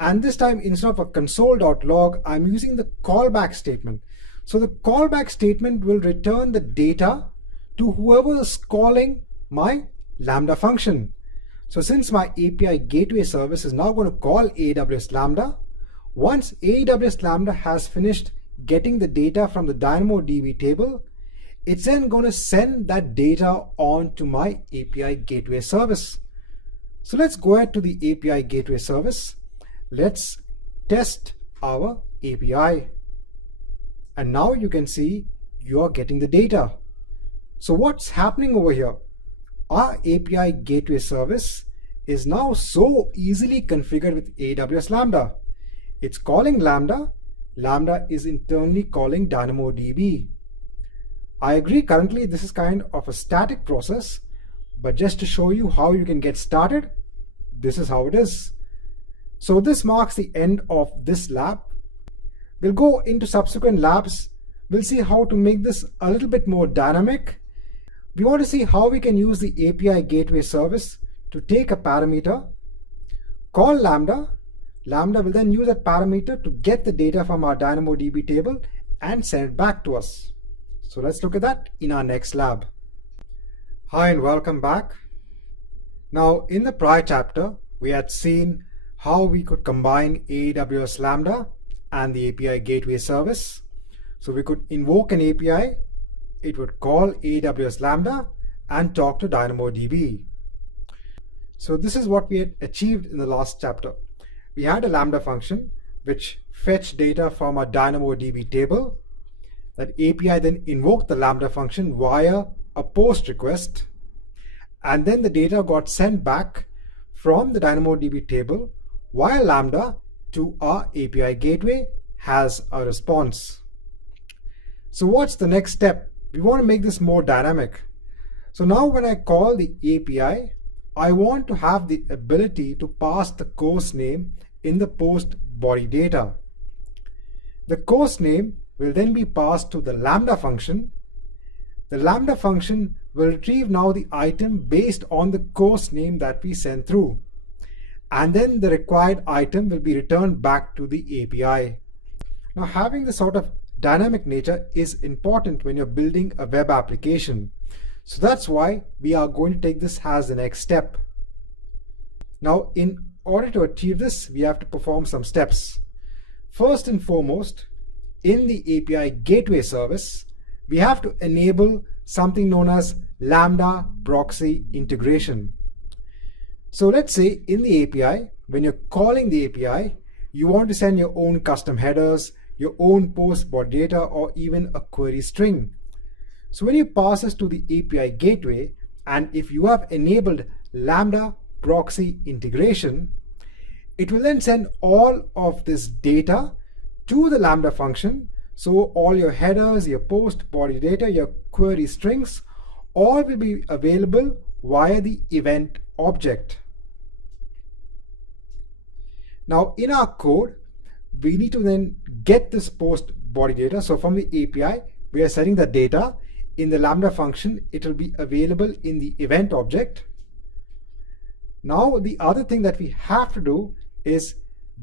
And this time, instead of a console.log, I'm using the callback statement. So the callback statement will return the data to whoever is calling my Lambda function. So since my API Gateway service is now going to call AWS Lambda, once AWS Lambda has finished getting the data from the DynamoDB table, It's then going to send that data on to my API gateway service. So let's go ahead to the API gateway service. Let's test our API. And now you can see you are getting the data. So what's happening over here? Our API gateway service is now so easily configured with AWS Lambda. It's calling Lambda. Lambda is internally calling DynamoDB. I agree, currently this is kind of a static process, but just to show you how you can get started, this is how it is. So this marks the end of this lab. We'll go into subsequent labs. We'll see how to make this a little bit more dynamic. We want to see how we can use the API gateway service to take a parameter, call Lambda. Lambda will then use that parameter to get the data from our DynamoDB table and send it back to us. So let's look at that in our next lab. Hi and welcome back. Now in the prior chapter, we had seen how we could combine AWS Lambda and the API gateway service. So we could invoke an API, it would call AWS Lambda and talk to DynamoDB. So this is what we had achieved in the last chapter. We had a Lambda function which fetched data from a DynamoDB table. That API then invoked the Lambda function via a post request, and then the data got sent back from the DynamoDB table via Lambda to our API gateway as a response. So what's the next step? We want to make this more dynamic. So now when I call the API, I want to have the ability to pass the course name in the post body data. The course name will then be passed to the Lambda function. The Lambda function will retrieve now the item based on the course name that we sent through. And then the required item will be returned back to the API. Now having this sort of dynamic nature is important when you're building a web application. So that's why we are going to take this as the next step. Now in order to achieve this, we have to perform some steps. First and foremost, in the API gateway service, we have to enable something known as Lambda proxy integration. So let's say in the API, when you're calling the API, you want to send your own custom headers, your own post body data, or even a query string. So when you pass this to the API gateway, and if you have enabled Lambda proxy integration, it will then send all of this data to the Lambda function. So all your headers, your post body data, your query strings, all will be available via the event object. Now in our code, we need to then get this post body data. So from the API, we are setting the data. In the Lambda function, it will be available in the event object. Now the other thing that we have to do is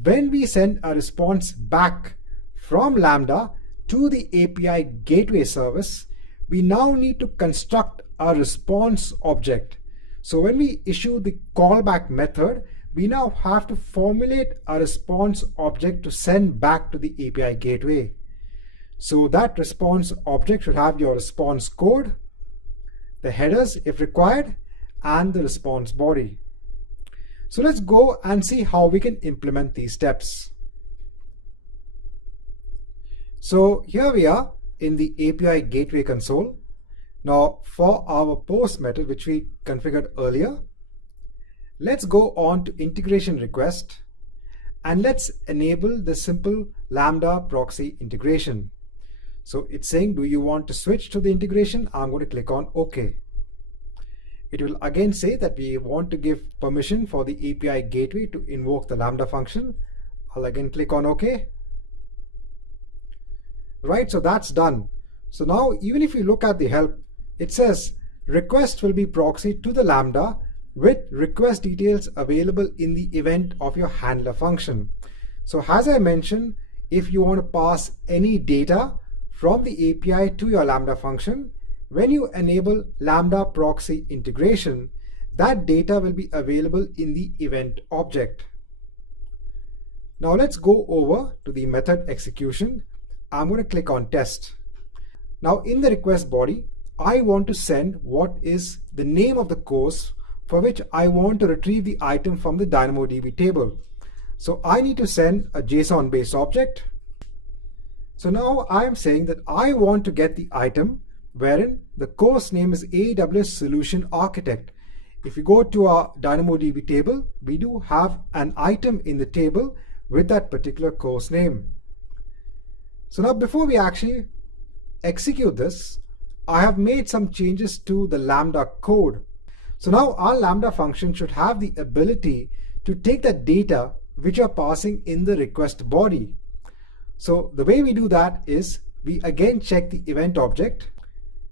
when we send a response back from Lambda to the API gateway service, we now need to construct a response object. So when we issue the callback method, we now have to formulate a response object to send back to the API gateway. So that response object should have your response code, the headers if required, and the response body. So let's go and see how we can implement these steps. So here we are in the API gateway console. Now for our post method, which we configured earlier, let's go on to integration request and let's enable the simple Lambda proxy integration. So it's saying, do you want to switch to the integration? I'm going to click on OK. It will again say that we want to give permission for the API gateway to invoke the Lambda function. I'll again click on OK. Right, so that's done. So now even if you look at the help, it says request will be proxied to the Lambda with request details available in the event of your handler function. So as I mentioned, if you want to pass any data from the API to your Lambda function, when you enable Lambda proxy integration, that data will be available in the event object. Now let's go over to the method execution. I'm going to click on test. Now in the request body, I want to send what is the name of the course for which I want to retrieve the item from the DynamoDB table. So I need to send a JSON based object. So now I am saying that I want to get the item wherein the course name is AWS Solution Architect. If you go to our DynamoDB table, we do have an item in the table with that particular course name. So now before we actually execute this, I have made some changes to the Lambda code. So now our Lambda function should have the ability to take that data which are passing in the request body. So the way we do that is we again check the event object.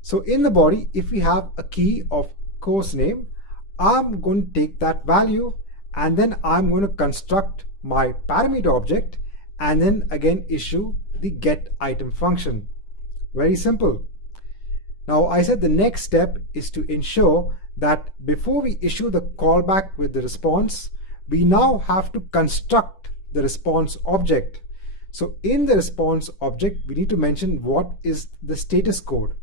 So in the body, if we have a key of course name, I'm going to take that value and then I'm going to construct my parameter object and then again issue the get item function. Very simple. Now I said the next step is to ensure that before we issue the callback with the response, we now have to construct the response object. So in the response object, we need to mention what is the status code.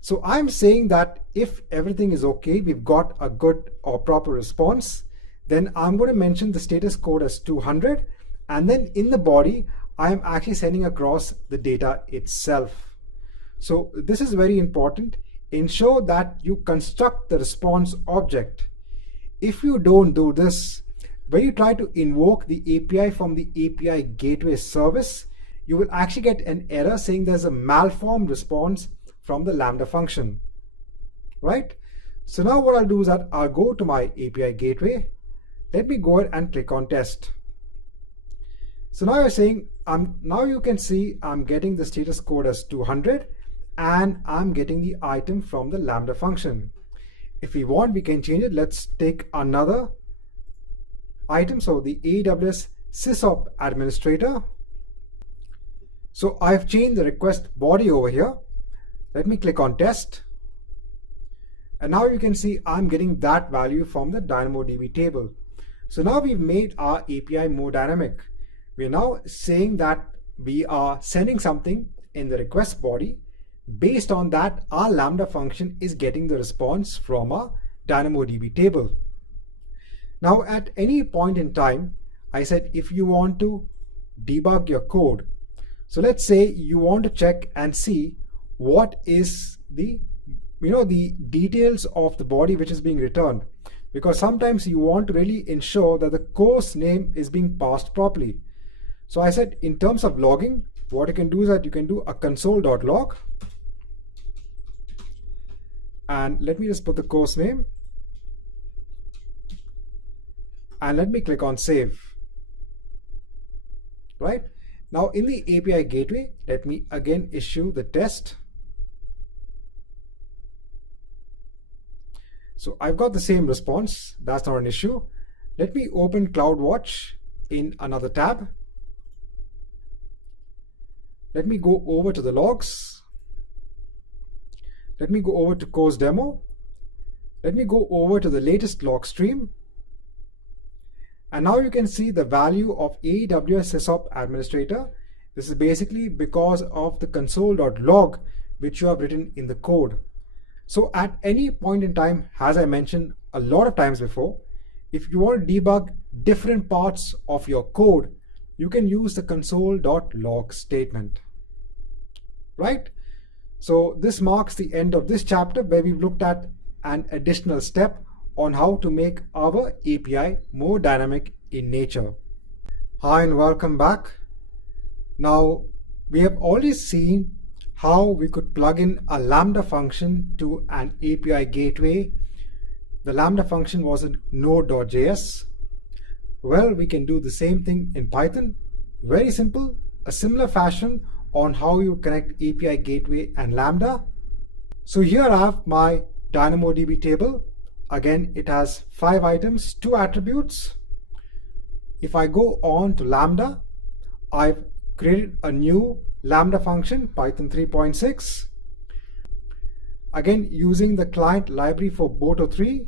So I'm saying that if everything is okay, we've got a good or proper response, then I'm going to mention the status code as 200. And then in the body, I'm actually sending across the data itself. So this is very important. Ensure that you construct the response object. If you don't do this, when you try to invoke the API from the API Gateway service, you will actually get an error saying there's a malformed response from the Lambda function, right? So now what I'll do is that I'll go to my API Gateway. Let me go ahead and click on test. So now you're saying, now you can see I'm getting the status code as 200 and I'm getting the item from the Lambda function. If we want, we can change it. Let's take another item. So the AWS SysOp administrator. So I've changed the request body over here. Let me click on test. And now you can see I'm getting that value from the DynamoDB table. So now we've made our API more dynamic. We're now saying that we are sending something in the request body. Based on that, our Lambda function is getting the response from our DynamoDB table. Now at any point in time, I said if you want to debug your code, so let's say you want to check and see what is the details of the body which is being returned, because sometimes you want to really ensure that the course name is being passed properly. So I said in terms of logging, what you can do is that you can do a console.log, and let me just put the course name and let me click on save. Right now in the API Gateway, let me again issue the test. So I've got the same response. That's not an issue. Let me open CloudWatch in another tab. Let me go over to the logs. Let me go over to course demo. Let me go over to the latest log stream. And now you can see the value of AWS SysOp administrator. This is basically because of the console.log which you have written in the code. So at any point in time, as I mentioned a lot of times before, if you want to debug different parts of your code, you can use the console.log statement, right? So this marks the end of this chapter where we've looked at an additional step on how to make our API more dynamic in nature. Hi and welcome back. Now we have already seen how we could plug in a Lambda function to an API gateway. The Lambda function was in node.js. Well, we can do the same thing in Python. Very simple, a similar fashion on how you connect API gateway and Lambda. So here I have my DynamoDB table. Again, it has 5 items, 2 attributes. If I go on to Lambda, I've created a new Lambda function, Python 3.6. Again, using the client library for Boto3,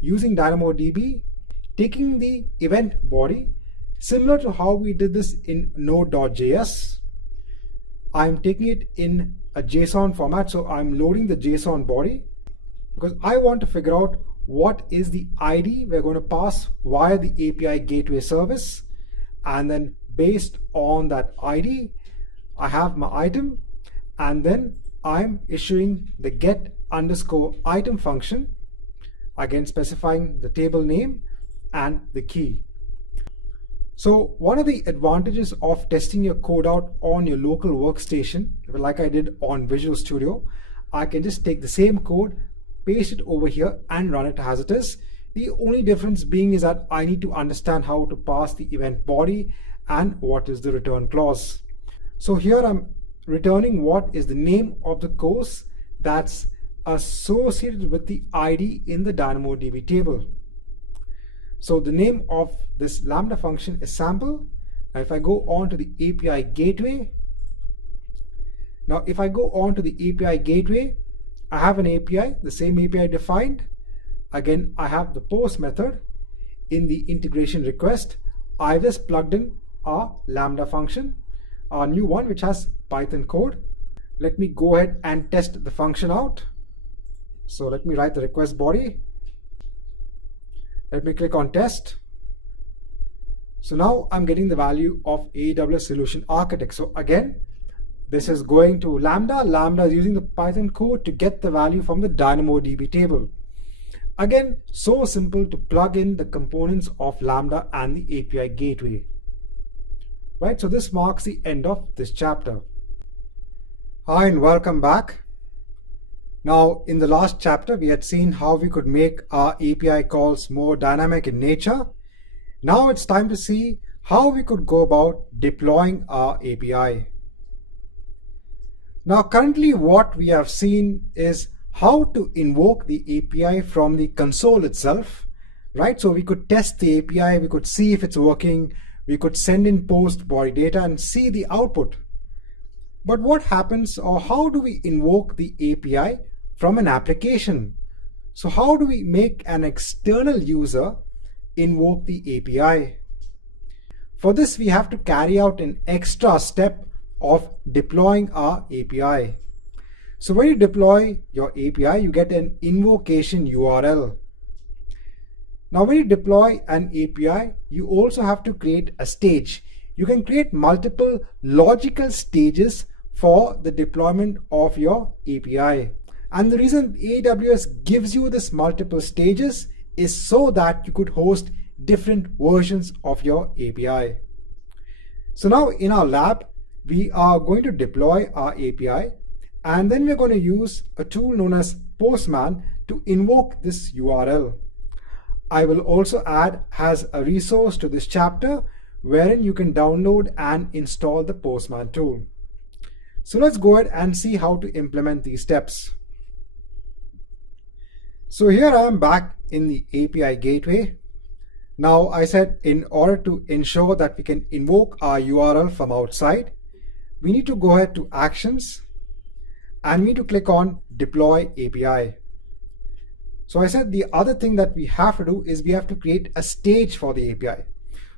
using DynamoDB, taking the event body, similar to how we did this in node.js. I'm taking it in a JSON format. So I'm loading the JSON body because I want to figure out what is the ID we're going to pass via the API gateway service. And then based on that ID, I have my item, and then I'm issuing the get underscore item function, again specifying the table name and the key. So one of the advantages of testing your code out on your local workstation, like I did on Visual Studio, I can just take the same code, paste it over here and run it as it is. The only difference being is that I need to understand how to pass the event body and what is the return clause. So here I'm returning what is the name of the course that's associated with the ID in the DynamoDB table. So the name of this Lambda function is sample. Now if I go on to the API gateway, I have an API, the same API defined. Again, I have the post method. In the integration request, I just plugged in our Lambda function, our new one which has Python code. Let me go ahead and test the function out. So let me write the request body. Let me click on test. So now I'm getting the value of AWS Solution Architect. So again, this is going to Lambda. Lambda is using the Python code to get the value from the DynamoDB table. Again, so simple to plug in the components of Lambda and the API gateway. Right, so this marks the end of this chapter. Hi and welcome back. Now, in the last chapter, we had seen how we could make our API calls more dynamic in nature. Now it's time to see how we could go about deploying our API. Now, currently what we have seen is how to invoke the API from the console itself, right? So we could test the API, we could see if it's working, we could send in post body data and see the output. But what happens, or how do we invoke the API from an application? So how do we make an external user invoke the API? For this, we have to carry out an extra step of deploying our API. So when you deploy your API, you get an invocation URL. Now when you deploy an API, you also have to create a stage. You can create multiple logical stages for the deployment of your API. And the reason AWS gives you this multiple stages is so that you could host different versions of your API. So now in our lab, we are going to deploy our API, and then we're going to use a tool known as Postman to invoke this URL. I will also add as a resource to this chapter wherein you can download and install the Postman tool. So let's go ahead and see how to implement these steps. So here I am back in the API gateway. Now I said in order to ensure that we can invoke our URL from outside, we need to go ahead to Actions and we need to click on Deploy API. So I said the other thing that we have to do is we have to create a stage for the API.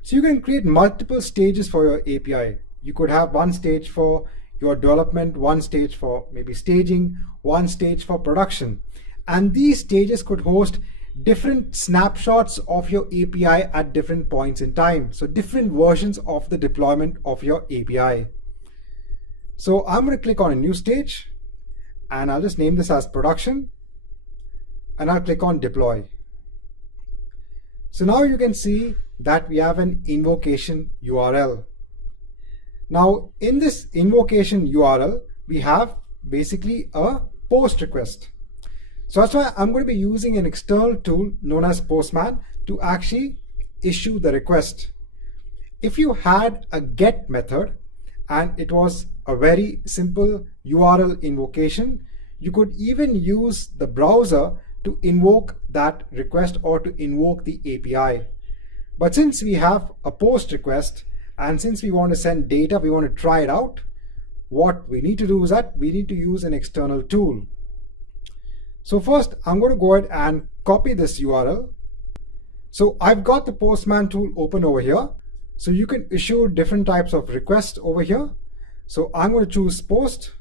So you can create multiple stages for your API. You could have one stage for your development, one stage for maybe staging, one stage for production. And these stages could host different snapshots of your API at different points in time. So different versions of the deployment of your API. So I'm going to click on a new stage and I'll just name this as production and I'll click on deploy. So now you can see that we have an invocation URL. Now in this invocation URL, we have basically a post request. So that's why I'm going to be using an external tool known as Postman to actually issue the request. If you had a get method and it was a very simple URL invocation, you could even use the browser to invoke that request or to invoke the API. But since we have a post request and since we want to send data, we want to try it out, what we need to do is that we need to use an external tool. So first, I'm going to go ahead and copy this URL. So I've got the Postman tool open over here. So you can issue different types of requests over here. So I'm going to choose post.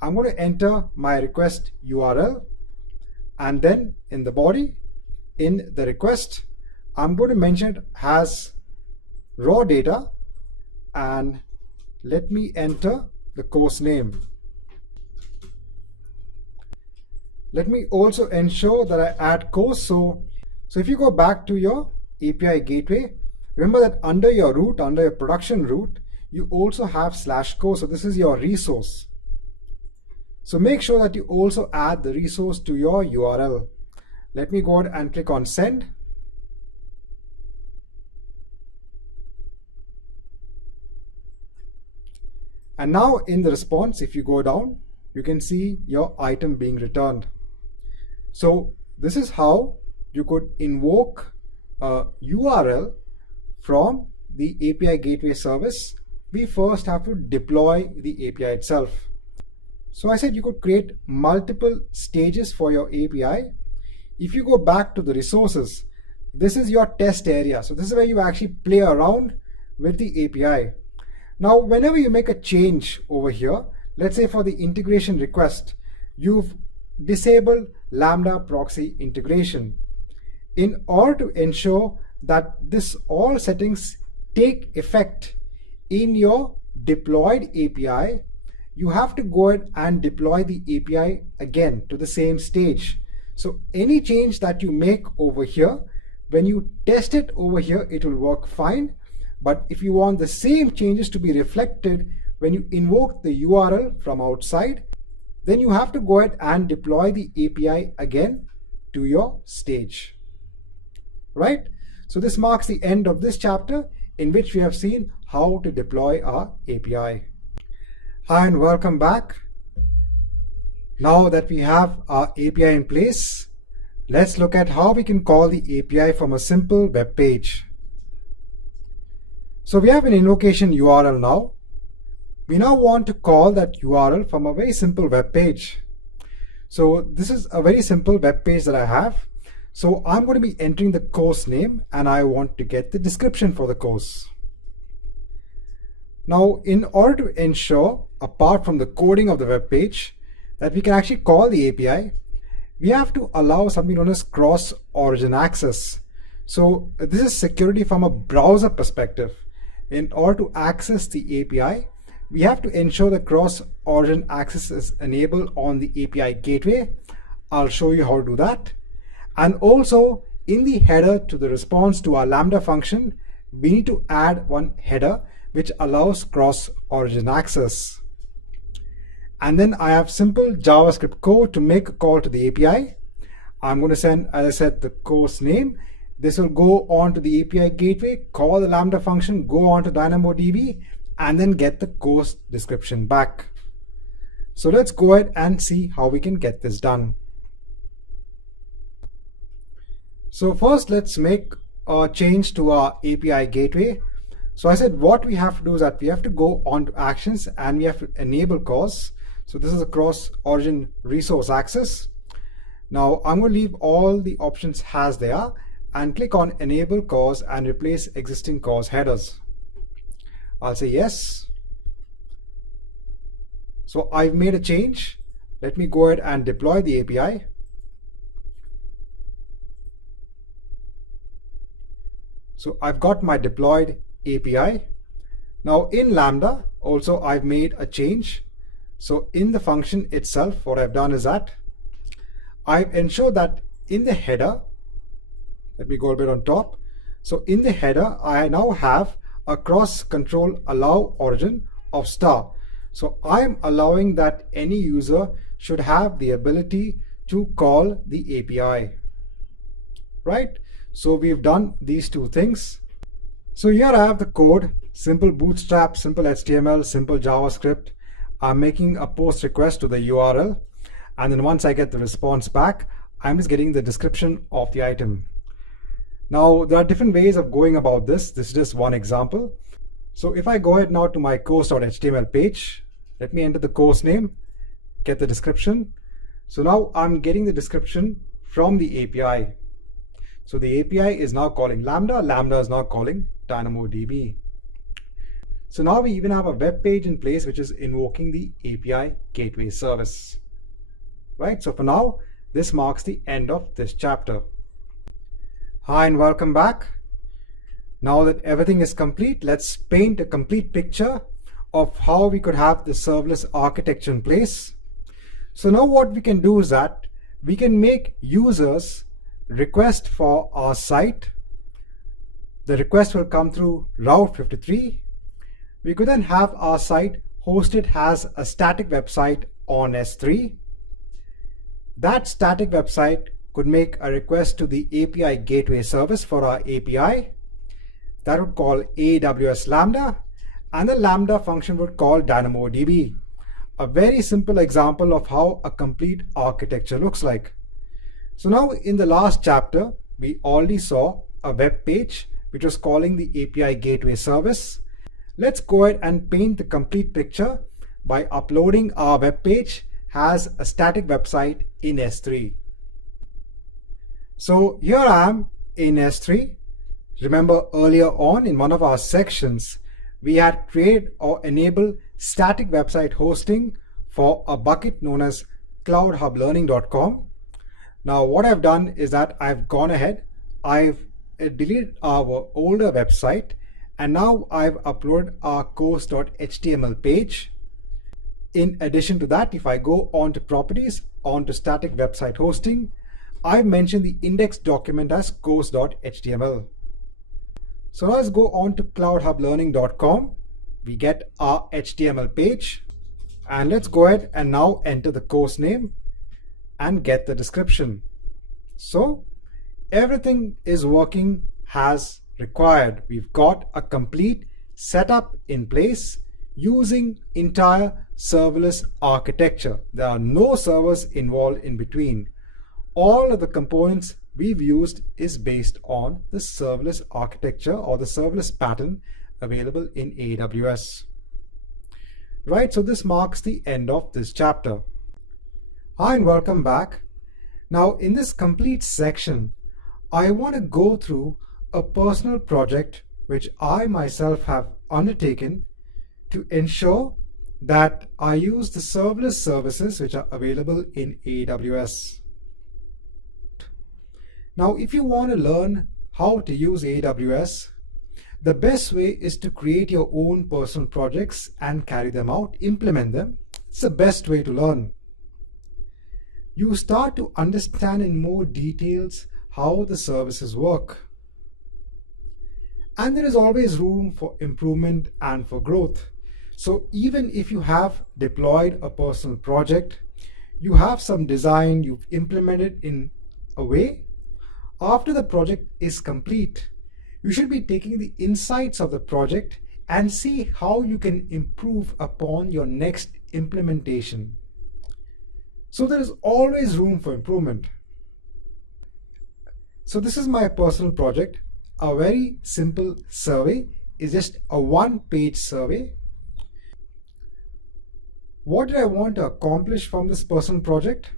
I'm going to enter my request URL, and then in the body, in the request, I'm going to mention it has raw data, and let me enter the course name. Let me also ensure that I add course. So if you go back to your API gateway, remember that under your root, under your production root, you also have /course. So this is your resource. So make sure that you also add the resource to your URL. Let me go ahead and click on send. And now in the response, if you go down, you can see your item being returned. So this is how you could invoke a URL from the API gateway service. We first have to deploy the API itself. So I said you could create multiple stages for your API. If you go back to the resources, this is your test area. So this is where you actually play around with the API. Now, whenever you make a change over here, let's say for the integration request, you've disabled Lambda proxy integration. In order to ensure that all settings take effect in your deployed API, you have to go ahead and deploy the API again to the same stage. So any change that you make over here, when you test it over here, it will work fine. But if you want the same changes to be reflected when you invoke the URL from outside, then you have to go ahead and deploy the API again to your stage. Right? So this marks the end of this chapter in which we have seen how to deploy our API. Hi and welcome back. Now that we have our API in place, let's look at how we can call the API from a simple web page. So we have an invocation URL now. We now want to call that URL from a very simple web page. So this is a very simple web page that I have. So I'm going to be entering the course name, and I want to get the description for the course. Now, in order to ensure, apart from the coding of the web page, that we can actually call the API, we have to allow something known as cross-origin access. So this is security from a browser perspective. In order to access the API, we have to ensure that cross-origin access is enabled on the API gateway. I'll show you how to do that. And also in the header to the response to our Lambda function, we need to add one header which allows cross-origin access. And then I have simple JavaScript code to make a call to the API. I'm going to send, as I said, the course name. This will go on to the API gateway, call the Lambda function, go on to DynamoDB, and then get the course description back. So let's go ahead and see how we can get this done. So first, let's make a change to our API gateway. So I said what we have to do is that we have to go on to actions and we have to enable CORS. So this is a cross-origin resource access. Now I'm going to leave all the options as they are and click on enable CORS and replace existing CORS headers. I'll say yes. So I've made a change. Let me go ahead and deploy the API. So I've got my deployed API. Now in Lambda also I've made a change. So in the function itself, what I've done is that I've ensured that in the header, let me go a bit on top. So in the header, I now have a cross control allow origin of star. So I'm allowing that any user should have the ability to call the API, right? So we've done these two things. So here I have the code, simple bootstrap, simple HTML, simple JavaScript. I'm making a post request to the URL. And then once I get the response back, I'm just getting the description of the item. Now, there are different ways of going about this. This is just one example. So if I go ahead now to my course.html page, let me enter the course name, get the description. So now I'm getting the description from the API. So the API is now calling Lambda. Lambda is now calling DynamoDB. So now we even have a web page in place which is invoking the API Gateway service. Right, so for now, this marks the end of this chapter. Hi and welcome back. Now that everything is complete, let's paint a complete picture of how we could have the serverless architecture in place. So now what we can do is that we can make users request for our site. The request will come through Route 53. We could then have our site hosted as a static website on S3. That static website could make a request to the API Gateway service for our API. That would call AWS Lambda, and the Lambda function would call DynamoDB. A very simple example of how a complete architecture looks like. So now in the last chapter, we already saw a web page which was calling the API Gateway service. Let's go ahead and paint the complete picture by uploading our web page as a static website in S3. So here I am in S3. Remember earlier on in one of our sections, we had created or enabled static website hosting for a bucket known as cloudhublearning.com. Now what I've done is that I've gone ahead, I've deleted our older website, and now I've uploaded our course.html page. In addition to that, if I go on to properties, on to static website hosting, I've mentioned the index document as course.html. So now let's go on to cloudhublearning.com. We get our HTML page, and let's go ahead and now enter the course name and get the description. So everything is working as required. We've got a complete setup in place using entire serverless architecture. There are no servers involved in between. All of the components we've used is based on the serverless architecture or the serverless pattern available in AWS. Right, so this marks the end of this chapter. Hi and welcome back. Now in this complete section, I want to go through a personal project which I myself have undertaken to ensure that I use the serverless services which are available in AWS. Now, if you want to learn how to use AWS, the best way is to create your own personal projects and carry them out, implement them. It's the best way to learn. You start to understand in more details how the services work. And there is always room for improvement and for growth. So even if you have deployed a personal project, you have some design, you've implemented in a way, after the project is complete, you should be taking the insights of the project and see how you can improve upon your next implementation. So there is always room for improvement. So this is my personal project. A very simple survey is just a one-page survey. What did I want to accomplish from this personal project?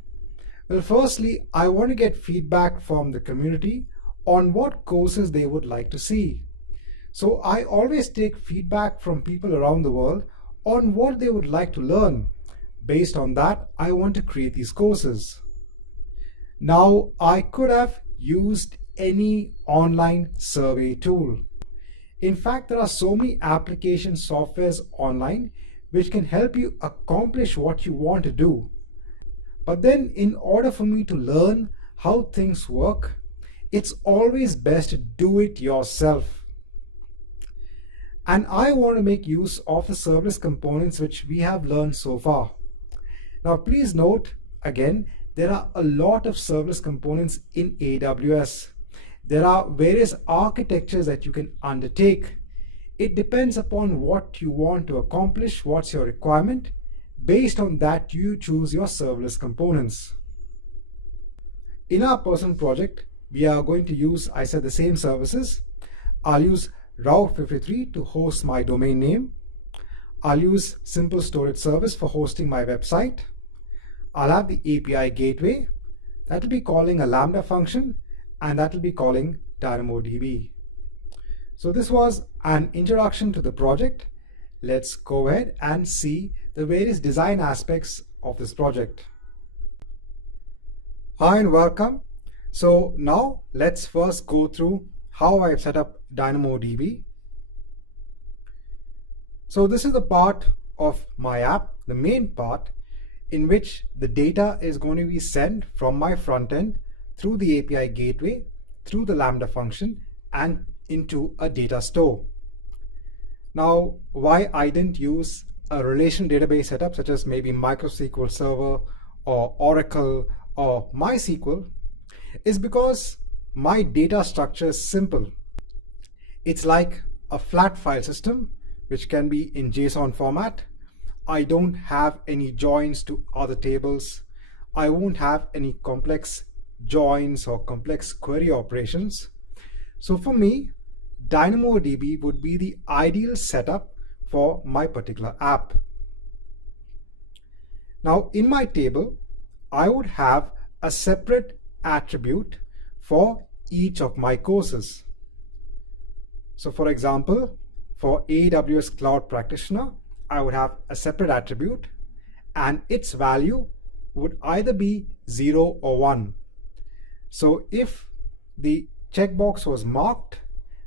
Well, firstly, I want to get feedback from the community on what courses they would like to see. So I always take feedback from people around the world on what they would like to learn. Based on that, I want to create these courses. Now, I could have used any online survey tool. In fact, there are so many application softwares online which can help you accomplish what you want to do. But then in order for me to learn how things work, it's always best to do it yourself. And I want to make use of the serverless components which we have learned so far. Now please note, again, there are a lot of serverless components in AWS. There are various architectures that you can undertake. It depends upon what you want to accomplish, what's your requirement. Based on that, you choose your serverless components. In our personal project, we are going to use, I said, the same services. I'll use Route 53 to host my domain name. I'll use Simple Storage Service for hosting my website. I'll have the API gateway. That will be calling a Lambda function, and that will be calling DynamoDB. So this was an introduction to the project. let's go ahead and see the various design aspects of this project. Hi and welcome. So now let's first go through how I've set up DynamoDB. So this is the part of my app, the main part, in which the data is going to be sent from my front end through the API gateway, through the Lambda function, and into a data store. Now, why I didn't use a relational database setup such as maybe MySQL Server or Oracle or MySQL is because my data structure is simple. It's like a flat file system which can be in JSON format. I don't have any joins to other tables. I won't have any complex joins or complex query operations. So for me, DynamoDB would be the ideal setup for my particular app. Now in my table, I would have a separate attribute for each of my courses. So for example, for AWS Cloud Practitioner, I would have a separate attribute and its value would either be 0 or 1. So if the checkbox was marked,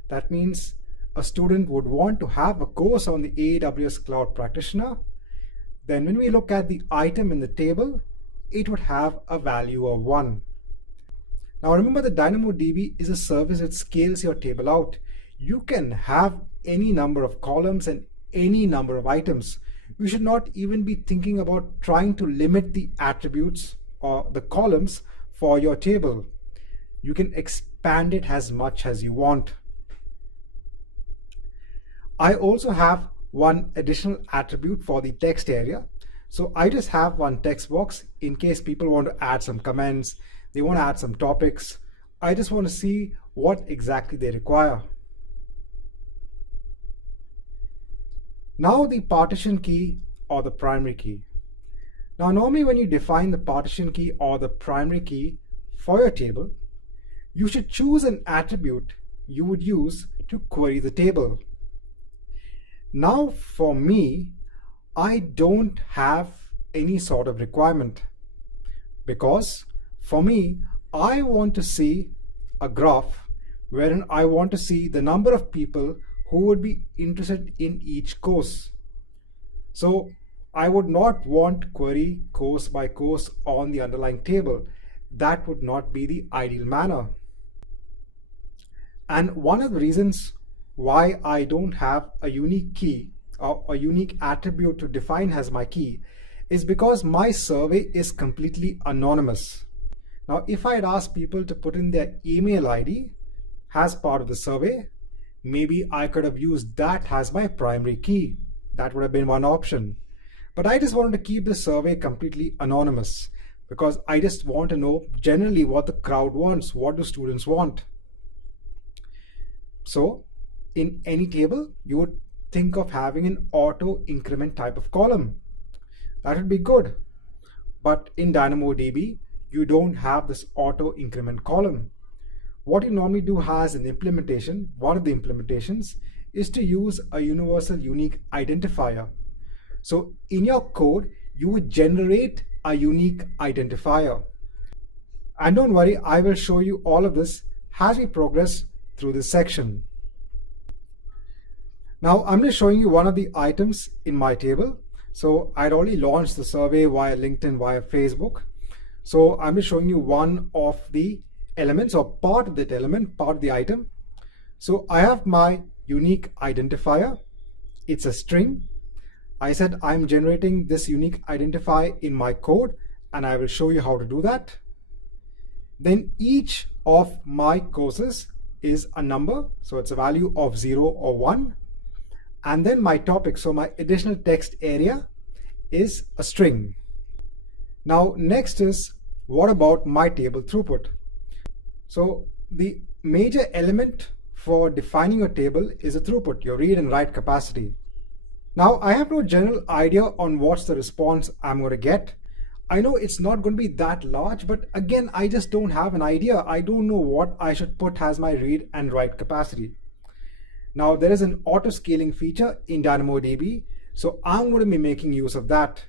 that means a student would want to have a course on the AWS Cloud Practitioner. Then when we look at the item in the table, it would have a value of 1. Now remember that DynamoDB is a service that scales your table out. You can have any number of columns and any number of items. You should not even be thinking about trying to limit the attributes or the columns for your table. You can expand it as much as you want. I also have one additional attribute for the text area. So I just have one text box in case people want to add some comments, they want to add some topics. I just want to see what exactly they require. Now the partition key or the primary key. Now normally when you define the partition key or the primary key for your table, you should choose an attribute you would use to query the table. Now for me, I don't have any sort of requirement because for me, I want to see a graph wherein I want to see the number of people who would be interested in each course. So I would not want query course by course on the underlying table. That would not be the ideal manner. And one of the reasons why I don't have a unique key or a unique attribute to define as my key is because my survey is completely anonymous. Now, if I had asked people to put in their email ID as part of the survey, maybe I could have used that as my primary key. That would have been one option. But I just wanted to keep the survey completely anonymous because I just want to know generally what the crowd wants, what do students want. So in any table, you would think of having an auto increment type of column. That would be good. But in DynamoDB, you don't have this auto increment column. What you normally do as an implementation, one of the implementations, is to use a universal unique identifier. So in your code, you would generate a unique identifier. And don't worry, I will show you all of this as we progress through this section. Now I'm just showing you one of the items in my table. So I'd already launched the survey via LinkedIn, via Facebook. So I'm just showing you one of the elements or part of that element, part of the item. So I have my unique identifier. It's a string. I said I'm generating this unique identifier in my code and I will show you how to do that. Then each of my courses is a number. So it's a value of 0 or 1. And then my topic, so my additional text area is a string. Now next is, what about my table throughput? So the major element for defining a table is a throughput, your read and write capacity. Now I have no general idea on what's the response I'm going to get. I know it's not going to be that large, but again, I just don't have an idea. I don't know what I should put as my read and write capacity. Now there is an auto scaling feature in DynamoDB, so I'm going to be making use of that.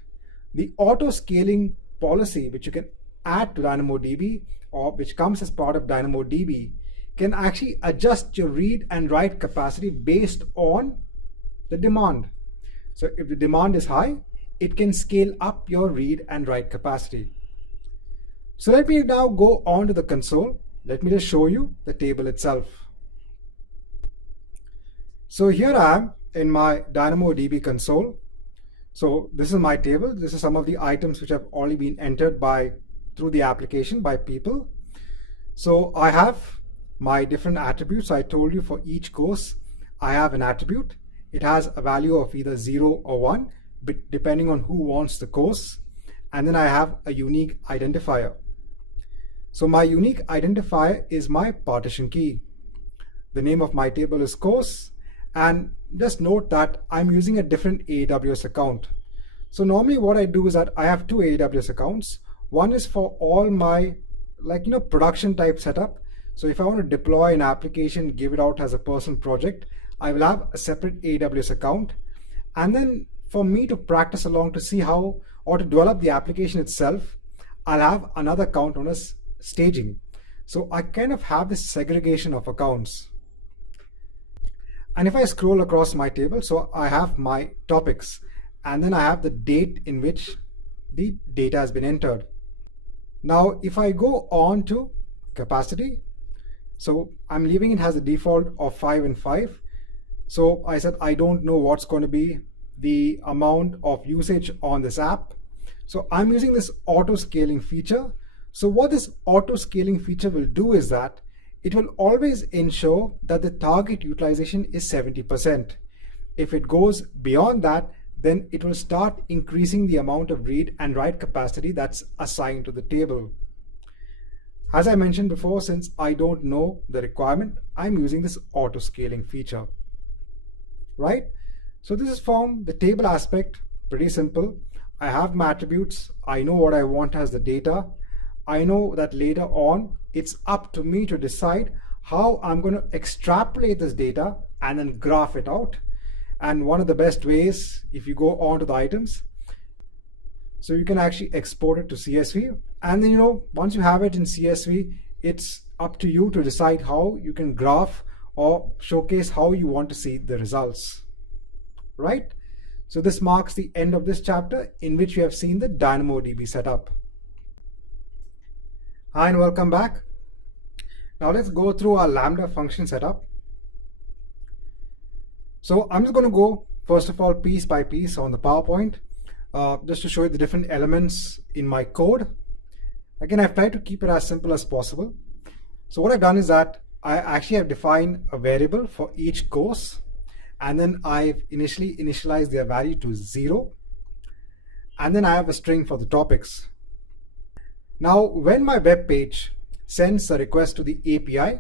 The auto scaling policy, which you can add to DynamoDB or which comes as part of DynamoDB, can actually adjust your read and write capacity based on the demand. So if the demand is high, it can scale up your read and write capacity. So let me now go on to the console. Let me just show you the table itself. So here I am in my DynamoDB console. So this is my table. This is some of the items which have already been entered through the application by people. So I have my different attributes. I told you for each course, I have an attribute. It has a value of either 0 or 1, depending on who wants the course. And then I have a unique identifier. So my unique identifier is my partition key. The name of my table is course. And just note that I'm using a different AWS account. So normally what I do is that I have two AWS accounts. One is for all my production type setup. So if I want to deploy an application, give it out as a personal project, I will have a separate AWS account. And then for me to practice along to see how or to develop the application itself, I'll have another account known as staging. So I kind of have this segregation of accounts. And if I scroll across my table, so I have my topics, and then I have the date in which the data has been entered. Now, if I go on to capacity, so I'm leaving it as a default of 5 and 5. So I said I don't know what's going to be the amount of usage on this app. So I'm using this auto scaling feature. So what this auto scaling feature will do is that it will always ensure that the target utilization is 70%. If it goes beyond that, then it will start increasing the amount of read and write capacity that's assigned to the table. As I mentioned before, since I don't know the requirement, I'm using this auto scaling feature, right? So this is from the table aspect, pretty simple. I have my attributes. I know what I want as the data. I know that later on, it's up to me to decide how I'm going to extrapolate this data and then graph it out. And one of the best ways, if you go on to the items, so you can actually export it to CSV. And then, once you have it in CSV, it's up to you to decide how you can graph or showcase how you want to see the results, right? So this marks the end of this chapter in which we have seen the DynamoDB setup. Hi and welcome back. Now let's go through our Lambda function setup. So I'm just going to go first of all piece by piece on the PowerPoint just to show you the different elements in my code. Again, I've tried to keep it as simple as possible. So what I've done is that I actually have defined a variable for each course, and then I've initialized their value to 0, and then I have a string for the topics. Now, when my web page sends a request to the API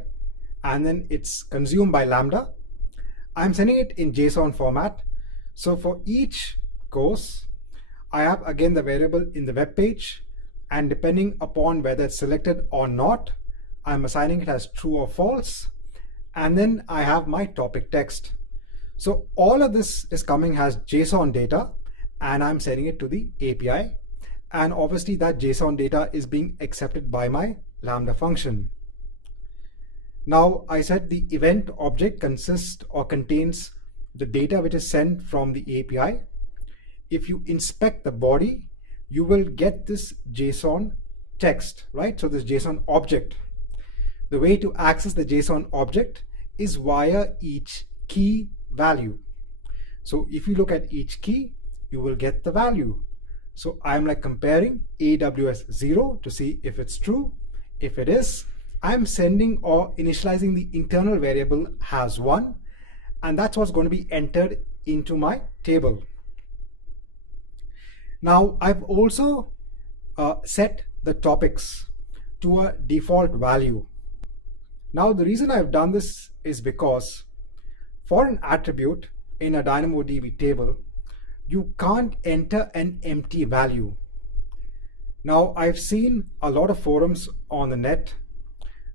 and then it's consumed by Lambda, I'm sending it in JSON format. So for each course, I have again the variable in the web page, and depending upon whether it's selected or not, I'm assigning it as true or false. And then I have my topic text. So all of this is coming as JSON data, and I'm sending it to the API. And obviously that JSON data is being accepted by my Lambda function. Now I said the event object consists or contains the data which is sent from the API. If you inspect the body, you will get this JSON text, right? So this JSON object. The way to access the JSON object is via each key value. So if you look at each key, you will get the value. So I'm comparing AWS 0 to see if it's true. If it is, I'm sending or initializing the internal variable as 1, and that's what's going to be entered into my table. Now I've also set the topics to a default value. Now the reason I've done this is because for an attribute in a DynamoDB table, you can't enter an empty value. Now I've seen a lot of forums on the net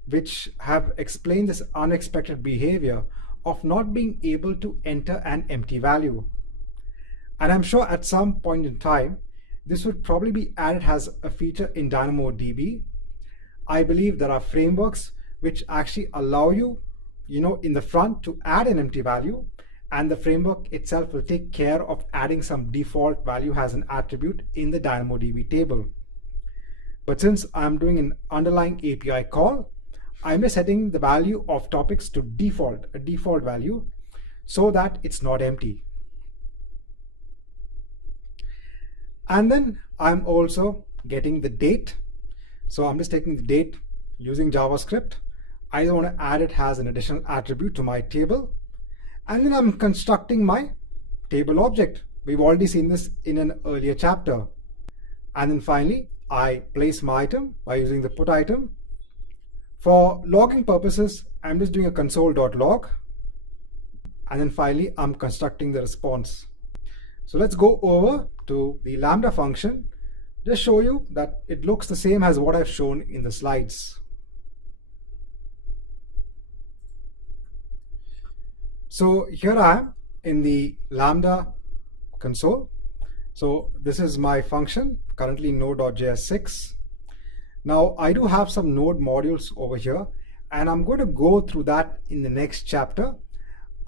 which have explained this unexpected behavior of not being able to enter an empty value. And I'm sure at some point in time, this would probably be added as a feature in DynamoDB. I believe there are frameworks which actually allow you, in the front to add an empty value, and the framework itself will take care of adding some default value as an attribute in the DynamoDB table. But since I'm doing an underlying API call, I'm just setting the value of topics to default, a default value, so that it's not empty. And then I'm also getting the date. So I'm just taking the date using JavaScript. I want to add it as an additional attribute to my table. And then I'm constructing my table object. We've already seen this in an earlier chapter. And then finally, I place my item by using the put item. For logging purposes, I'm just doing a console.log. And then finally, I'm constructing the response. So let's go over to the Lambda function. Just show you that it looks the same as what I've shown in the slides. So here I am in the Lambda console. So this is my function, currently node.js 6. Now I do have some node modules over here, and I'm going to go through that in the next chapter.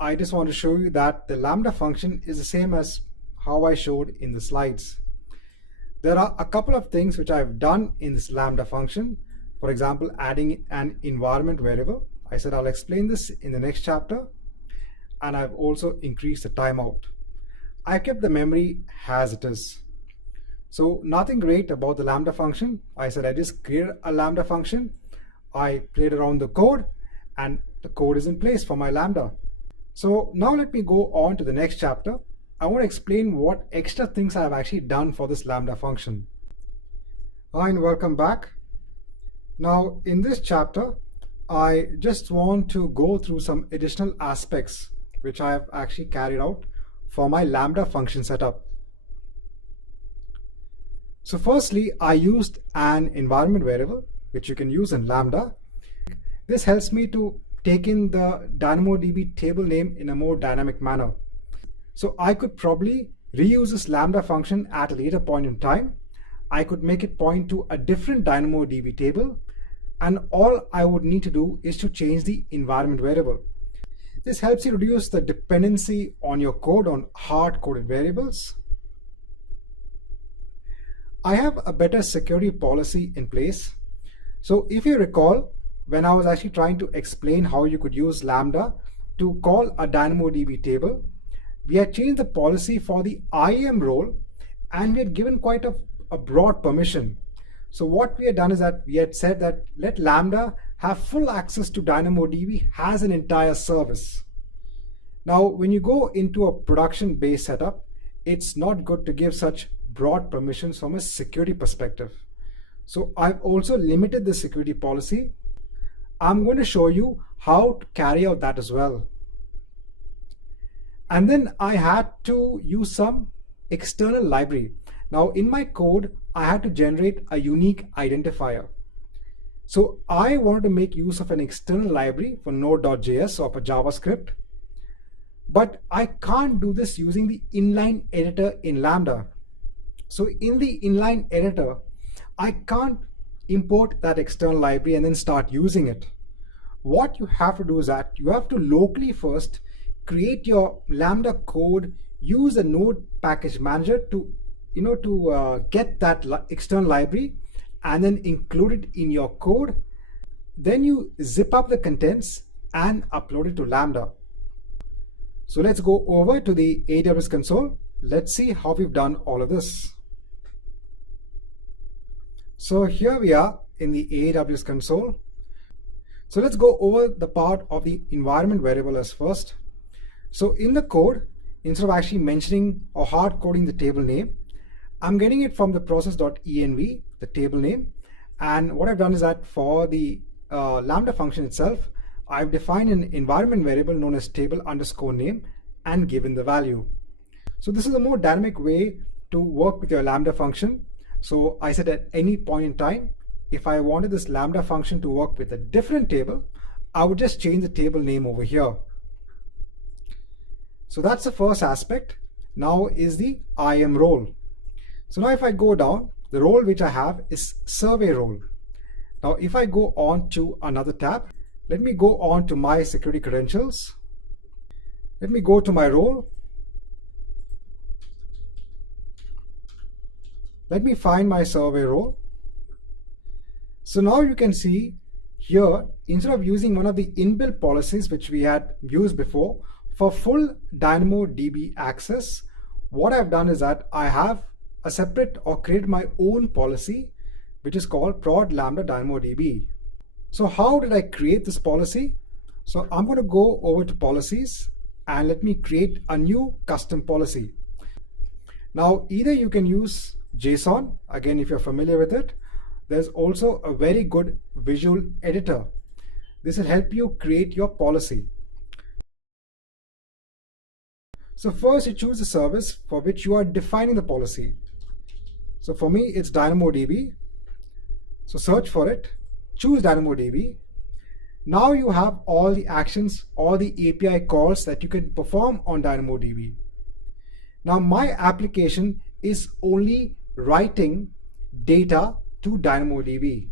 I just want to show you that the Lambda function is the same as how I showed in the slides. There are a couple of things which I've done in this Lambda function. For example, adding an environment variable. I said I'll explain this in the next chapter. And I've also increased the timeout. I kept the memory as it is. So nothing great about the Lambda function. I said I just created a Lambda function. I played around the code, and the code is in place for my Lambda. So now let me go on to the next chapter. I want to explain what extra things I've actually done for this Lambda function. Hi and welcome back. Now in this chapter, I just want to go through some additional aspects which I have actually carried out for my Lambda function setup. So firstly, I used an environment variable, which you can use in Lambda. This helps me to take in the DynamoDB table name in a more dynamic manner. So I could probably reuse this Lambda function at a later point in time. I could make it point to a different DynamoDB table, and all I would need to do is to change the environment variable. This helps you reduce the dependency on your code on hard-coded variables. I have a better security policy in place. So if you recall, when I was actually trying to explain how you could use Lambda to call a DynamoDB table, we had changed the policy for the IAM role, and we had given quite a broad permission. So what we had done is that we had said that let Lambda have full access to DynamoDB as an entire service. Now, when you go into a production-based setup, it's not good to give such broad permissions from a security perspective. So I've also limited the security policy. I'm going to show you how to carry out that as well. And then I had to use some external library. Now in my code, I had to generate a unique identifier. So I wanted to make use of an external library for node.js or for JavaScript, but I can't do this using the inline editor in Lambda. So in the inline editor, I can't import that external library and then start using it. What you have to do is that you have to locally first create your Lambda code, use a node package manager to get that external library and then include it in your code. Then you zip up the contents and upload it to Lambda. So let's go over to the AWS console. Let's see how we've done all of this. So here we are in the AWS console. So let's go over the part of the environment variable as first. So in the code, instead of actually mentioning or hard coding the table name, I'm getting it from the process.env, the table name. And what I've done is that for the Lambda function itself, I've defined an environment variable known as table_name and given the value. So this is a more dynamic way to work with your Lambda function. So I said at any point in time, if I wanted this Lambda function to work with a different table, I would just change the table name over here. So that's the first aspect. Now is the IAM role. So now if I go down, the role which I have is survey role. Now if I go on to another tab, let me go on to my security credentials. Let me go to my role. Let me find my survey role. So now you can see here, instead of using one of the inbuilt policies which we had used before for full DynamoDB access, what I've done is that I have a separate or created my own policy which is called prod lambda DynamoDB. So how did I create this policy? So I'm going to go over to policies and let me create a new custom policy. Now either you can use JSON, again if you're familiar with it. There's also a very good visual editor. This will help you create your policy. So first you choose the service for which you are defining the policy. So for me it's DynamoDB. So search for it, choose DynamoDB. Now you have all the actions or the API calls that you can perform on DynamoDB. Now my application is only writing data to DynamoDB.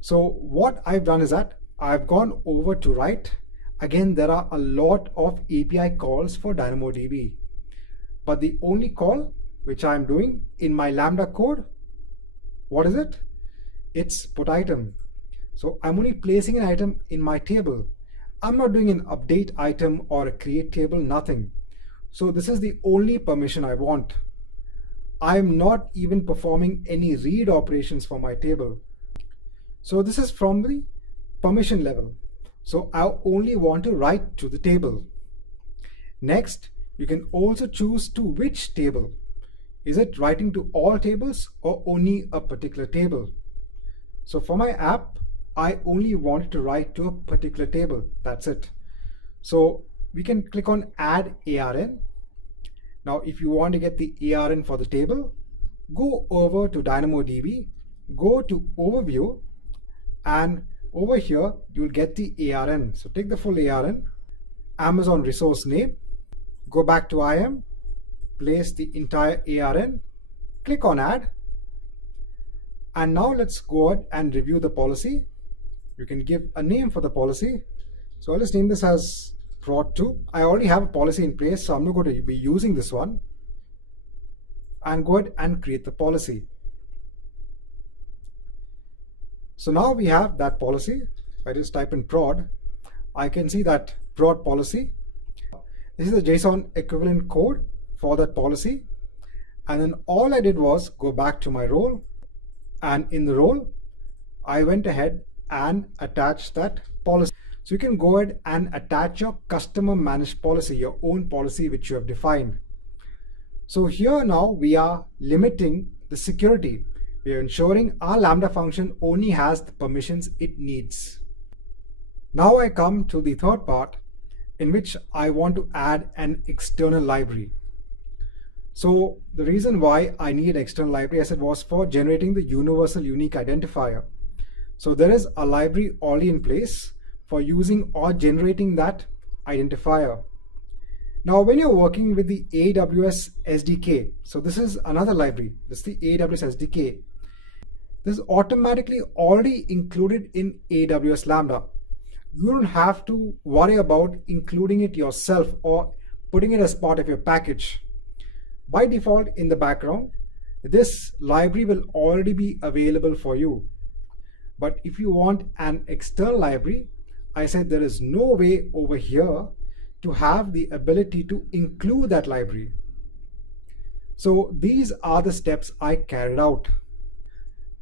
So what I've done is that I've gone over to write. Again, there are a lot of API calls for DynamoDB, but the only call which I'm doing in my Lambda code, what is it? It's put item. So I'm only placing an item in my table. I'm not doing an update item or a create table, nothing. So this is the only permission I want. I'm not even performing any read operations for my table. So this is from the permission level. So I only want to write to the table. Next, you can also choose to which table. Is it writing to all tables or only a particular table? So for my app, I only want to write to a particular table. That's it. So we can click on add ARN. Now, if you want to get the ARN for the table, go over to DynamoDB, go to Overview, and over here, you'll get the ARN. So take the full ARN, Amazon resource name, go back to IAM, place the entire ARN, click on Add, and now let's go ahead and review the policy. You can give a name for the policy. So I'll just name this as prod2. I already have a policy in place, so I'm not going to be using this one. And go ahead and create the policy. So now we have that policy. If I just type in prod, I can see that prod policy. This is the JSON equivalent code for that policy. And then all I did was go back to my role. And in the role, I went ahead and attached that policy. So you can go ahead and attach your customer managed policy, your own policy which you have defined. So here now we are limiting the security. We are ensuring our Lambda function only has the permissions it needs. Now I come to the third part in which I want to add an external library. So the reason why I need an external library, as it was for generating the universal unique identifier. So there is a library already in place for using or generating that identifier. Now, when you're working with the AWS SDK, so this is another library, this is the AWS SDK. This is automatically already included in AWS Lambda. You don't have to worry about including it yourself or putting it as part of your package. By default, in the background, this library will already be available for you. But if you want an external library, I said there is no way over here to have the ability to include that library. So these are the steps I carried out.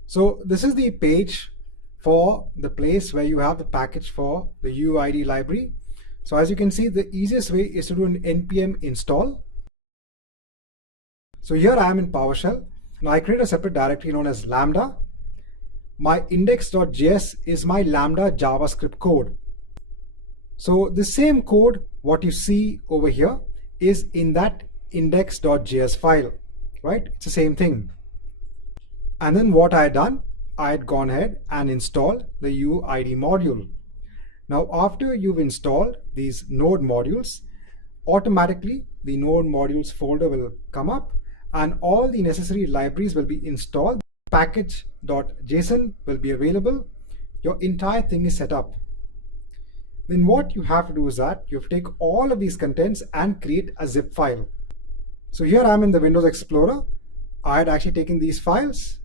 So this is the page for the place where you have the package for the UUID library. So as you can see, the easiest way is to do an npm install. So here I am in PowerShell. Now I create a separate directory known as Lambda. My index.js is my Lambda JavaScript code. So the same code, what you see over here, is in that index.js file, right? It's the same thing. And then what I had done, I had gone ahead and installed the UUID module. Now, after you've installed these node modules, automatically the node modules folder will come up and all the necessary libraries will be installed. Package.json will be available. Your entire thing is set up. Then what you have to do is that you have to take all of these contents and create a zip file. So here I'm in the Windows Explorer. I had actually taken these files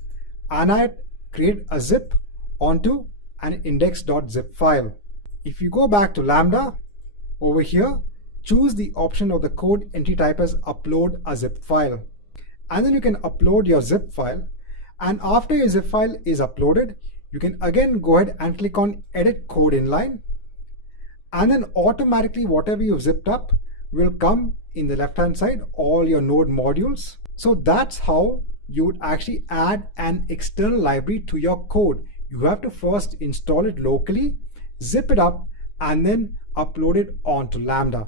and I had created a zip onto an index.zip file. If you go back to Lambda, over here, choose the option of the code entry type as upload a zip file. And then you can upload your zip file. And after your zip file is uploaded, you can again go ahead and click on edit code inline. And then automatically whatever you've zipped up will come in the left hand side, all your node modules. So that's how you would actually add an external library to your code. You have to first install it locally, zip it up, and then upload it onto Lambda.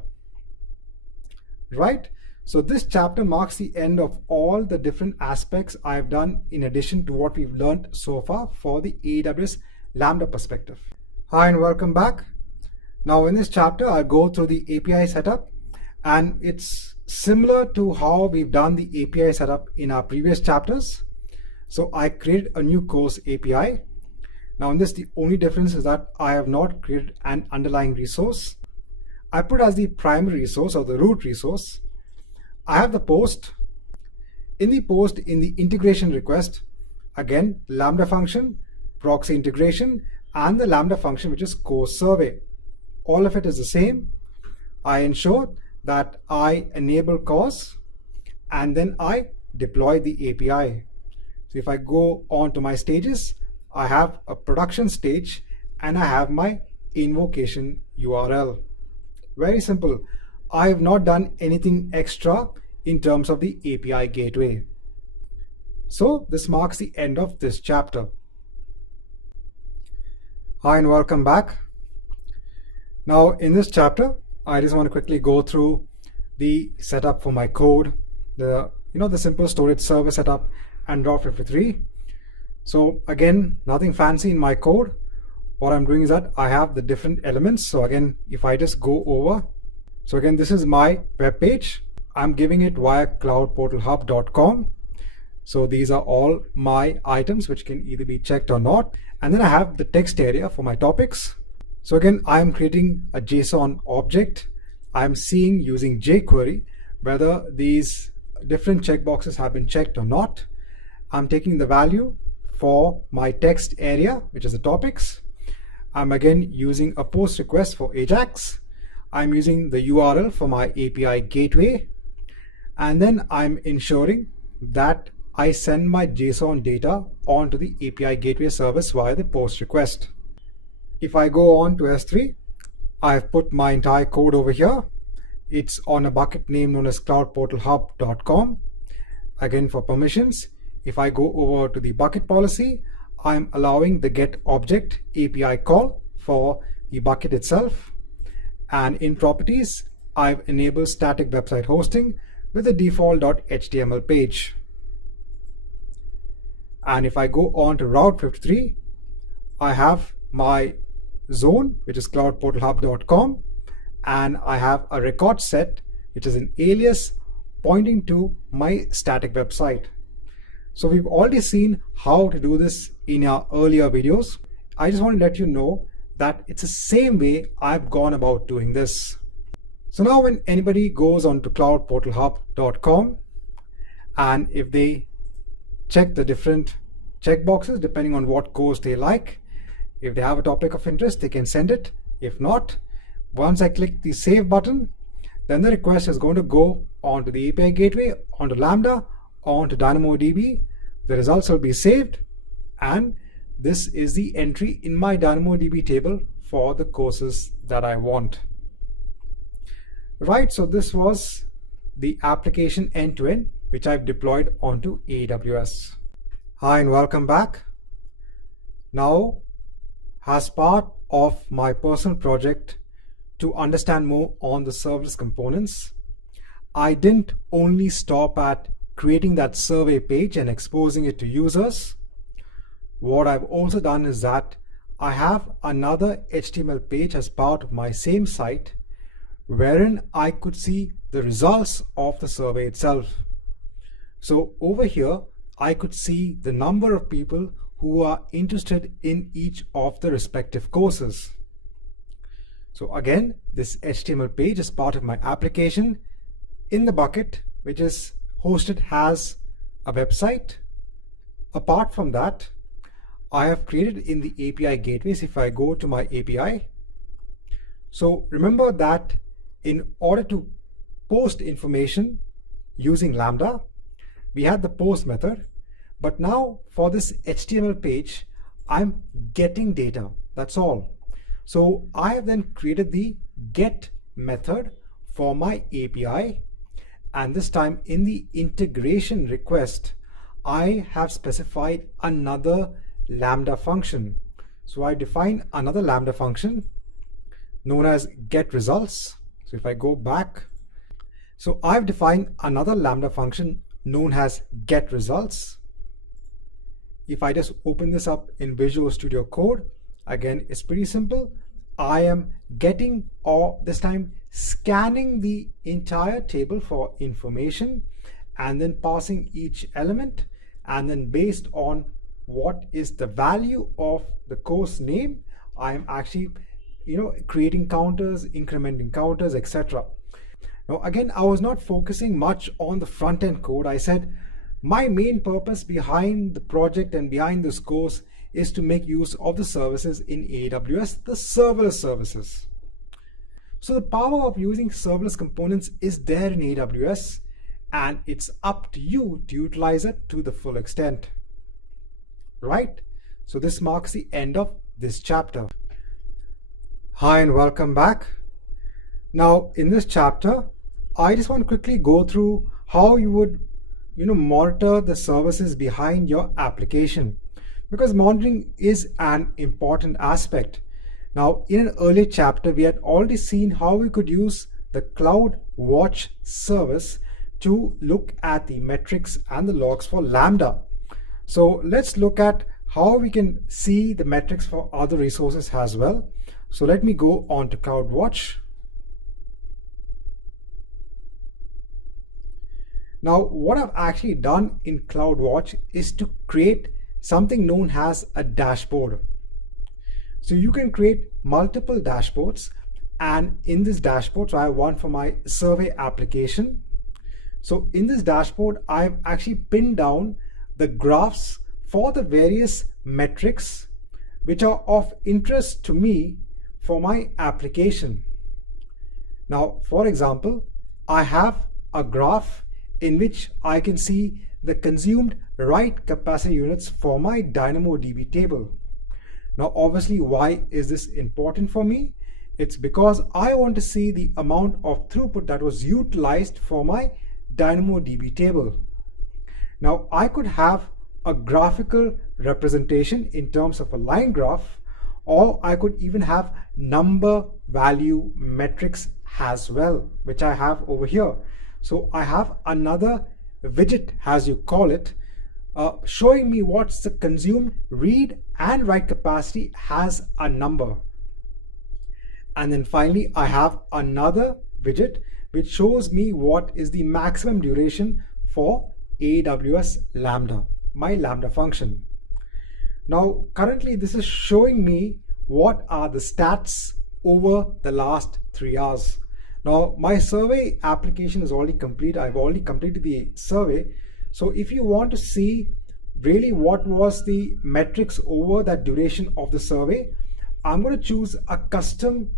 Right? So this chapter marks the end of all the different aspects I've done in addition to what we've learned so far for the AWS Lambda perspective. Hi and welcome back. Now in this chapter, I'll go through the API setup, and it's similar to how we've done the API setup in our previous chapters. So I created a new course API. Now in this, the only difference is that I have not created an underlying resource. I put as the primary resource or the root resource. I have the post. In the post, in the integration request, again, Lambda function, proxy integration, and the Lambda function, which is course survey. All of it is the same. I ensure that I enable course and then I deploy the API. So if I go on to my stages, I have a production stage and I have my invocation URL. Very simple. I have not done anything extra in terms of the API gateway. So this marks the end of this chapter. Hi and welcome back. Now in this chapter, I just want to quickly go through the setup for my code, the simple storage server setup and Route 53. So again, nothing fancy in my code. What I'm doing is that I have the different elements. So again, if I just go over, so again, this is my web page. I'm giving it via cloudportalhub.com. So these are all my items which can either be checked or not. And then I have the text area for my topics. So again, I'm creating a JSON object. I'm seeing using jQuery whether these different checkboxes have been checked or not. I'm taking the value for my text area, which is the topics. I'm again using a post request for Ajax. I'm using the URL for my API gateway. And then I'm ensuring that I send my JSON data onto the API gateway service via the post request. If I go on to S3, I've put my entire code over here. It's on a bucket name known as cloudportalhub.com. Again, for permissions, if I go over to the bucket policy, I'm allowing the get object API call for the bucket itself. And in properties, I've enabled static website hosting with the default.html page. And if I go on to Route 53, I have my zone, which is cloudportalhub.com, and I have a record set, which is an alias pointing to my static website. So we've already seen how to do this in our earlier videos. I just want to let you know that it's the same way I've gone about doing this. So now when anybody goes on to cloudportalhub.com, and if they check the different checkboxes depending on what course they like, if they have a topic of interest, they can send it. If not, once I click the save button, then the request is going to go onto the API gateway, onto Lambda, onto DynamoDB. The results will be saved, and this is the entry in my DynamoDB table for the courses that I want. Right, so this was the application end-to-end, which I've deployed onto AWS. Hi and welcome back. Now, as part of my personal project to understand more on the serverless components, I didn't only stop at creating that survey page and exposing it to users. What I've also done is that I have another HTML page as part of my same site wherein I could see the results of the survey itself. So over here, I could see the number of people who are interested in each of the respective courses. So again, this HTML page is part of my application. In the bucket, which is hosted, has a website. Apart from that, I have created in the API gateways. If I go to my API, so remember that in order to post information using Lambda, we had the post method, but now for this HTML page, I'm getting data, that's all. So I have then created the get method for my API, and this time in the integration request, I have specified another Lambda function. So I define another Lambda function known as get results. So if I go back, so I've defined another Lambda function known as get results. If I just open this up in Visual Studio Code, again, it's pretty simple. I am getting, or this time scanning, the entire table for information and then passing each element, and then based on what is the value of the course name, I am actually creating counters, incrementing counters, etc. Now again, I was not focusing much on the front-end code. I said my main purpose behind the project and behind this course is to make use of the services in AWS, the serverless services. So the power of using serverless components is there in AWS, and it's up to you to utilize it to the full extent. Right? So this marks the end of this chapter. Hi and welcome back. Now in this chapter, I just want to quickly go through how you would monitor the services behind your application, because monitoring is an important aspect. Now in an earlier chapter, we had already seen how we could use the CloudWatch service to look at the metrics and the logs for Lambda. So let's look at how we can see the metrics for other resources as well. So let me go on to CloudWatch. Now, what I've actually done in CloudWatch is to create something known as a dashboard. So you can create multiple dashboards, and in this dashboard, so I have one for my survey application. So in this dashboard, I've actually pinned down the graphs for the various metrics which are of interest to me for my application. Now, for example, I have a graph in which I can see the consumed write capacity units for my DynamoDB table. Now, obviously, why is this important for me? It's because I want to see the amount of throughput that was utilized for my DynamoDB table. Now, I could have a graphical representation in terms of a line graph, or I could even have number value metrics as well, which I have over here. So I have another widget, as you call it, showing me what's the consumed read and write capacity has a number. And then finally, I have another widget which shows me what is the maximum duration for AWS Lambda, my Lambda function. Now, currently this is showing me what are the stats over the last 3 hours. Now, my survey application is already complete. I've already completed the survey. So if you want to see really what was the metrics over that duration of the survey, I'm going to choose a custom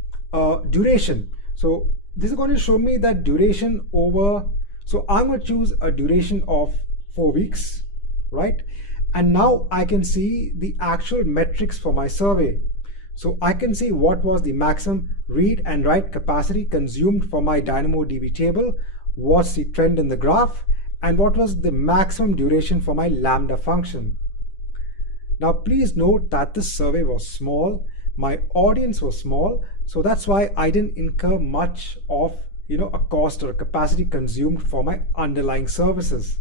duration. So this is going to show me that duration over, so I'm going to choose a duration of 4 weeks, right? And now I can see the actual metrics for my survey. So I can see what was the maximum read and write capacity consumed for my DynamoDB table, what's the trend in the graph, and what was the maximum duration for my Lambda function. Now, please note that this survey was small, my audience was small, so that's why I didn't incur much of a cost or a capacity consumed for my underlying services.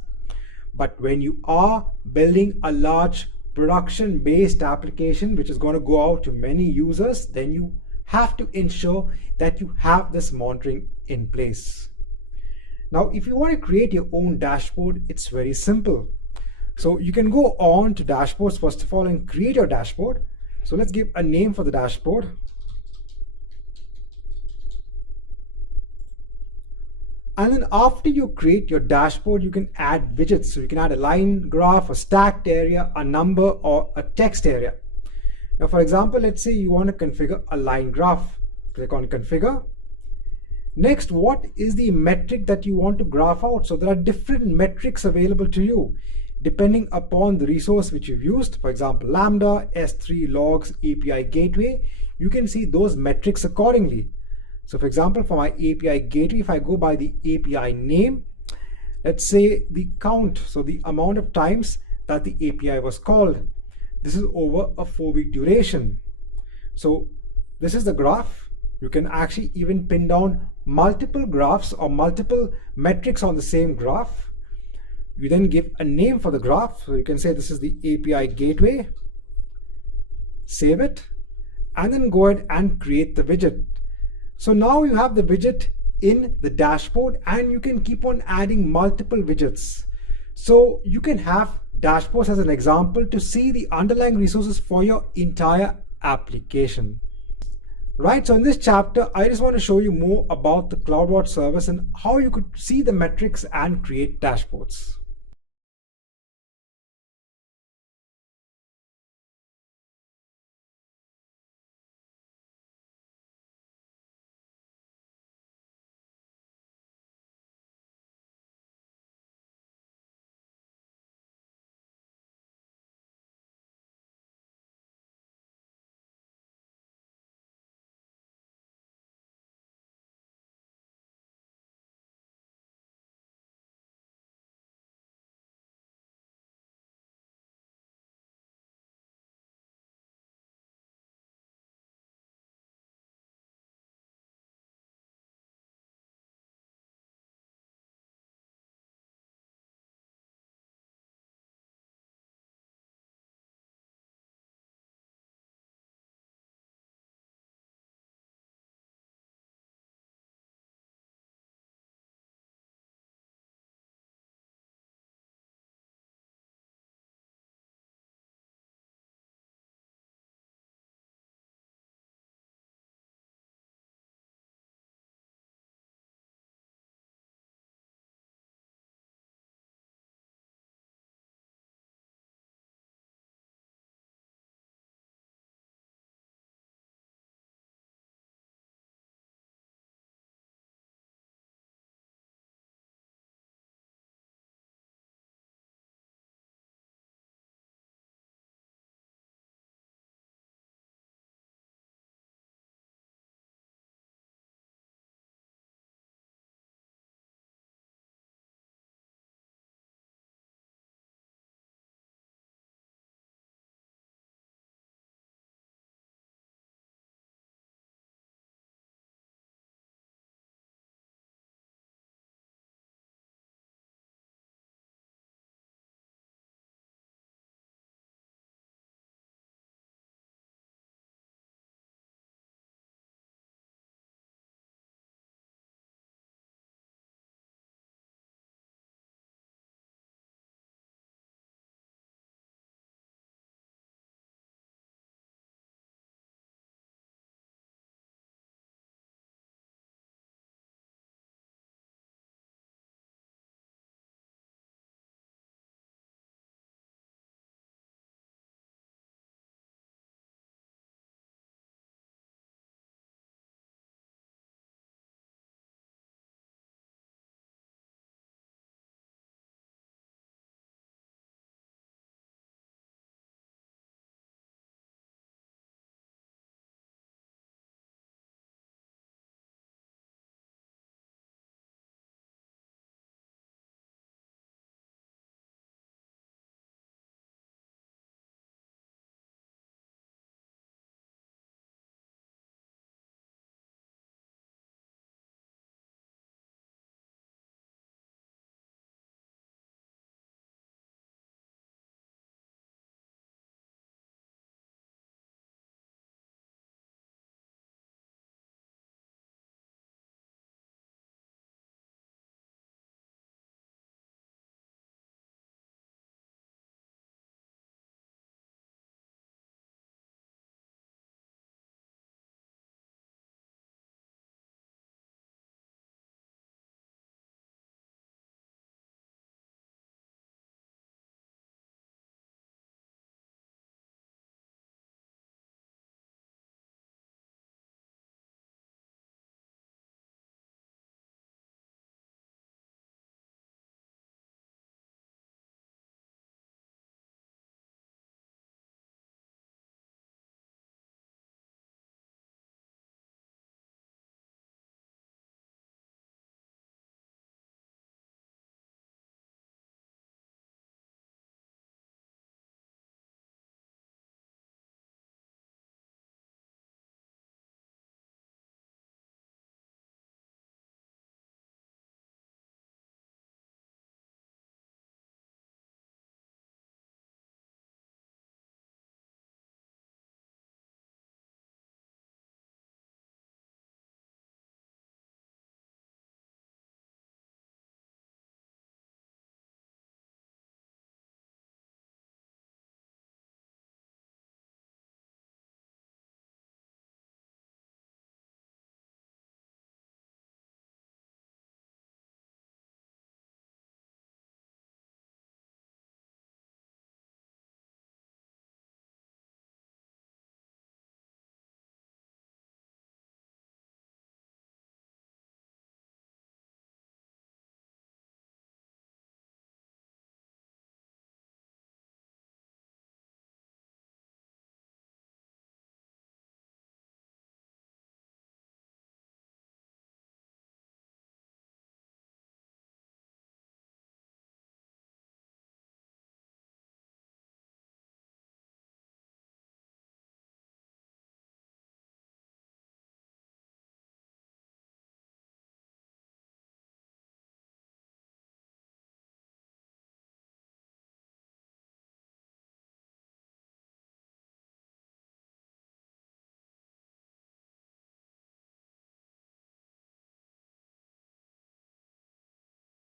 But when you are building a large production-based application which is going to go out to many users, then you have to ensure that you have this monitoring in place. Now, if you want to create your own dashboard, it's very simple. So you can go on to dashboards first of all and create your dashboard. So let's give a name for the dashboard. And then after you create your dashboard, you can add widgets. So you can add a line graph, a stacked area, a number, or a text area. Now, for example, let's say you want to configure a line graph. Click on configure. Next, what is the metric that you want to graph out? So there are different metrics available to you depending upon the resource which you've used. For example, Lambda, S3, logs, API gateway. You can see those metrics accordingly. So for example, for my API gateway, if I go by the API name, let's say the count, so the amount of times that the API was called. This is over a 4-week duration. So this is the graph. You can actually even pin down multiple graphs or multiple metrics on the same graph. You then give a name for the graph. So you can say this is the API gateway, save it, and then go ahead and create the widget. So now you have the widget in the dashboard and you can keep on adding multiple widgets. So you can have dashboards as an example to see the underlying resources for your entire application. Right, so in this chapter, I just want to show you more about the CloudWatch service and how you could see the metrics and create dashboards.